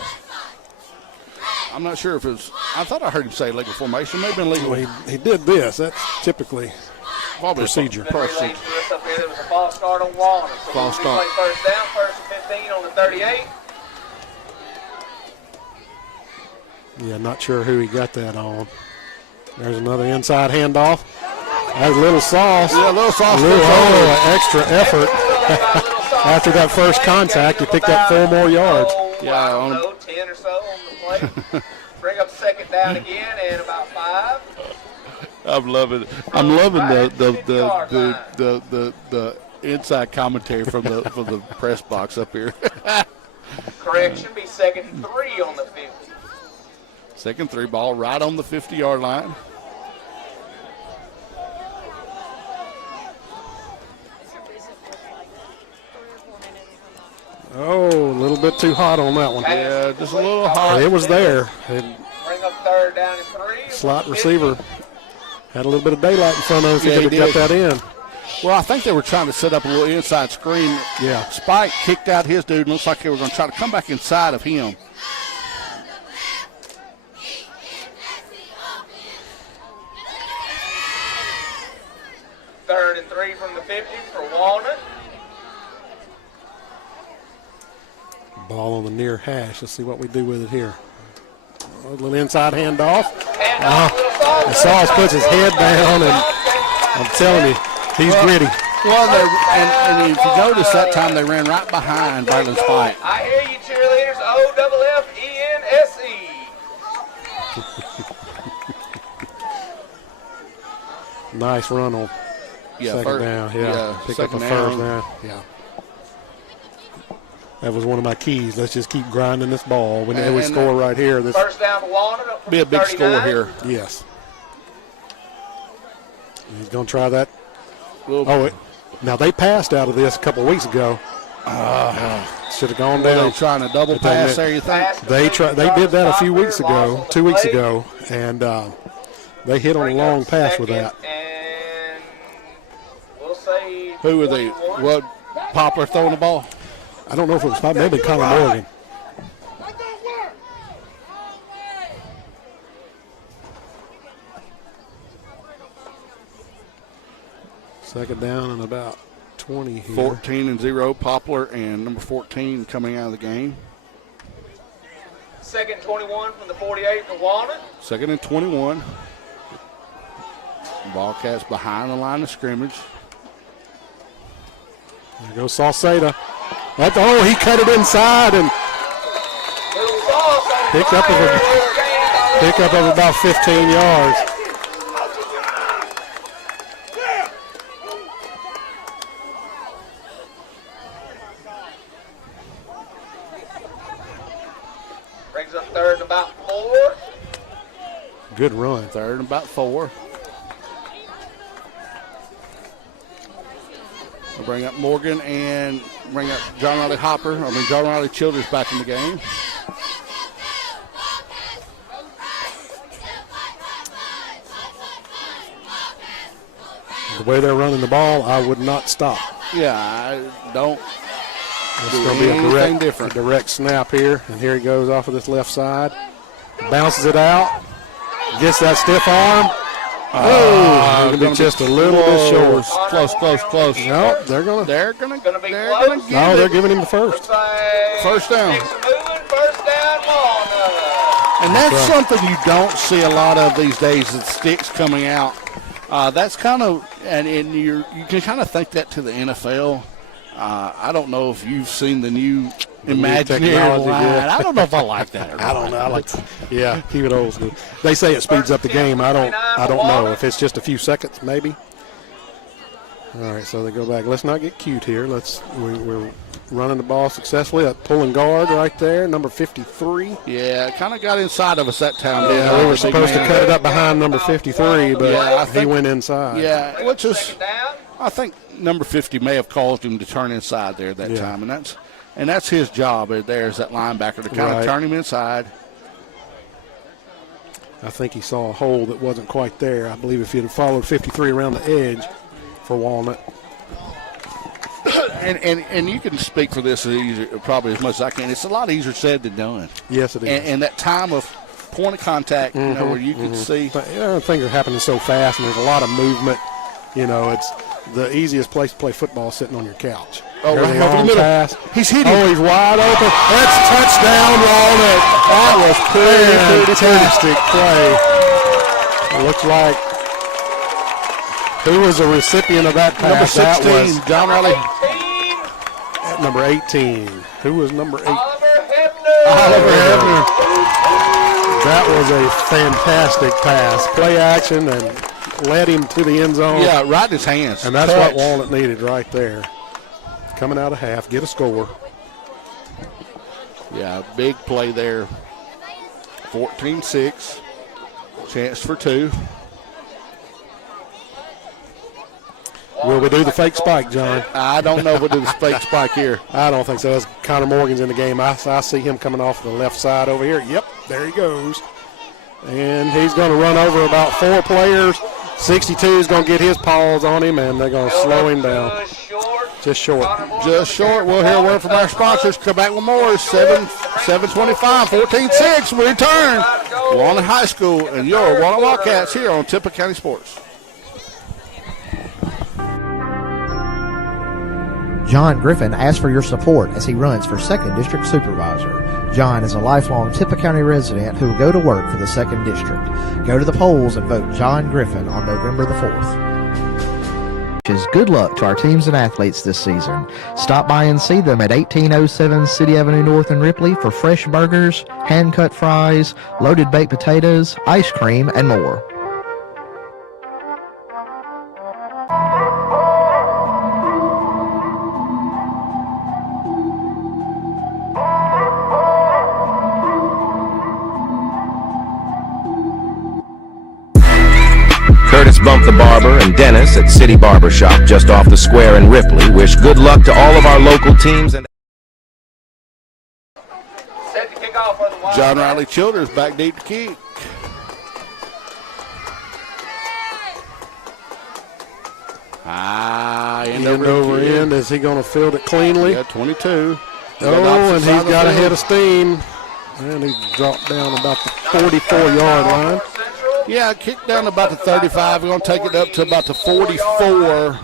I'm not sure if it's. I thought I heard him say legal formation. Maybe been legal. Well, he did this. That's typically procedure. There was a false start on Walnut. So false start. First down, 1st and 15 on the 38. Yeah, not sure who he got that on. There's another inside handoff. That's a little sauce. Yeah, a little sauce. Extra effort. After that first contact, you picked up 4 more yards. Yeah, 10 or so on the play. Bring up second down again and about 5. I'm loving it. I'm loving the inside commentary from the press box up here. Correction, be second and 3 on the 50. Second 3, ball right on the 50-yard line. Oh, a little bit too hot on that one. Yeah, just a little hot. It was there. Bring up third down and 3. Slot receiver had a little bit of daylight in front of him. He could have got that in. Well, I think they were trying to set up a little inside screen. Yeah. Spike kicked out his dude. Looks like they were going to try to come back inside of him. Third and 3 from the 50 for Walnut. Ball on the near hash. Let's see what we do with it here. A little inside handoff. And Sauce puts his head down, and I'm telling you, he's gritty. Well, and if you notice that time they ran right behind Braylon Spike. I hear you, cheerleaders. O-F-F-E-N-S-E. Nice run on second down. Yeah, pick up a first down. Yeah. That was one of my keys. Let's just keep grinding this ball. When we score right here, this first down for Walnut. Be a big score here. Yes. He's going to try that. Now they passed out of this a couple of weeks ago. Should have gone down. They trying to double pass there, you think? They did that a few weeks ago, 2 weeks ago, and They hit on a long pass with that. And we'll say Who were they? What, Poplar throwing the ball? I don't know if it was maybe Connor Morgan. Second down and about 20 here. 14-0, Poplar and number 14 coming out of the game. second 21 from the 48 for Walnut. Second and 21. Ballcats behind the line of scrimmage. There goes Salceda. He cut it inside and pick up of about 15 yards. Brings up third and about 4. Good run. Third and about 4. We'll bring up Morgan and bring up John Riley Childers back in the game. The way they're running the ball, I would not stop. Yeah, I don't. It's going to be a direct snap here, and here he goes off of this left side. Bounces it out. Gets that stiff arm. Going to be just a little bit short. Close. No, they're going to. No, they're giving him the first. First down. First down, Walnut. And that's something you don't see a lot of these days, the sticks coming out. That's kind of, and you can kind of think that to the NFL. I don't know if you've seen the new imaginary line. Yeah. I don't know if I like that. I don't know. I like, keep it old school. They say it speeds up the game. I don't know if it's just a few seconds, maybe. All right, so they go back. Let's not get cute here. We're running the ball successfully. That pulling guard right there, number 53. Yeah, kind of got inside of us that time. Yeah, we were supposed to cut it up behind number 53, but he went inside. Yeah, which is, I think number 50 may have caused him to turn inside there that time, and that's his job there as that linebacker to kind of turn him inside. I think he saw a hole that wasn't quite there. I believe if he'd have followed 53 around the edge for Walnut. And you can speak for this probably as much as I can. It's a lot easier said than done. Yes, it is. And that time of point of contact, where you can see. Things are happening so fast, and there's a lot of movement. It's the easiest place to play football sitting on your couch. Oh, right over the middle. Pass. He's hitting. Oh, he's wide open. That's touchdown, Walnut. That was pretty fantastic play. It looks like who was the recipient of that pass? Number 16, that was John Riley. Number 18. Who was number 8? Oliver Hebner. That was a fantastic pass. Play action and led him to the end zone. Yeah, right in his hands. And that's what Walnut needed right there. Coming out of half, get a score. Yeah, big play there. 14-6. Chance for 2. Will we do the fake spike, John? I don't know if we'll do the fake spike here. I don't think so. As Connor Morgan's in the game, I see him coming off the left side over here. Yep, there he goes. And he's going to run over about 4 players. 62 is going to get his paws on him, and they're going to slow him down. Just short. We'll hear a word from our sponsors. Come back with more. 7:25, 14-6. We return. Walnut High School and your Walnut Wildcats here on Tippah County Sports. John Griffin asks for your support as he runs for 2nd District Supervisor. John is a lifelong Tippah County resident who will go to work for the 2nd District. Go to the polls and vote John Griffin on November the 4th. Good luck to our teams and athletes this season. Stop by and see them at 1807 City Avenue North in Ripley for fresh burgers, hand-cut fries, loaded baked potatoes, ice cream, and more. Curtis Bump the Barber and Dennis at City Barber Shop just off the square in Ripley wish good luck to all of our local teams and Set to kick off for the Wildcats. John Riley Childers back deep to kick. End over end. Is he going to field it cleanly? Yeah, 22. Oh, and he's got a head of steam. And he dropped down about the 44-yard line. Yeah, kicked down about the 35. We're going to take it up to about the 44.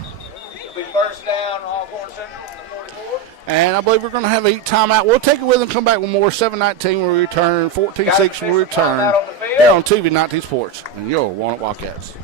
First down, Alcorn Central, the 44. And I believe we're going to have a timeout. We'll take it with them, come back with more. 7-19 will return, 14-6 will return. Here on TV 19 Sports and your Walnut Wildcats.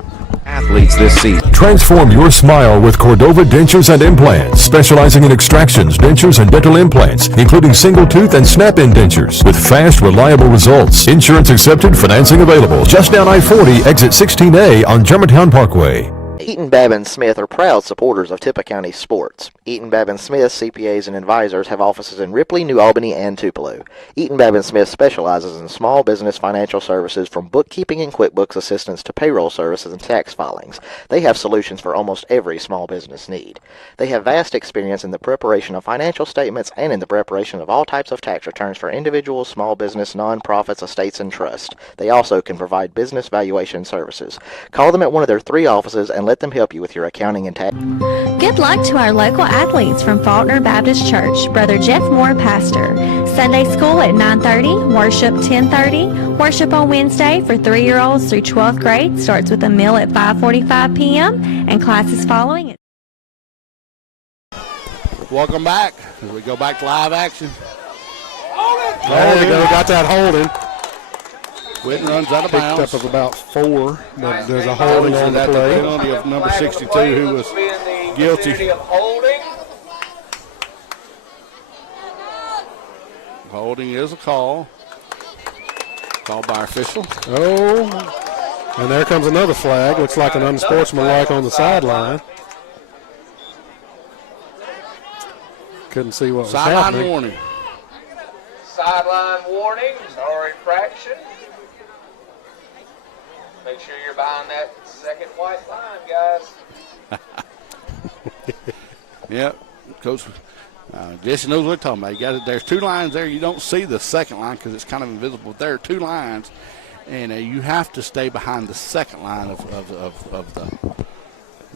Athletes this season. Transform your smile with Cordova Dentures and Implants, specializing in extractions, dentures, and dental implants, including single tooth and snap-in dentures, with fast, reliable results. Insurance accepted, financing available. Just down I-40, exit 16A on Germantown Parkway. Eaton, Babb & Smith are proud supporters of Tippah County sports. Eaton, Babb & Smith CPAs and advisors have offices in Ripley, New Albany, and Tupelo. Eaton, Babb & Smith specializes in small business financial services from bookkeeping and QuickBooks assistance to payroll services and tax filings. They have solutions for almost every small business need. They have vast experience in the preparation of financial statements and in the preparation of all types of tax returns for individuals, small business, nonprofits, estates, and trusts. They also can provide business valuation services. Call them at one of their 3 offices and let them help you with your accounting and tax. Good luck to our local athletes from Faulkner Baptist Church. Brother Jeff Moore, pastor. Sunday school at 9:30, worship 10:30. Worship on Wednesday for 3-year-olds through 12th grade starts with a meal at 5:45 p.m. and classes following. Welcome back as we go back to live action. There we go. Got that holding. Whitten runs out of bounds. Picked up of about 4, but there's a holding on the play. The penalty of number 62 who was guilty. Holding is a call. Called by our official. Oh, and there comes another flag. Looks like an unsportsmanlike on the sideline. Couldn't see what was happening. Sideline warning. Sideline warning or infraction. Make sure you're behind that second white line, guys. Yep, Coach Jesse knows what we're talking about. There's 2 lines there. You don't see the second line because it's kind of invisible. There are 2 lines, and you have to stay behind the second line of the.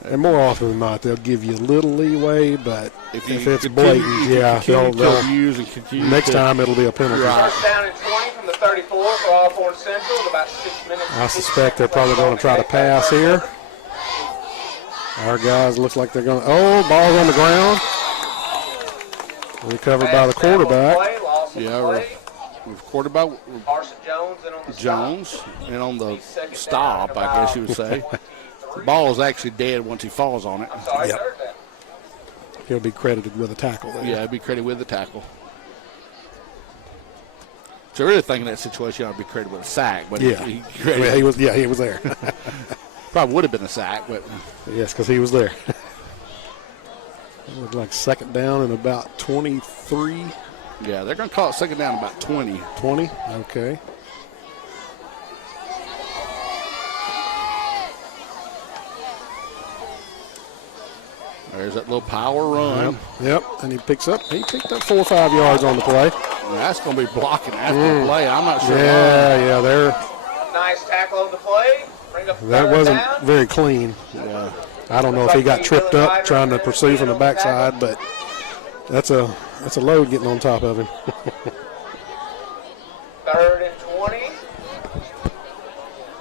And more often than not, they'll give you a little leeway, but if it's blatant, they'll use and continue. Next time it'll be a penalty. Right. First down and 20 from the 34 for Alcorn Central with about 6 minutes. I suspect they're probably going to try to pass here. Our guys looks like they're going to. Oh, ball's on the ground. Recovered by the quarterback. Quarterback Jones and on the stop, I guess you would say. The ball is actually dead once he falls on it. Yep. He'll be credited with a tackle there. Yeah, he'll be credited with the tackle. So really thinking that situation ought to be credited with a sack, but he was there. Probably would have been a sack, but yes, because he was there. It looked like second down and about 23. Yeah, they're going to call it second down about 20. 20? Okay. There's that little power run. Yep, and he picked up 4 or 5 yards on the play. Well, that's going to be blocking after the play. I'm not sure. Yeah, they're. Nice tackle on the play. Bring up that wasn't down. Very clean. Yeah. I don't know if he got tripped up trying to pursue from the backside, but that's a load getting on top of him. 3rd and 20.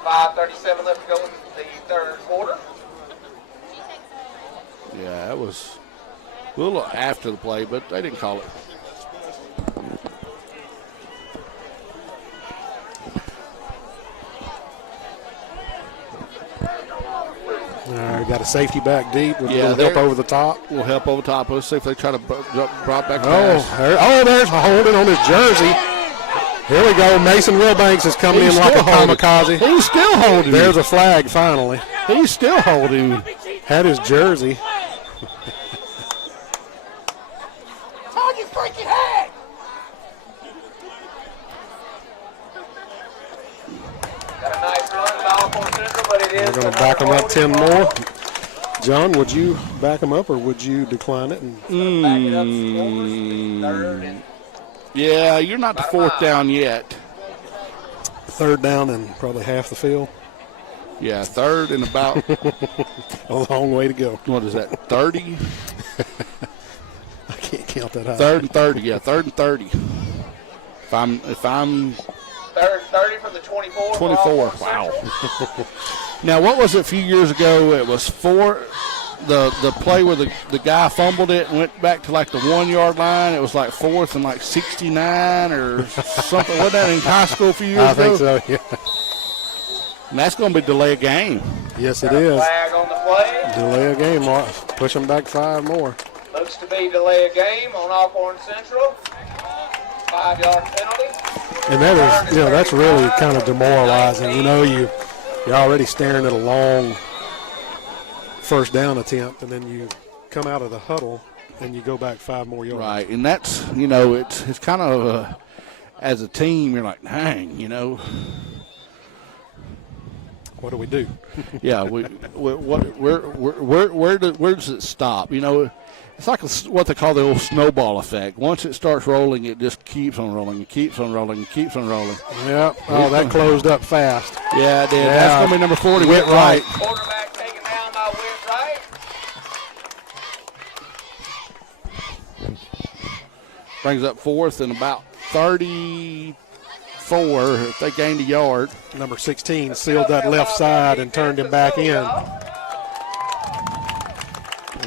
5:37 left to go in the 3rd quarter. Yeah, that was a little after the play, but they didn't call it. Got a safety back deep. With a help over the top. We'll help over the top. Let's see if they try to drop back. There's a holding on his jersey. Here we go. Mason Wilbanks is coming in like a kamikaze. He's still holding. There's a flag finally. He's still holding. Had his jersey. On your freaking head! Got a nice run at Alcorn Central, but it is. We're going to back them up 10 more. John, would you back them up or would you decline it? Back it up some more. 3rd and yeah, you're not the 4th down yet. 3rd down and probably half the field. Yeah, third and about a long way to go. What is that? 30. I can't count that high. Third and 30. Yeah, third and 30. If I'm Third 30 from the 24. 24. Wow. Now, what was it a few years ago? It was the play where the guy fumbled it and went back to like the 1 yard line. It was like fourth and like 69 or something. Wasn't that in high school a few years ago? I think so, yeah. And that's going to be delay a game. Yes, it is. Flag on the play. Delay a game, Mark. Push them back 5 more. Looks to be delay a game on Alcorn Central. 5-yard penalty. And that is, that's really kind of demoralizing. You're already staring at a long first down attempt, and then you come out of the huddle and you go back 5 more yards. Right, and that's, it's kind of, as a team, you're like, dang, What do we do? Yeah, where does it stop? It's like what they call the old snowball effect. Once it starts rolling, it just keeps on rolling, and keeps on rolling, and keeps on rolling. Yep. Oh, that closed up fast. Yeah, it did. Yeah. That's going to be number 40. Went right. Quarterback taken down by Whit Wright. Brings up fourth and about 34 if they gained a yard. Number 16 sealed that left side and turned him back in.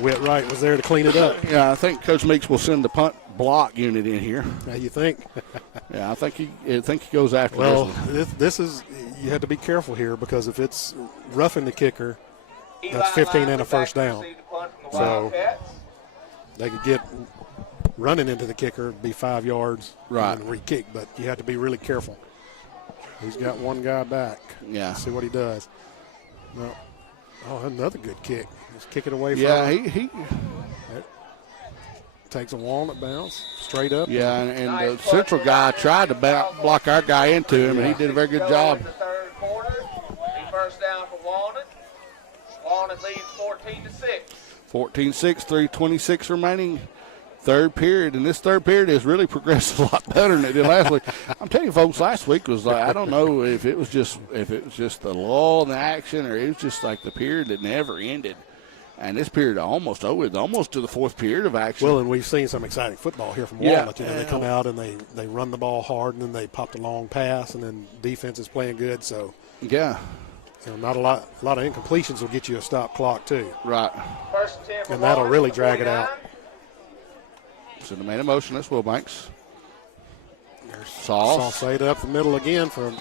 Whit Wright was there to clean it up. Yeah, I think Coach Meeks will send the punt block unit in here. Now you think? Yeah, I think he goes after well, this one. this is, you have to be careful here because if it's roughing the kicker, that's 15 and a first down. So they could get running into the kicker, it'd be 5 yards, right, and re-kick, but you have to be really careful. He's got one guy back. Yeah. Let's see what he does. No. Oh, another good kick. Just kick it away from him. He takes a Walnut bounce straight up. Yeah, and the central guy tried to block our guy into him, and he did a very good job. In the third quarter, first down for Walnut. Walnut leads 14-6. 14-6, 3:26 remaining. Third period, and this third period has really progressed a lot better than it did last week. I'm telling you, folks, last week was like, I don't know if it was just the lull in the action, or it was just like the period that never ended. And this period almost to the fourth period of action. Well, and we've seen some exciting football here from Walnut. Yeah. They come out and they run the ball hard, and then they pop the long pass, and then defense is playing good. So yeah, not a lot of incompletions will get you a stop clock too. Right. First and 10 for and that'll really drag it out. So the main emotion, that's Wilbanks. There's Sauce. Sauce laid up the middle again for a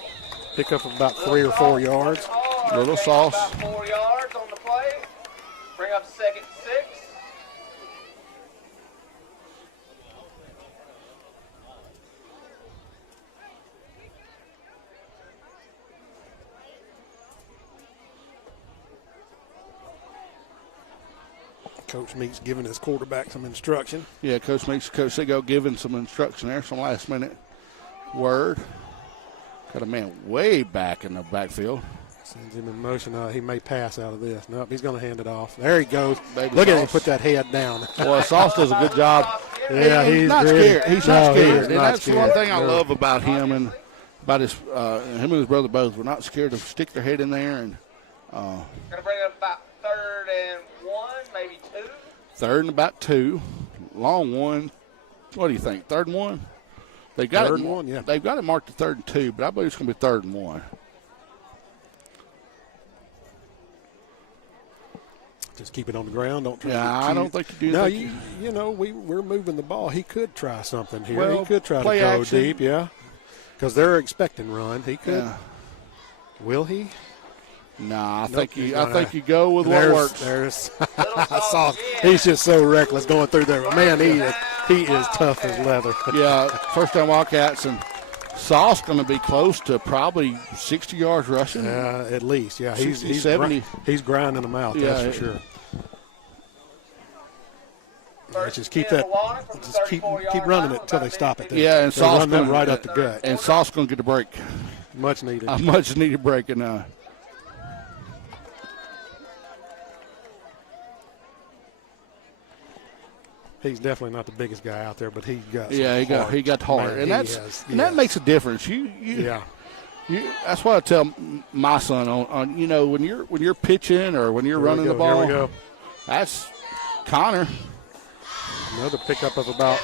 pickup of about 3 or 4 yards. Little Sauce. About 4 yards on the play. Bring up 2nd and 6. Coach Meeks giving his quarterback some instruction. Yeah, Coach Meeks, Coach Sigo giving some instruction there, some last minute word. Got a man way back in the backfield. Sends him in motion. He may pass out of this. Nope, he's going to hand it off. There he goes. Baby Look Sauce. at him put that head down. Well, Sauce does a good job. Yeah, he's not scared. He's not scared. And that's scared. one thing I love about him and about him and his brother both. We're not scared to stick their head in there. And going to bring up about 3rd and 1, maybe 2. 3rd and about 2. Long one. What do you think? 3rd and 1? They got 3rd it. and 1, yeah. They've got it marked to 3rd and 2, but I believe it's going to be 3rd and 1. Just keep it on the ground. Don't try. Yeah, I don't think you do. No, you know we're moving the ball. He could try something here. Well, he could try to play go action. deep. Yeah, because they're expecting run. He could. Yeah. Will he? Nah, I Nope, think you go with what works. There's Sauce. He's just so reckless going through there. Man, he is tough as leather. Yeah, first down Wildcats, and Sauce going to be close to probably 60 yards rushing. At least. Yeah, 60, he's 70. He's grinding them out. Yeah, that's for sure. Just keep that. Just keep running it until they stop it. Yeah, and Sauce run that right up the gut. And Sauce going to get a break. Much needed. A much needed break, and he's definitely not the biggest guy out there, but he got he got heart, and that makes a difference. That's what I tell my son on when you're pitching or when you're running the ball. Here we go. That's Connor. Another pickup of about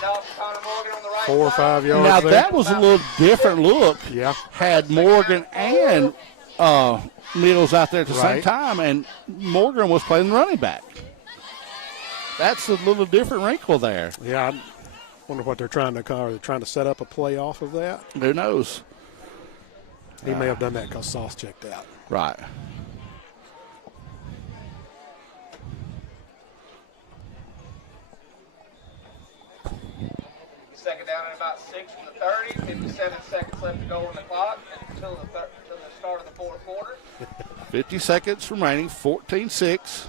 4 or 5 yards. Now there. that was a little different look. Yeah. Had Morgan and Mills out there at the same time, and Morgan was playing running back. That's a little different wrinkle there. Yeah, I wonder what they're trying to call. Are they trying to set up a play off of that? Who knows? He may have done that because Sauce checked out. Right. Second down and about 6 from the 30. 57 seconds left to go on the clock until the start of the fourth quarter. 50 seconds remaining, 14-6.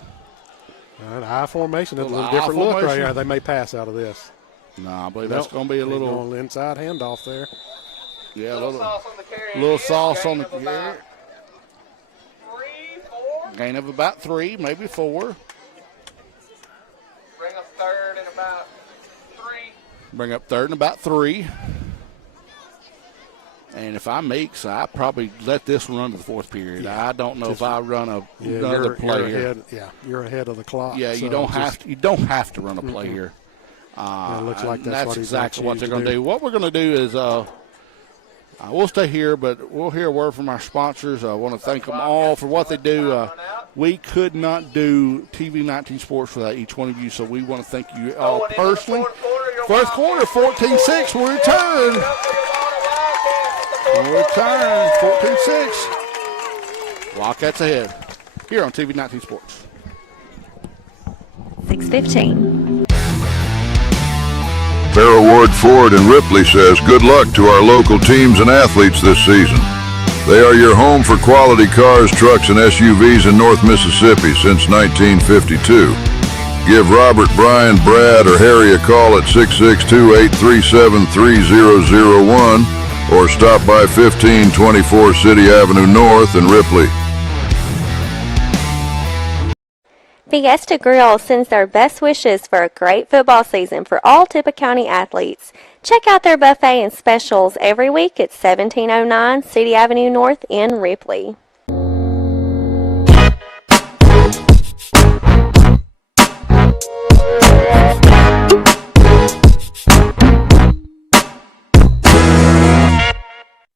All right, I formation. That's a little I different look right formation. here. They may pass out of this. No, I believe that's going to be a little inside handoff there. Yeah, Little sauce on the carry. Little sauce on the Gain of carry. about 3, 4. Gain of about 3, maybe 4. Bring up third and about 3. Bring up third and about 3. And if I'm Meeks, I probably let this run to the fourth period. Yeah. I don't know if I run another play you're here. ahead, you're ahead of the clock. Yeah, so you don't have to run a play here. It looks like that's what he's exactly what they're going to do. What we're going to do is we'll stay here, but we'll hear a word from our sponsors. I want to thank them all for what they do. We could not do TV 19 Sports without each one of you, so we want to thank you all personally. First quarter, 14-6. We'll return. 14-6. Wildcats ahead here on TV 19 Sports. 6:15. Farrell Ward Ford in Ripley says good luck to our local teams and athletes this season. They are your home for quality cars, trucks, and SUVs in North Mississippi since 1952. Give Robert, Brian, Brad, or Harry a call at 662-837-3001 or stop by 1524 City Avenue North in Ripley. Fiesta Grill sends their best wishes for a great football season for all Tippah County athletes. Check out their buffet and specials every week at 1709 City Avenue North in Ripley.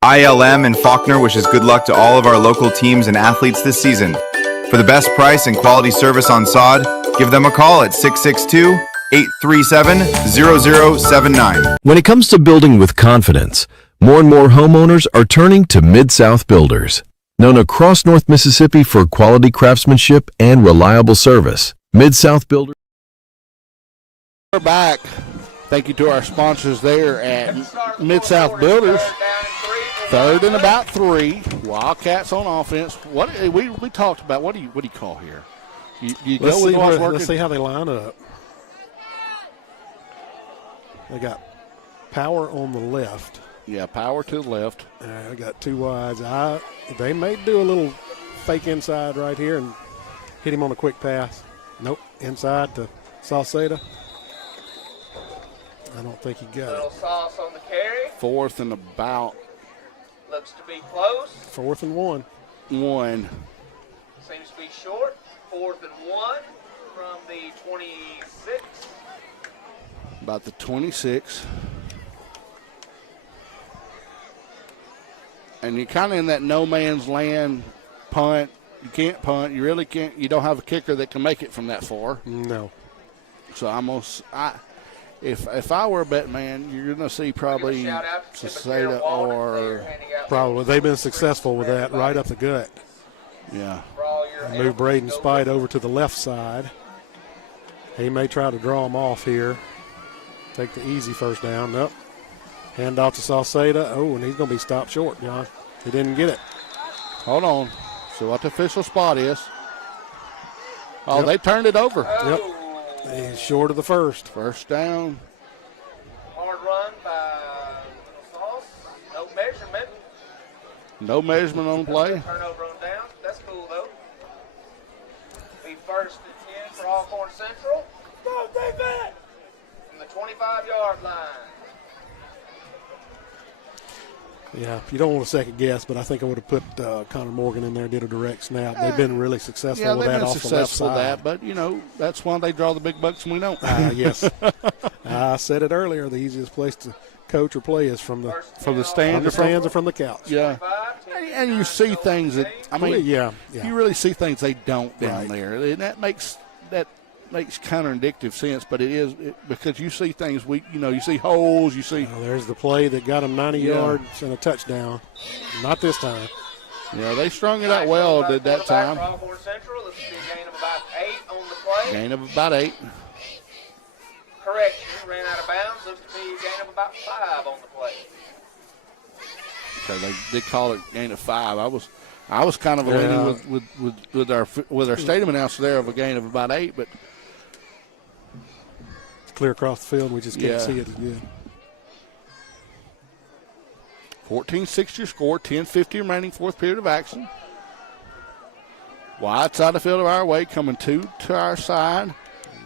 ILM in Faulkner wishes good luck to all of our local teams and athletes this season. For the best price and quality service on sod, give them a call at 662-837-0079. When it comes to building with confidence, more and more homeowners are turning to Mid-South Builders. Known across North Mississippi for quality craftsmanship and reliable service, Mid-South Builders. We're back. Thank you to our sponsors there at Mid-South Builders. Third and about 3. Wildcats on offense. What we talked about. What do you call here? You let's go with what's working. Let's see how they line up. They got power on the left. Yeah, power to the left. I got 2 wides. They may do a little fake inside right here and hit him on a quick pass. Nope, inside to Salceda. I don't think he got Little it. sauce on the carry. 4th and about. Looks to be close. 4th and 1. 1. Seems to be short. 4th and 1 from the 26. About the 26. And you're kind of in that no man's land punt. You can't punt. You really can't. You don't have a kicker that can make it from that far. No. So if I were a bet man, you're going to see probably Salceda or probably. They've been successful with that right up the gut. Yeah. Move Braden Spite over to the left side. He may try to draw him off here. Take the easy first down. Nope. Hand off to Salceda. Oh, and he's going to be stopped short, John. He didn't get it. Hold on. So what the official spot is. Oh, Yep. they turned it over. Yep. He's short of the first. First down. Hard run by Sauce. No measurement. No measurement on the play. Turnover on down. That's cool, though. Be 1st and 10 for Alcorn Central. Go, David! From the 25-yard line. Yeah, you don't want to second guess, but I think I would have put Connor Morgan in there, did a direct snap. They've been really successful with that off the left side. But, that's why they draw the big bucks and we don't. Yes. I said it earlier, the easiest place to coach or play is from the stands or from the couch. Yeah. And you see things that, you really see things they don't down there. And that makes counterindicative sense, but it is because you see things you see holes, you see. There's the play that got them 90 yards and a touchdown. Not this time. Yeah, they strung it out well did that time. Alcorn Central, this will be a gain of about 8 on the play. Gain of about 8. Correction, ran out of bounds. Looks to be a gain of about 5 on the play. Okay, they did call it gain of 5. I was kind of leaning with our stadium announcer there of a gain of about 8, but it's clear across the field. We just can't see it as good. 14-6 your score. 10:50 remaining, fourth period of action. Wide side of the field of our way, coming 2 to our side.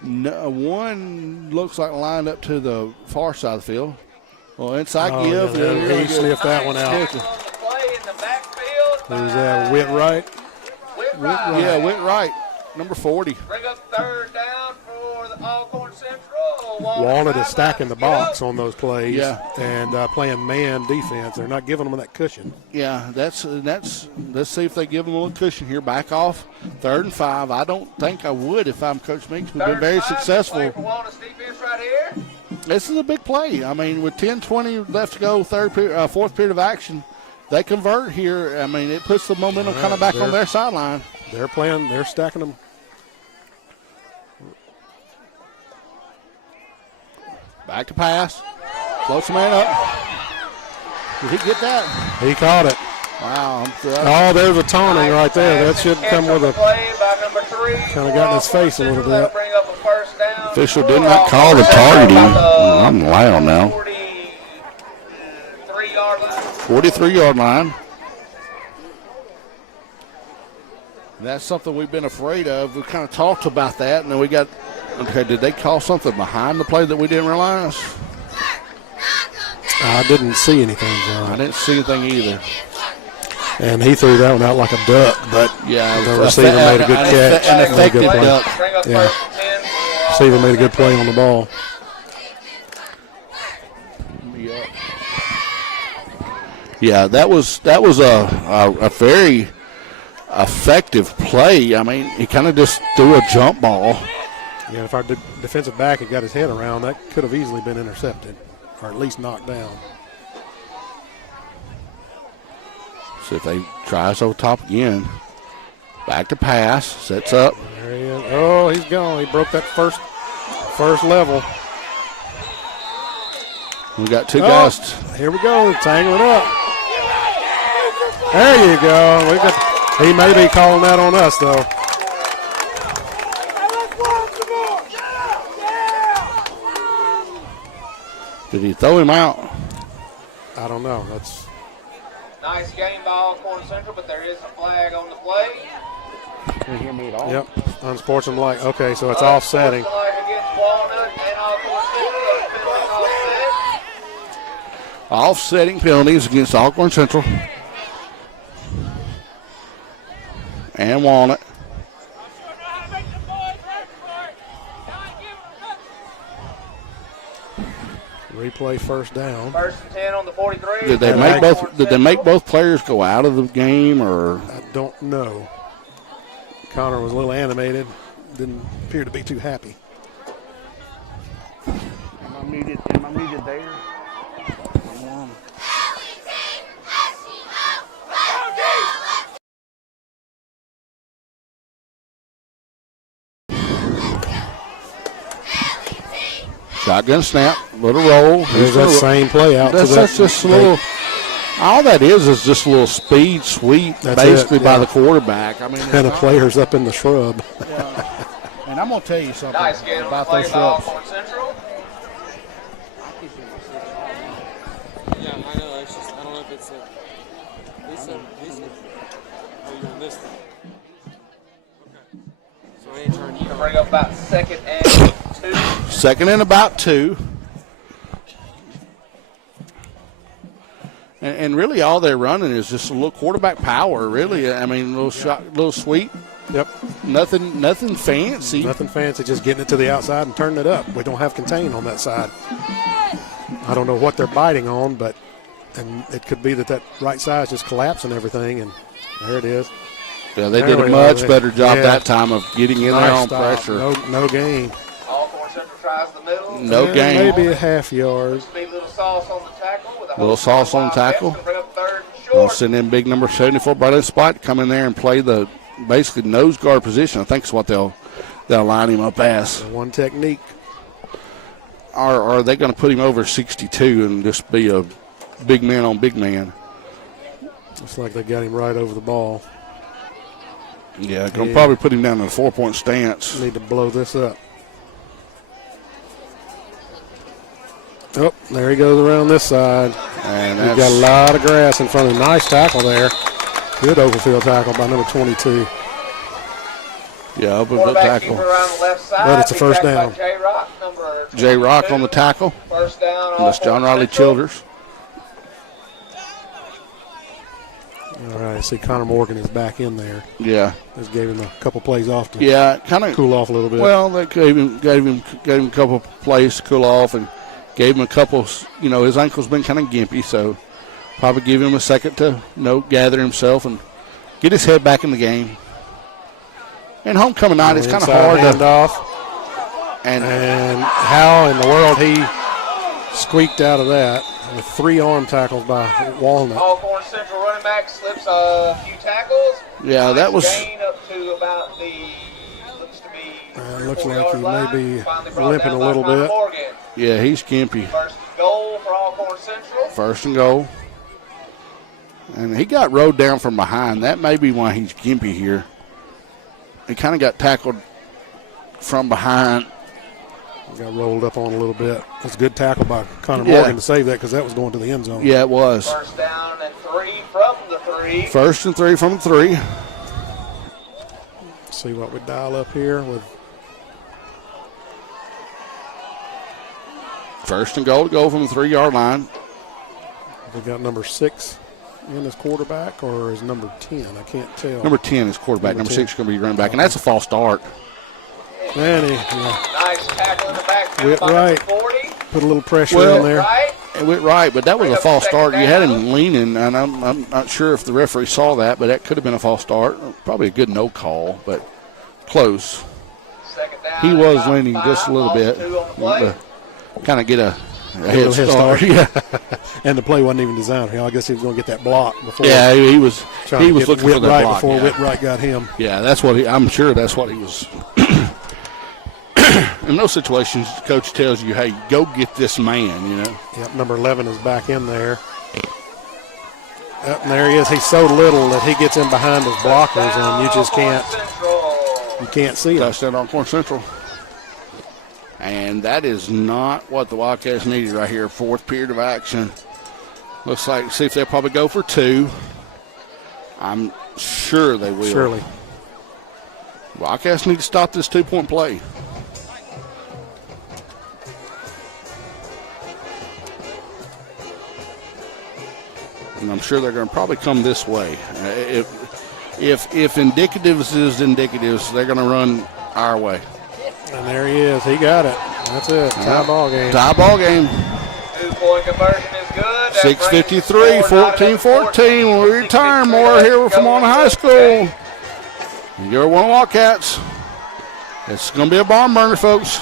No, one looks like lined up to the far side of the field. Well, inside give. He sniffed that one out. Who's that? Whitwright? Yeah, Whitwright, number 40. Bring up third down for the Alcorn Central. Walnut is stacking the box on those plays and playing man defense. They're not giving them that cushion. Yeah, that's. Let's see if they give them a little cushion here. Back off, 3rd and 5. I don't think I would if I'm Coach Meeks. We've been very successful. This is a big play. I mean, with 10:20 left to go, fourth period of action, they convert here. I mean, it puts the momentum kind of back on their sideline. They're playing. They're stacking them. Back to pass. Floats the man up. Did he get that? He caught it. Wow. Oh, there's a taunting right there. That should come with a kind of got in his face a little bit. Official did not call the targeting. I'm loud now. 43-yard line. That's something we've been afraid of. We kind of talked about that, and then we got. Okay, did they call something behind the play that we didn't realize? I didn't see anything, John. I didn't see anything either. And he threw that one out like a duck, but the receiver made a good catch. An effective duck. Yeah. Receiver made a good play on the ball. Yeah, that was a very effective play. I mean, he kind of just threw a jump ball. Yeah, if our defensive back had got his head around, that could have easily been intercepted, or at least knocked down. See if they try us over top again. Back to pass, sets up. There he is. Oh, he's gone. He broke that first level. We got 2 guys. Here we go, tangling it up. There you go. He may be calling that on us, though. Did he throw him out? I don't know. That's nice game by Alcorn Central, but there is a flag on the play. Can you hear me at all? Yep, unsportsmanlike. Okay, so it's offsetting. Offsetting penalties against Alcorn Central and Walnut. Replay first down. 1st and 10 on the 43. Did they make both players go out of the game, or? I don't know. Connor was a little animated. Didn't appear to be too happy. Am I muted there? Shotgun snap, little roll. There's that same play out. That's just a little. All that is just a little speed sweep, basically by the quarterback. I mean, and the players up in the shrub. Yeah. And I'm gonna tell you something nice game about those shrubs. Yeah, I know. It's just I don't know if it's a. He said. Oh, you're on this thing. Okay. So I ain't turning you. Bring up about 2nd and 2. 2nd and about 2. And really all they're running is just a little quarterback power, really. I mean, a little shot, little sweep. Yep. Nothing fancy. Nothing fancy, just getting it to the outside and turning it up. We don't have contain on that side. I don't know what they're biting on, but and it could be that right side is just collapsing everything, and there it is. Yeah, they did a much better job that time of getting in there on pressure. No gain. Alcorn Central tries the middle. No gain. Maybe a half yard. A little sauce on the tackle. Little sauce on the tackle. We'll send in big number 74 by that spot, come in there and play the basically nose guard position. I think is what they'll line him up as. One technique. Are they going to put him over 62 and just be a big man on big man? Looks like they got him right over the ball. Yeah, going to probably put him down in a 4-point stance. Need to blow this up. Oh, there he goes around this side. And we've got a lot of grass in front of him. Nice tackle there. Good overfield tackle by number 22. Yeah, overfield tackle. But it's a first down. J-Rock on the tackle. First down. And that's John Riley Childers. All right, see Connor Morgan is back in there. Yeah. Just gave him a couple plays off to kind of cool off a little bit. Well, they gave him a couple plays to cool off and gave him a couple, his ankle's been kind of gimpy, so probably give him a second to, gather himself and get his head back in the game. And homecoming night is kind of hard to off. And how in the world he squeaked out of that with 3 arm tackles by Walnut. Alcorn Central running back slips a few tackles. Yeah, that was. Gain up to about the looks like he may be limping a little bit. Yeah, he's gimpy. First and goal for Alcorn Central. First and goal. And he got rode down from behind. That may be why he's gimpy here. He kind of got tackled from behind. Got rolled up on a little bit. That's a good tackle by Connor Morgan to save that because that was going to the end zone. Yeah, it was. First down and 3 from the 3. First and 3 from the 3. See what we dial up here with. First and goal to go from the 3-yard line. We got number 6 in as quarterback, or is number 10? I can't tell. Number 10 is quarterback. Number 6 is going to be running back, and that's a false start. Manny, nice tackle in the backfield. Went right. 40. Put a little pressure in there. It went right, but that was a false start. You had him leaning, and I'm not sure if the referee saw that, but that could have been a false start. Probably a good no call, but close. He was leaning just a little bit. Kind of get a head start. Yeah. And the play wasn't even designed. I guess he was going to get that block before. Yeah, he was looking for that block before Whitwright got him. Yeah, I'm sure that's what he was. In those situations, the coach tells you, hey, go get this man, Yep, number 11 is back in there. Yep, and there he is. He's so little that he gets in behind his blockers, and you just can't see him. Touchdown Alcorn Central. And that is not what the Wildcats needed right here. 4th period of action. Looks like, see if they'll probably go for 2. I'm sure they will. Surely. Wildcats need to stop this 2-point play. And I'm sure they're going to probably come this way. If indicatives is indicatives, they're going to run our way. And there he is. He got it. That's it. Tie ball game. Tie ball game. 2-point conversion is good. 6:53, 14-14. When we return, more here from Walnut High School. You're one Wildcats. It's going to be a barn burner, folks.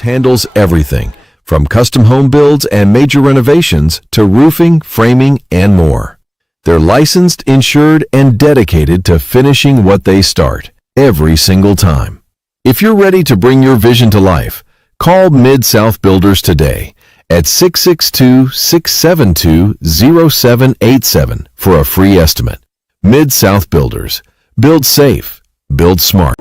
Handles everything from custom home builds and major renovations to roofing, framing, and more. They're licensed, insured, and dedicated to finishing what they start every single time. If you're ready to bring your vision to life, call Mid-South Builders today at 662-672-0787 for a free estimate. Mid-South Builders. Build safe. Build smart.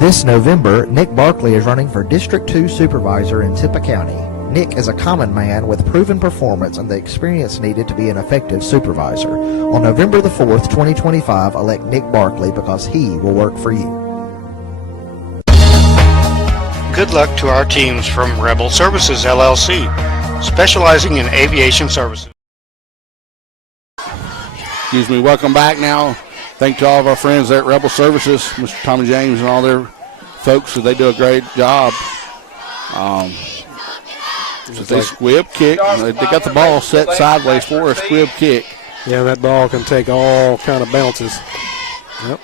This November, Nick Barkley is running for District 2 Supervisor in Tippah County. Nick is a common man with proven performance and the experience needed to be an effective supervisor. On November the 4th, 2025, elect Nick Barkley because he will work for you. Good luck to our teams from Rebel Services, LLC, specializing in aviation services. Excuse me, welcome back now. Thank to all of our friends there at Rebel Services, Mr. Tommy James and all their folks, so they do a great job. They squib kick. They got the ball set sideways for a squib kick. Yeah, that ball can take all kind of bounces. Yep.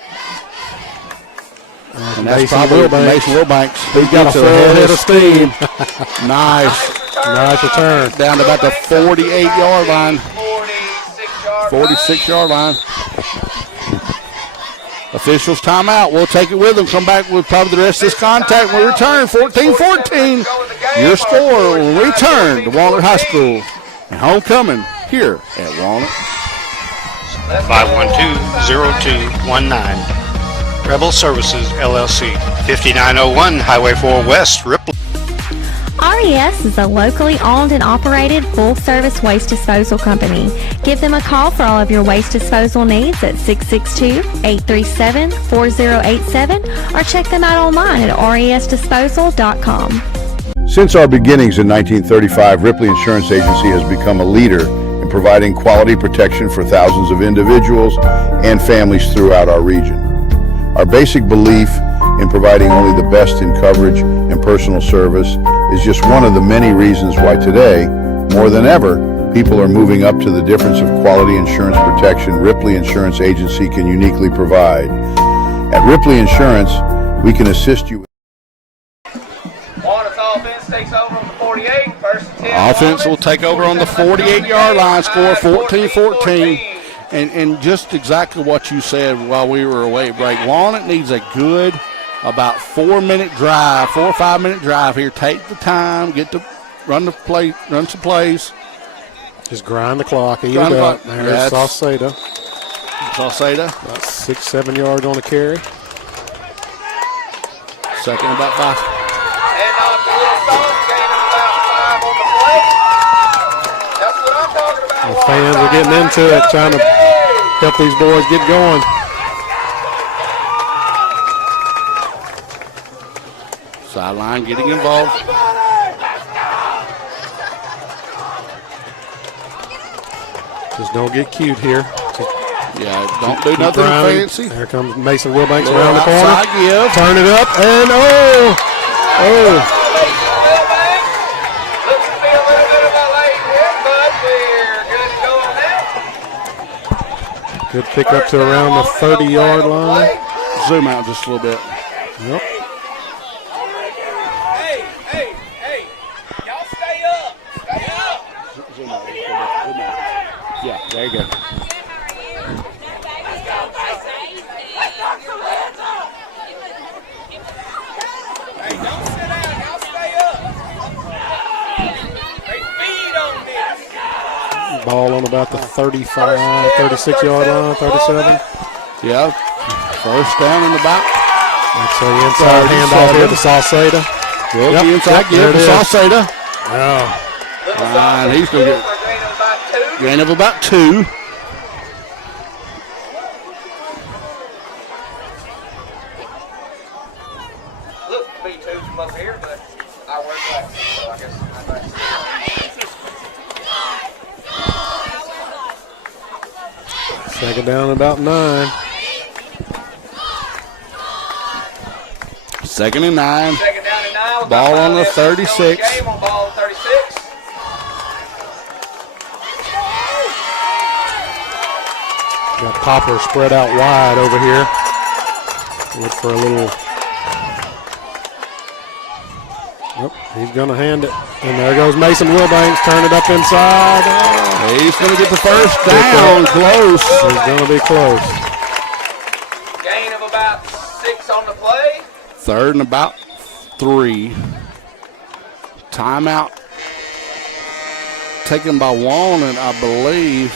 And that's probably Mason Wilbanks. He's got a full head of steam. Nice. Nice return. Down to about the 48-yard line. 46-yard line. Officials timeout. We'll take it with them. Come back with probably the rest of this contact. We'll return 14-14. Your score will return to Walnut High School. And homecoming here at Walnut. 512-0219. Rebel Services, LLC, 5901 Highway 4 West, Ripley. RES is a locally owned and operated full-service waste disposal company. Give them a call for all of your waste disposal needs at 662-837-4087 or check them out online at resdisposal.com. Since our beginnings in 1935, Ripley Insurance Agency has become a leader in providing quality protection for thousands of individuals and families throughout our region. Our basic belief in providing only the best in coverage and personal service is just one of the many reasons why today, more than ever, people are moving up to the difference of quality insurance protection Ripley Insurance Agency can uniquely provide. At Ripley Insurance, we can assist you. Walnut's offense takes over on the 48. First and 10. Offense will take over on the 48-yard line, score 14-14. And just exactly what you said while we were away at break. Walnut needs a good about 4-minute drive, 4 or 5 minute drive here. Take the time, get to run some plays. Just grind the clock, eat it up. There's Sauceda. About 6-7 yards on the carry. Second about 5. And off the little soft, gain of about 5 on the play. That's what I'm talking about. The fans are getting into it, trying to help these boys get going. Sideline getting involved. Just don't get cute here. Don't do nothing fancy. There comes Mason Wilbanks around the corner. Give. Turn it up, and Looks to be a little bit of a late hit, but we're good to go on that. good pick up to around the 30-yard line. Zoom out just a little bit. Yep. Hey, y'all stay up. Stay up. Zoom out. Yeah, there you go. Hey, don't sit down. Y'all stay up. They feed on this. Ball on about the 35, 36-yard line, 37. Yeah, first down in the back. That's the inside handoff here to Sauceda. Good, the inside give to Sauceda. Yeah. And he's going to get gain of about 2. Look to be 2 from up here, but I wear glasses, so I guess my glasses. Second down about 9. Second and 9. Second down and 9. Ball on the 36. Game on ball 36. Got Poplar spread out wide over here. Look for a little. Yep, he's going to hand it. And there goes Mason Wilbanks. Turn it up inside. He's going to get the first down. Close. He's going to be close. Gain of about 6 on the play. Third and about 3. Timeout taken by Walnut, I believe.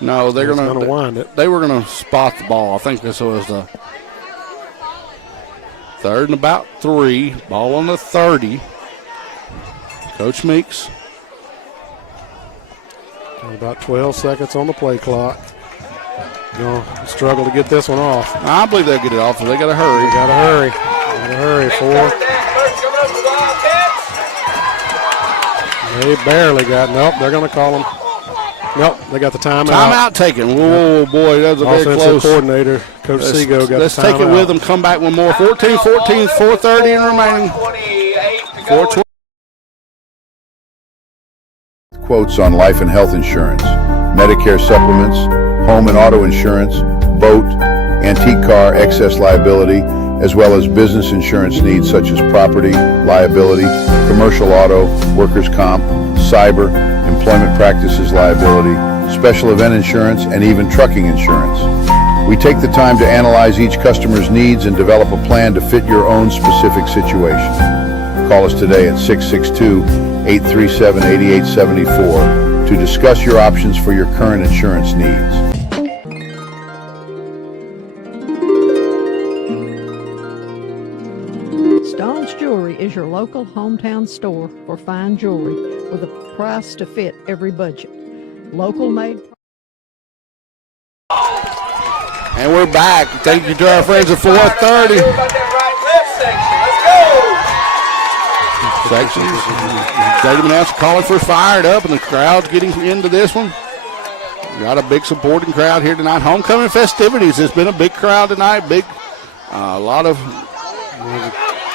No, they're going to wind it. They were going to spot the ball. I think this was the third and about 3. Ball on the 30. Coach Meeks. About 12 seconds on the play clock. Going to struggle to get this one off. I believe they'll get it off, but they got to hurry. Got to hurry. 4. They barely got. Nope, they're going to call them. Nope, they got the timeout. Timeout taken. Whoa, boy, that was a very Offensive close. coordinator, Coach Seago, got Let's the take it timeout. with them. Come back one more. 14-14, 4:30 and remaining. 4:20. Quotes on life and health insurance, Medicare supplements, home and auto insurance, boat, antique car, excess liability, as well as business insurance needs such as property, liability, commercial auto, workers' comp, cyber, employment practices liability, special event insurance, and even trucking insurance. We take the time to analyze each customer's needs and develop a plan to fit your own specific situation. Call us today at 662-837-8874 to discuss your options for your current insurance needs. Stone's Jewelry is your local hometown store for fine jewelry with a price to fit every budget. Local made. And we're back. Thank you to our friends at 4:30. Sections. Stadium announcer calling for fired up, and the crowd's getting into this one. We got a big supporting crowd here tonight. Homecoming festivities. It's been a big crowd tonight. A lot of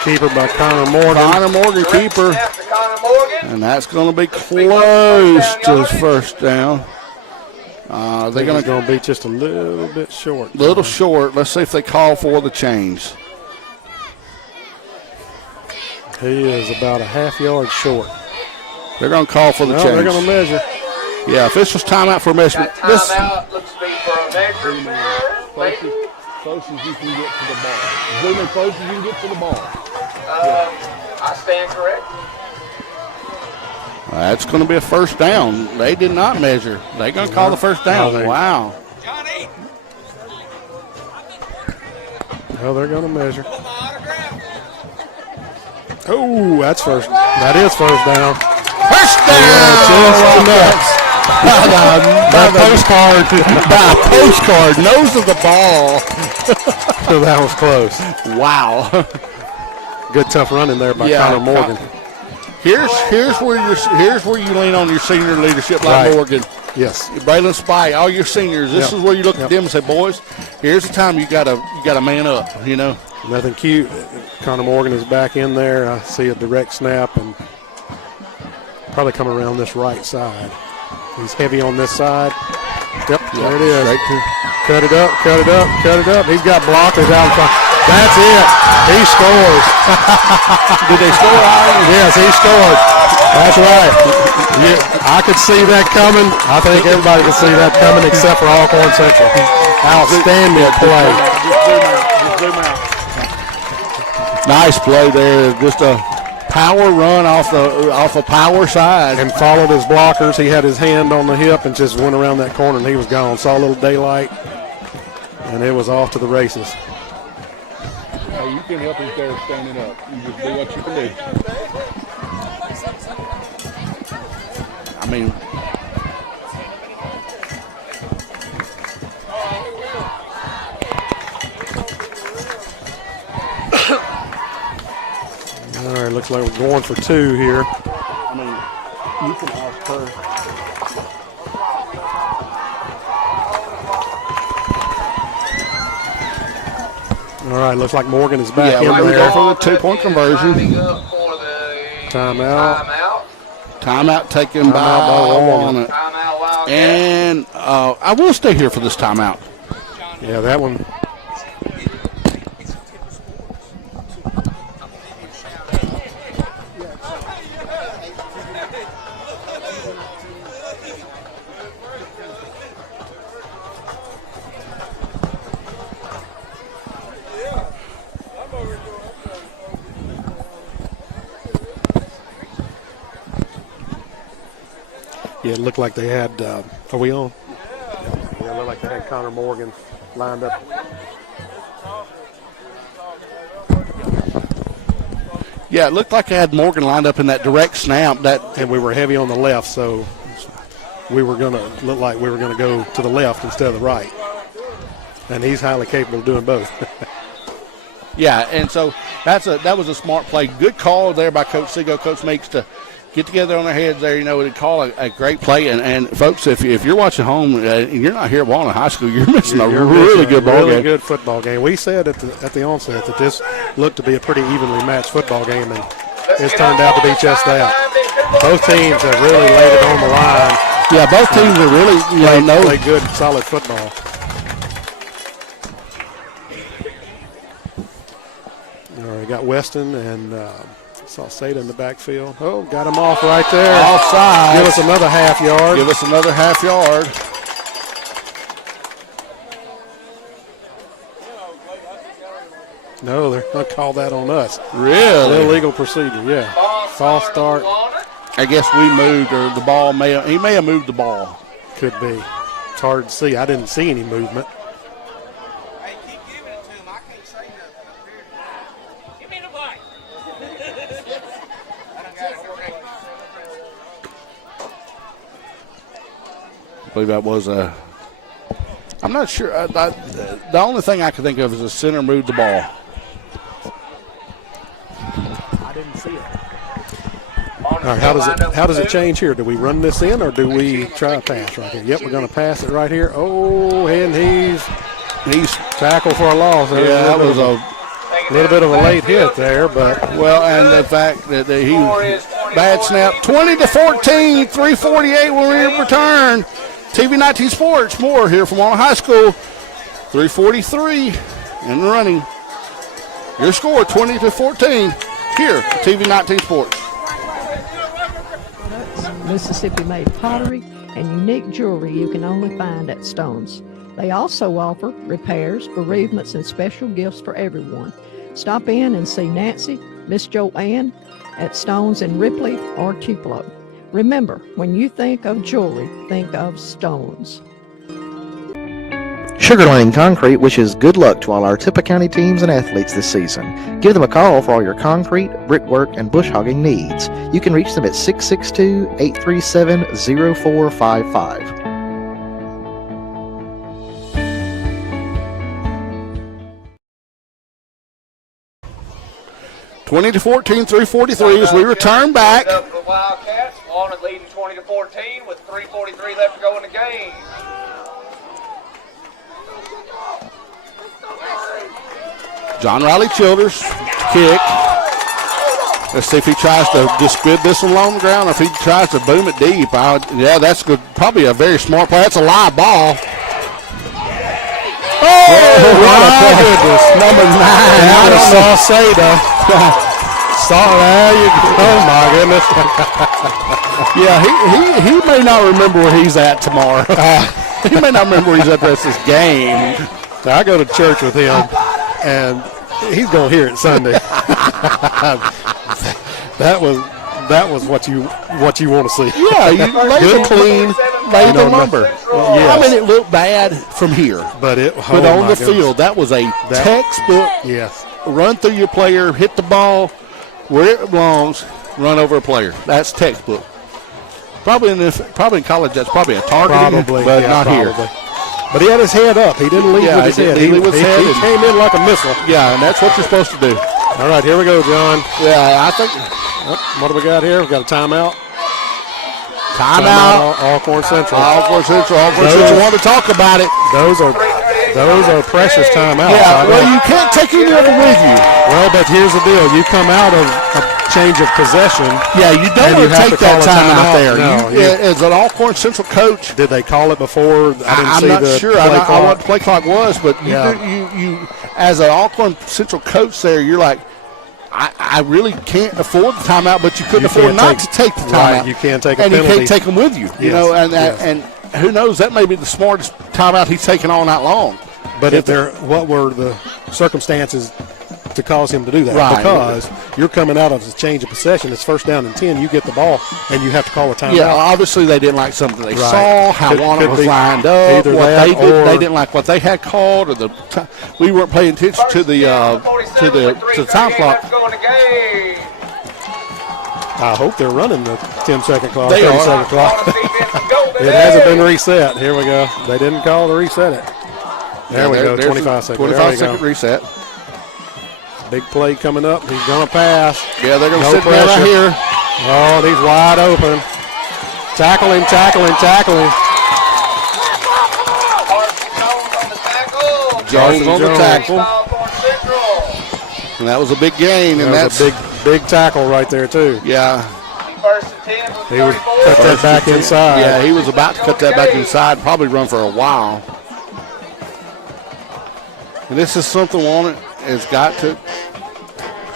keeper by Connor Morgan. Connor Morgan keeper. And that's going to be close to his first down. They're going to be just a little bit short. Little short. Let's see if they call for the change. He is about a half yard short. They're going to call for the change. They're going to measure. Yeah, officials timeout for measurement. Timeout looks to be for a measurement. Close as you can get to the ball. Zoom in close as you can get to the ball. I stand correct. That's going to be a first down. They did not measure. They're going to call the first down. Wow. Well, they're going to measure. Oh, that's first. That is first down. First down! By postcard. By postcard. Nose of the ball. So that was close. Wow. Good tough running there by Connor Morgan. Here's where you lean on your senior leadership like Morgan. Yes. Braylon Spike, all your seniors. This is where you look at them and say, boys, here's the time you gotta man up, you know. Nothing cute. Connor Morgan is back in there. I see a direct snap and probably coming around this right side. He's heavy on this side. Yep, there it is. Cut it up. He's got blockers out in front. That's it. He scores. Did they score, Iron? Yes, he scored. That's right. I could see that coming. I think everybody could see that coming except for Alcorn Central. Outstanding play. Just zoom out. Nice play there. Just a power run off a power side. And followed his blockers. He had his hand on the hip and just went around that corner and he was gone. Saw a little daylight and it was off to the races. Hey, you can help him there standing up. You just do what you can do. I mean, all right, looks like we're going for two here. I mean, you can ask her. All right, looks like Morgan is back in we're there. going for the 2-point conversion. Timeout. Timeout taken by Walnut. And I will stay here for this timeout. Yeah, that one. Yeah, it looked like they had, are we on? Yeah, it looked like they had Connor Morgan lined up. Yeah, it looked like they had Morgan lined up in that direct snap. And we were heavy on the left, so we were going to look like we were going to go to the left instead of the right. And he's highly capable of doing both. Yeah, and so that was a smart play. Good call there by Coach Seago, Coach Meeks to get together on their heads there, to call a great play. And folks, if you're watching home and you're not here at Walnut High School, you're missing a really good ball game. Really good football game. We said at the onset that this looked to be a pretty evenly matched football game, and it's turned out to be just that. Both teams have really laid it on the line. Yeah, both teams are really play good, solid football. All right, got Weston and saw Sada in the backfield. Oh, got him off right there. Offside. Give us another half yard. Give us another half yard. No, they're going to call that on us. Really? Illegal procedure, yeah. False start. I guess we moved, or the ball he may have moved the ball. Could be. It's hard to see. I didn't see any movement. I believe that was I'm not sure. The only thing I can think of is the center moved the ball. I didn't see it. All right, how does it change here? Do we run this in, or do we try a pass right here? Yep, we're going to pass it right here. Oh, and he's tackled for a loss. Yeah, that was a little bit of a late hit there, but and the fact that he bad snap. 20-14, 3:48 when we return. TV 19 Sports, more here from Walnut High School. 3:43 and running. Your score 20-14 here at TV 19 Sports. Mississippi-made pottery and unique jewelry you can only find at Stone's. They also offer repairs, bereavements, and special gifts for everyone. Stop in and see Nancy, Miss Joanne at Stone's in Ripley or Tupelo. Remember, when you think of jewelry, think of Stone's. Sugar Lane Concrete wishes good luck to all our Tippah County teams and athletes this season. Give them a call for all your concrete, brickwork, and bush hogging needs. You can reach them at 662-837-0455. 20-14, 3:43 as we return back. The Wildcats, Walnut leading 20-14 with 3:43 left to go in the game. John Riley Childers, kick. Let's see if he tries to just squid this one along the ground. If he tries to boom it deep, yeah, that's good. Probably a very smart play. That's a live ball. Oh, my goodness. Number 9. That was Sauceda. There you go. Oh, my goodness. Yeah, he may not remember where he's at tomorrow. He may not remember where he's at the rest of this game. I go to church with him, and he's going to hear it Sunday. That was what you want to see. Yeah, you laid it clean, laid the number. Yes. I mean, it looked bad from here, but on the field, that was a textbook. Yes, run through your player, hit the ball where it belongs, run over a player. That's textbook. Probably in college, that's probably a targeting, but not here. But he had his head up. He didn't leave with his head. He came in like a missile. Yeah, and that's what you're supposed to do. All right, here we go, John. Yeah, I think. What do we got here? We've got a timeout. Timeout. Alcorn Central. Alcorn Central want to talk about it. Those are precious timeouts. Yeah, well, you can't take any of them with you. Well, but here's the deal. You come out of a change of possession. Yeah, you don't want to take that timeout there. No, as an Alcorn Central coach. Did they call it before? I'm not sure. I don't know what the play clock was, but you as an Alcorn Central coach there, you're like, I really can't afford the timeout, but you couldn't afford not to take the timeout. Right, you can't take a penalty. And you can't take them with you. You know, and who knows, that may be the smartest timeout he's taken all night long. But what were the circumstances to cause him to do that? Right. Because you're coming out of a change of possession. It's 1st down and 10. You get the ball, and you have to call a timeout. Yeah, obviously they didn't like something they saw, how Walnut was lined up, they didn't like what they had called, or we weren't paying attention to the time clock. I hope they're running the 10-second clock, 30-second clock. It hasn't been reset. Here we go. They didn't call to reset it. There we go, 25 seconds. 25-second reset. Big play coming up. He's going to pass. Yeah, they're going to sit down right here. Oh, he's wide open. Tackle him, tackle him, tackle him. Jones on the tackle. And that was a big gain. And that's a big tackle right there, too. Yeah. He would cut that back inside. Yeah, he was about to cut that back inside, probably run for a while. And this is something Walnut has got to.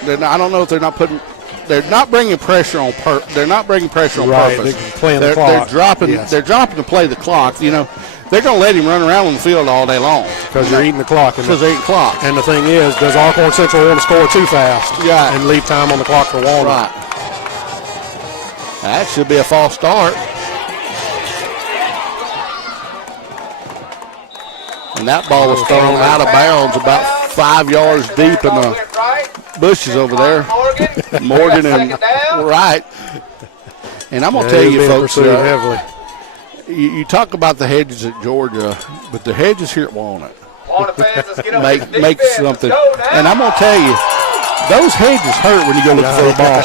I don't know if they're not putting. They're not bringing pressure on. They're not bringing pressure on purpose. They're dropping. Yes. They're dropping to play the clock. You know, they're going to let him run around on the field all day long because you're eating the clock. Because they're eating clock. And the thing is, does Alcorn Central want to score too fast? Yeah. And leave time on the clock for Walnut? Right. That should be a false start. And that ball was thrown out of bounds about 5 yards deep in the bushes over there. Morgan and right. And I'm going to tell you, folks, you talk about the hedges at Georgia, but the hedges here at Walnut make something. And I'm going to tell you, those hedges hurt when you go look for a ball.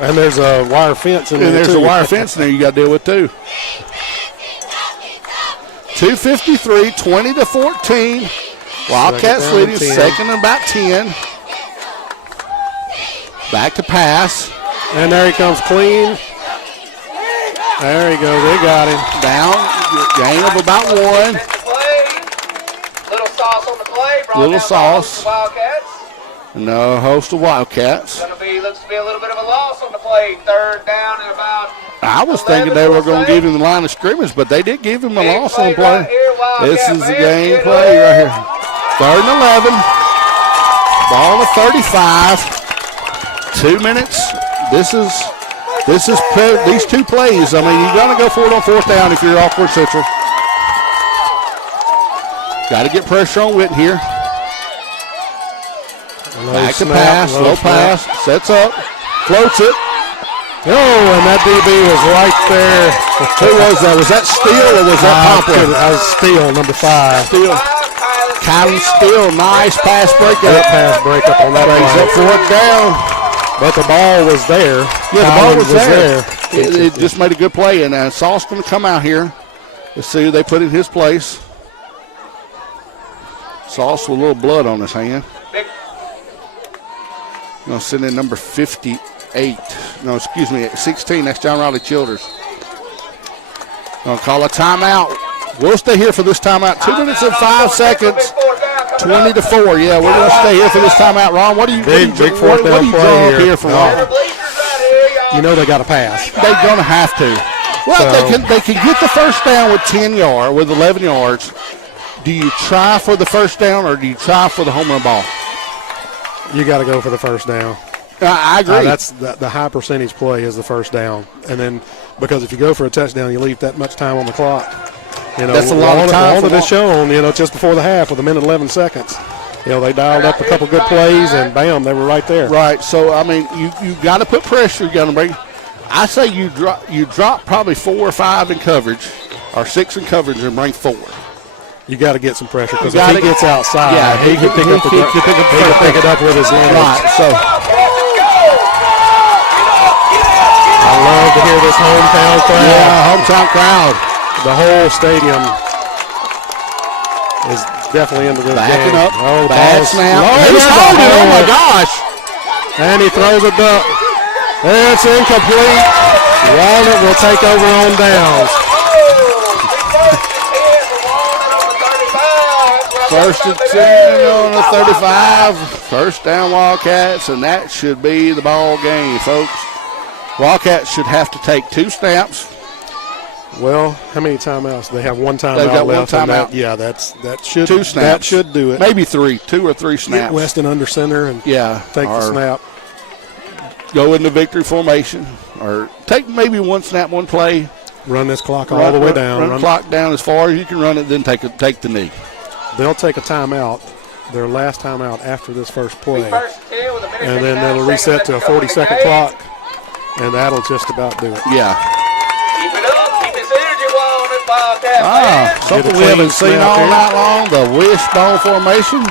And there's a wire fence in there, and there's a wire fence in there you got to deal with, too. 2:53, 20-14. Wildcats leading, second and about 10. Back to pass. And there he comes clean. There he goes. They got him. Down. Gain of about 1. Little sauce on the play. Little sauce. Wildcats. No host of Wildcats. Looks to be a little bit of a loss on the play. Third down and about. I was thinking they were going to give him the line of scrimmage, but they did give him a loss on the play. This is the game play right here. 3rd and 11. Ball on the 35. 2 minutes. This is these two plays. I mean, you're going to go for it on 4th down if you're Alcorn Central. Got to get pressure on Witten here. Back to pass, low pass, sets up, floats it. Oh, and that DB was right there. Who was that? Was that Steele or was that Poplar? That was Steele, number 5. Steele. Kylan Steele, nice pass breakup. Good pass breakup on that brings up 4th down. But the ball was there. Yeah, the ball was there. It just made a good play, and Saul's going to come out here. Let's see who they put in his place. Sauce with a little blood on his hand. Going to send in number 58. No, excuse me, 16. That's John Riley Childers. Going to call a timeout. We'll stay here for this timeout. 2 minutes and 5 seconds. 20-4. Yeah, we're going to stay here for this timeout. Ron, what do you big 4th down play here for Ron? You know they got to pass. They're going to have to. Well, they can get the first down with 10 yards, with 11 yards. Do you try for the first down or do you try for the home run ball? You got to go for the first down. I agree. That's the high percentage play is the first down, and then because if you go for a touchdown, you leave that much time on the clock. You know, that's a lot of time. All of it shown, just before the half with 1 minute 11 seconds. They dialed up a couple good plays, and bam, they were right there. Right. So I mean, you got to put pressure. You got to bring. I say you drop probably 4 or 5 in coverage, or 6 in coverage, and bring 4. You got to get some pressure because if he gets outside, he can pick it up with his legs. Right. So I love to hear this hometown crowd. Yeah, hometown crowd. The whole stadium is definitely into this backing game. up. Oh, bad snap. Oh my gosh! And he throws it up. It's incomplete. Walnut will take over on downs. First and 10 on the 35. First down Wildcats, and that should be the ball game, folks. Wildcats should have to take 2 snaps. Well, how many timeouts? They have 1 timeout They've got left. 1 timeout. That should 2 snaps. That should do it. Maybe 3, 2 or 3 snaps. Get Weston under center and take the snap. Go into victory formation, or take maybe 1 snap, 1 play. Run this clock all the way down. Run the clock down as far as you can run it, then take the knee. They'll take a timeout, their last timeout after this first play, and then they'll reset to a 40-second clock, and that'll just about do it. Yeah. Keep it up. Keep this energy on, Wildcat. Something we haven't seen all night long, the wishbone formation.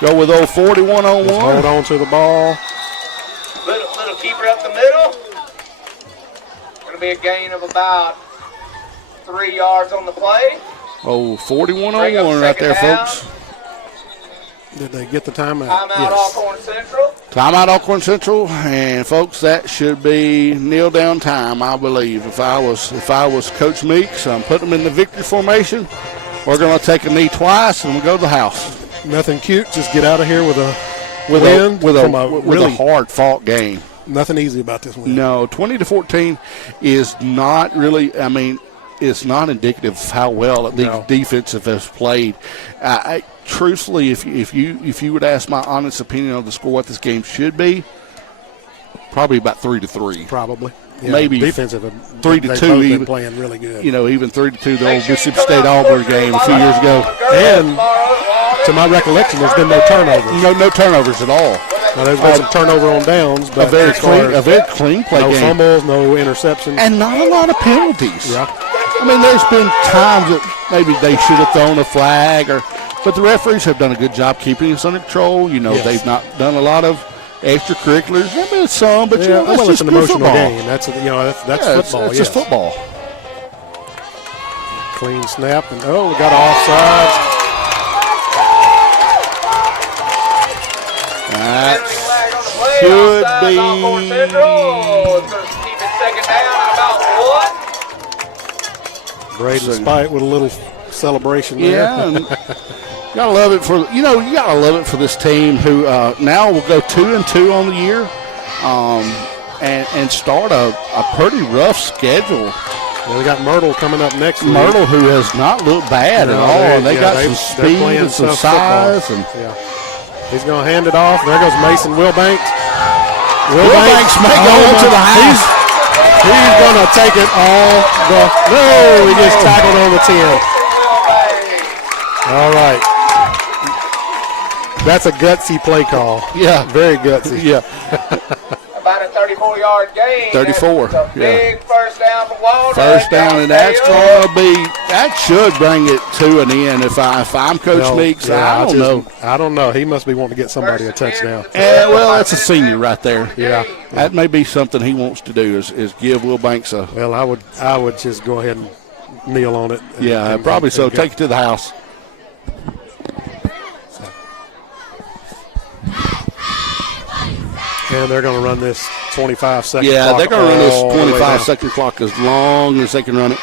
Go with old 41 on 1. Hold on to the ball. Little keeper up the middle. to be a gain of about 3 yards on the play. Oh, 41 Bring up on 1 right second there, down. folks. Did they get the timeout? Timeout Alcorn Central. Timeout Alcorn Central, and folks, that should be kneel down time, I believe. If I was Coach Meeks, I'm putting them in the victory formation. We're going to take a knee twice, and we'll go to the house. Nothing cute. Just get out of here with a win with from a hard-fought game. Nothing easy about this win. No, 20-14 is not really. I mean, it's not indicative of how well the defensive has played. Truthfully, if you would ask my honest opinion on the score, what this game should be, probably about 3-3. Probably. Yeah, Maybe defensive. 3-2. Even playing really good. You know, even 3-2. The old Mississippi State Auburn game a few years ago. And to my recollection, there's been no turnovers. No turnovers at all. Now, there's been some turnover on downs, but a very clean play no game. No fumbles, no interceptions, and not a lot of penalties. Yeah. I mean, there's been times that maybe they should have thrown a flag, but the referees have done a good job keeping us under control. You know, they've not done a lot of extracurriculars. There's been some, but that's well, just it's an emotional football. game. That's football. It's just football. Clean snap, and we got offsides. That should be. Keep it second down at about 1. Braden Spite with a little celebration there. Yeah, and gotta love it for you gotta love it for this team who now will go 2-2 on the year, and start a pretty rough schedule. Well, we got Myrtle coming up next week. Myrtle, who has not looked bad at all. They got some speed and some size. And he's going to hand it off. There goes Mason Wilbanks. Wilbanks may go to the house. He's going to take it all he gets tackled on the 10. All right. That's a gutsy play call. Yeah. Very gutsy. Yeah. About a 34-yard gain. 34. That's a big first down for Walnut. First down, and that's going to be, that should bring it to an end. If I'm Coach Meeks, I don't know. I don't know. He must be wanting to get somebody a touchdown. Well, that's a senior right there. Yeah. That may be something he wants to do is give Will Banks a. Well, I would just go ahead and kneel on it. Probably so. Take it to the house. And they're going to run this 25-second clock. Yeah, they're going to run this 25-second clock as long as they can run it.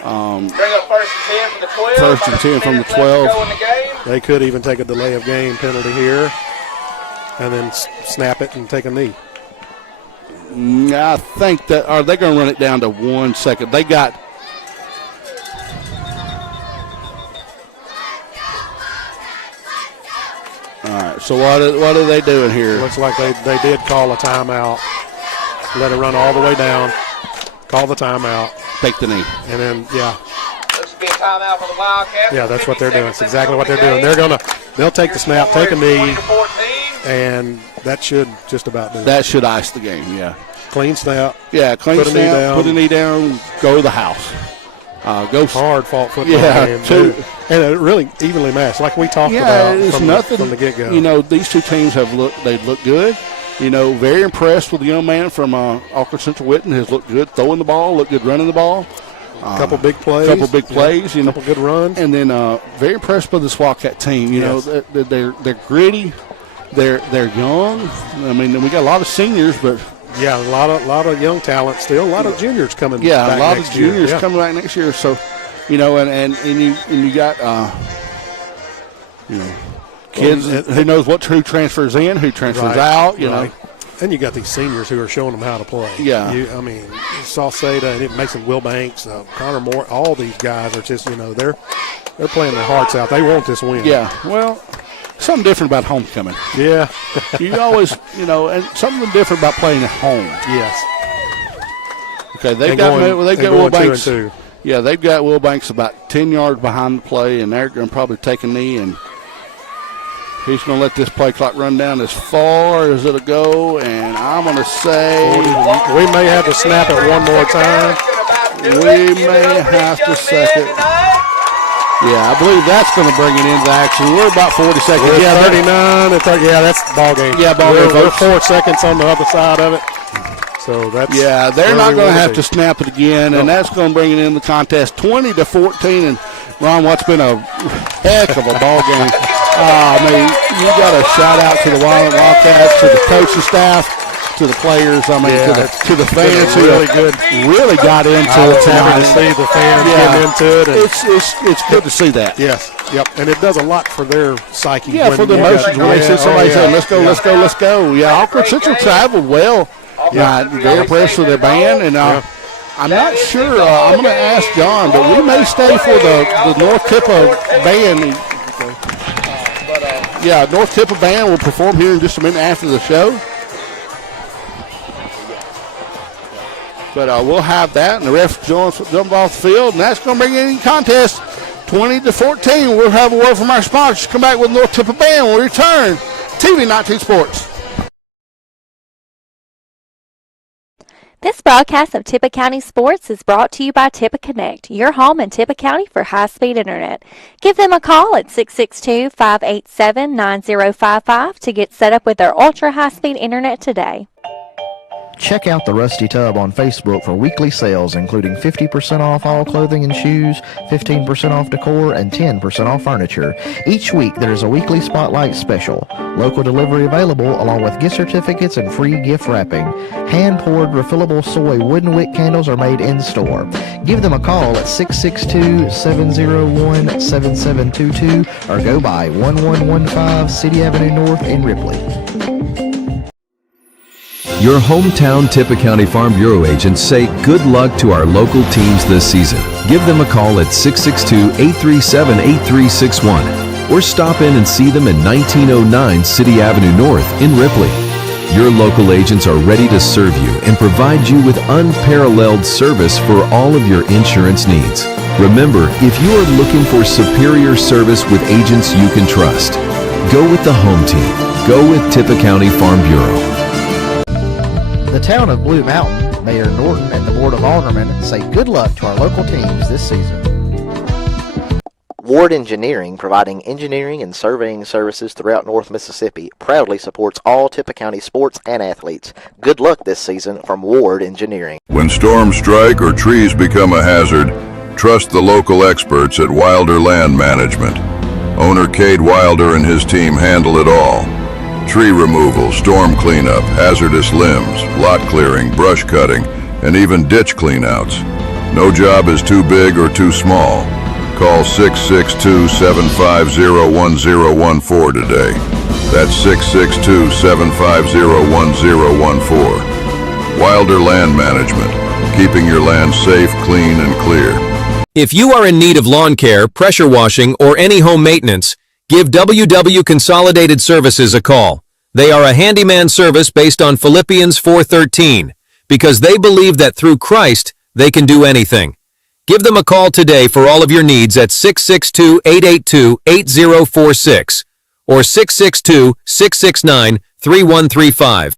Bring up 1st and 10 from the 12. First and 10 from the 12. They could even take a delay of game penalty here and then snap it and take a knee. I think that, are they going to run it down to 1 second? They got. All right, so what are they doing here? Looks like they did call a timeout. Let it run all the way down. Call the timeout. Take the knee. And then, This will be a timeout for the Wildcats. Yeah, that's what they're doing. It's exactly what they're doing. They'll take the snap, take a knee, and that should just about do it. That should ice the game, yeah. Clean snap. Yeah, clean put snap, put a knee down, go to the house. Go hard fought football game. And it really evenly matched, like we talked about from the get-go. You know, these two teams they look good. You know, very impressed with the young man from Alcorn Central Whitten. Has looked good throwing the ball, looked good running the ball. A couple big plays. You know, couple good runs. And then very impressed with this Wildcat team. You know, they're gritty. They're young. I mean, we got a lot of seniors, but yeah, a lot of young talent still. A lot of juniors coming. Yeah, back a lot next of juniors year. coming back next year. So, you know, and you got you know, kids who knows who transfers in, who transfers out. You know. And you got these seniors who are showing them how to play. Yeah. I mean, Sauceda and Mason Wilbanks, Connor Moore, all these guys are just, you know, they're playing their hearts out. They want this win. Yeah. Well, something different about homecoming. Yeah. You always, you know, and something different about playing at home. Yes. Okay, they've got Will Banks. 2-2. Yeah, they've got Will Banks about 10 yards behind the play, and they're going to probably take a knee, and he's going to let this play clock run down as far as it'll go, and I'm going to say we may have to snap it one more time. We may have to second. Yeah, I believe that's going to bring it into action. We're about 40 seconds. We're 39 and 30. Yeah, that's ball game. Yeah, ball game. We're 4 seconds on the other side of it. So that's they're not going to have to to snap it again, and that's going to bring it in the contest 20-14. And Ron, what's been a heck of a ball game. I mean, you got to shout out to the Walnut Wildcats, to the coaching staff, to the players. I mean, to the fans who really got into it tonight. To see the fans get into it. And it's good to see that. Yes, yep, and it does a lot for their psyche. Yeah, for the emotions when they see somebody saying, "Let's go, let's go, let's go." Yeah, Alcorn Central traveled well. Yeah, very impressed with their band, and I'm not sure. I'm going to ask John, but we may stay for the North Tippah band. North Tippah band will perform here in just a minute after the show. But we'll have that, and the refs jump off the field, and that's going to bring in the contest 20-14. We'll have a word from our sponsors. Come back with North Tippah band when we return. TV 19 Sports. This broadcast of Tippah County Sports is brought to you by Tippah Connect, your home in Tippah County for high-speed internet. Give them a call at 662-587-9055 to get set up with their ultra-high-speed internet today. Check out the Rusty Tub on Facebook for weekly sales, including 50% off all clothing and shoes, 15% off decor, and 10% off furniture. Each week, there is a weekly spotlight special. Local delivery available, along with gift certificates and free gift wrapping. Hand-poured refillable soy wooden wick candles are made in-store. Give them a call at 662-701-7722 or go by 1115 City Avenue North in Ripley. Your hometown Tippah County Farm Bureau agents say good luck to our local teams this season. Give them a call at 662-837-8361 or stop in and see them at 1909 City Avenue North in Ripley. Your local agents are ready to serve you and provide you with unparalleled service for all of your insurance needs. Remember, if you are looking for superior service with agents you can trust, go with the home team. Go with Tippah County Farm Bureau. The town of Blue Mountain, Mayor Norton and the Board of Aldermen say good luck to our local teams this season. Ward Engineering, providing engineering and surveying services throughout North Mississippi, proudly supports all Tippah County sports and athletes. Good luck this season from Ward Engineering. When storms strike or trees become a hazard, trust the local experts at Wilder Land Management. Owner Cade Wilder and his team handle it all. Tree removal, storm cleanup, hazardous limbs, lot clearing, brush cutting, and even ditch cleanouts. No job is too big or too small. Call 662-750-1014 today. That's 662-750-1014. Wilder Land Management, keeping your land safe, clean, and clear. If you are in need of lawn care, pressure washing, or any home maintenance, give WW Consolidated Services a call. They are a handyman service based on Philippians 4:13, because they believe that through Christ, they can do anything. Give them a call today for all of your needs at 662-882-8046 or 662-669-3135.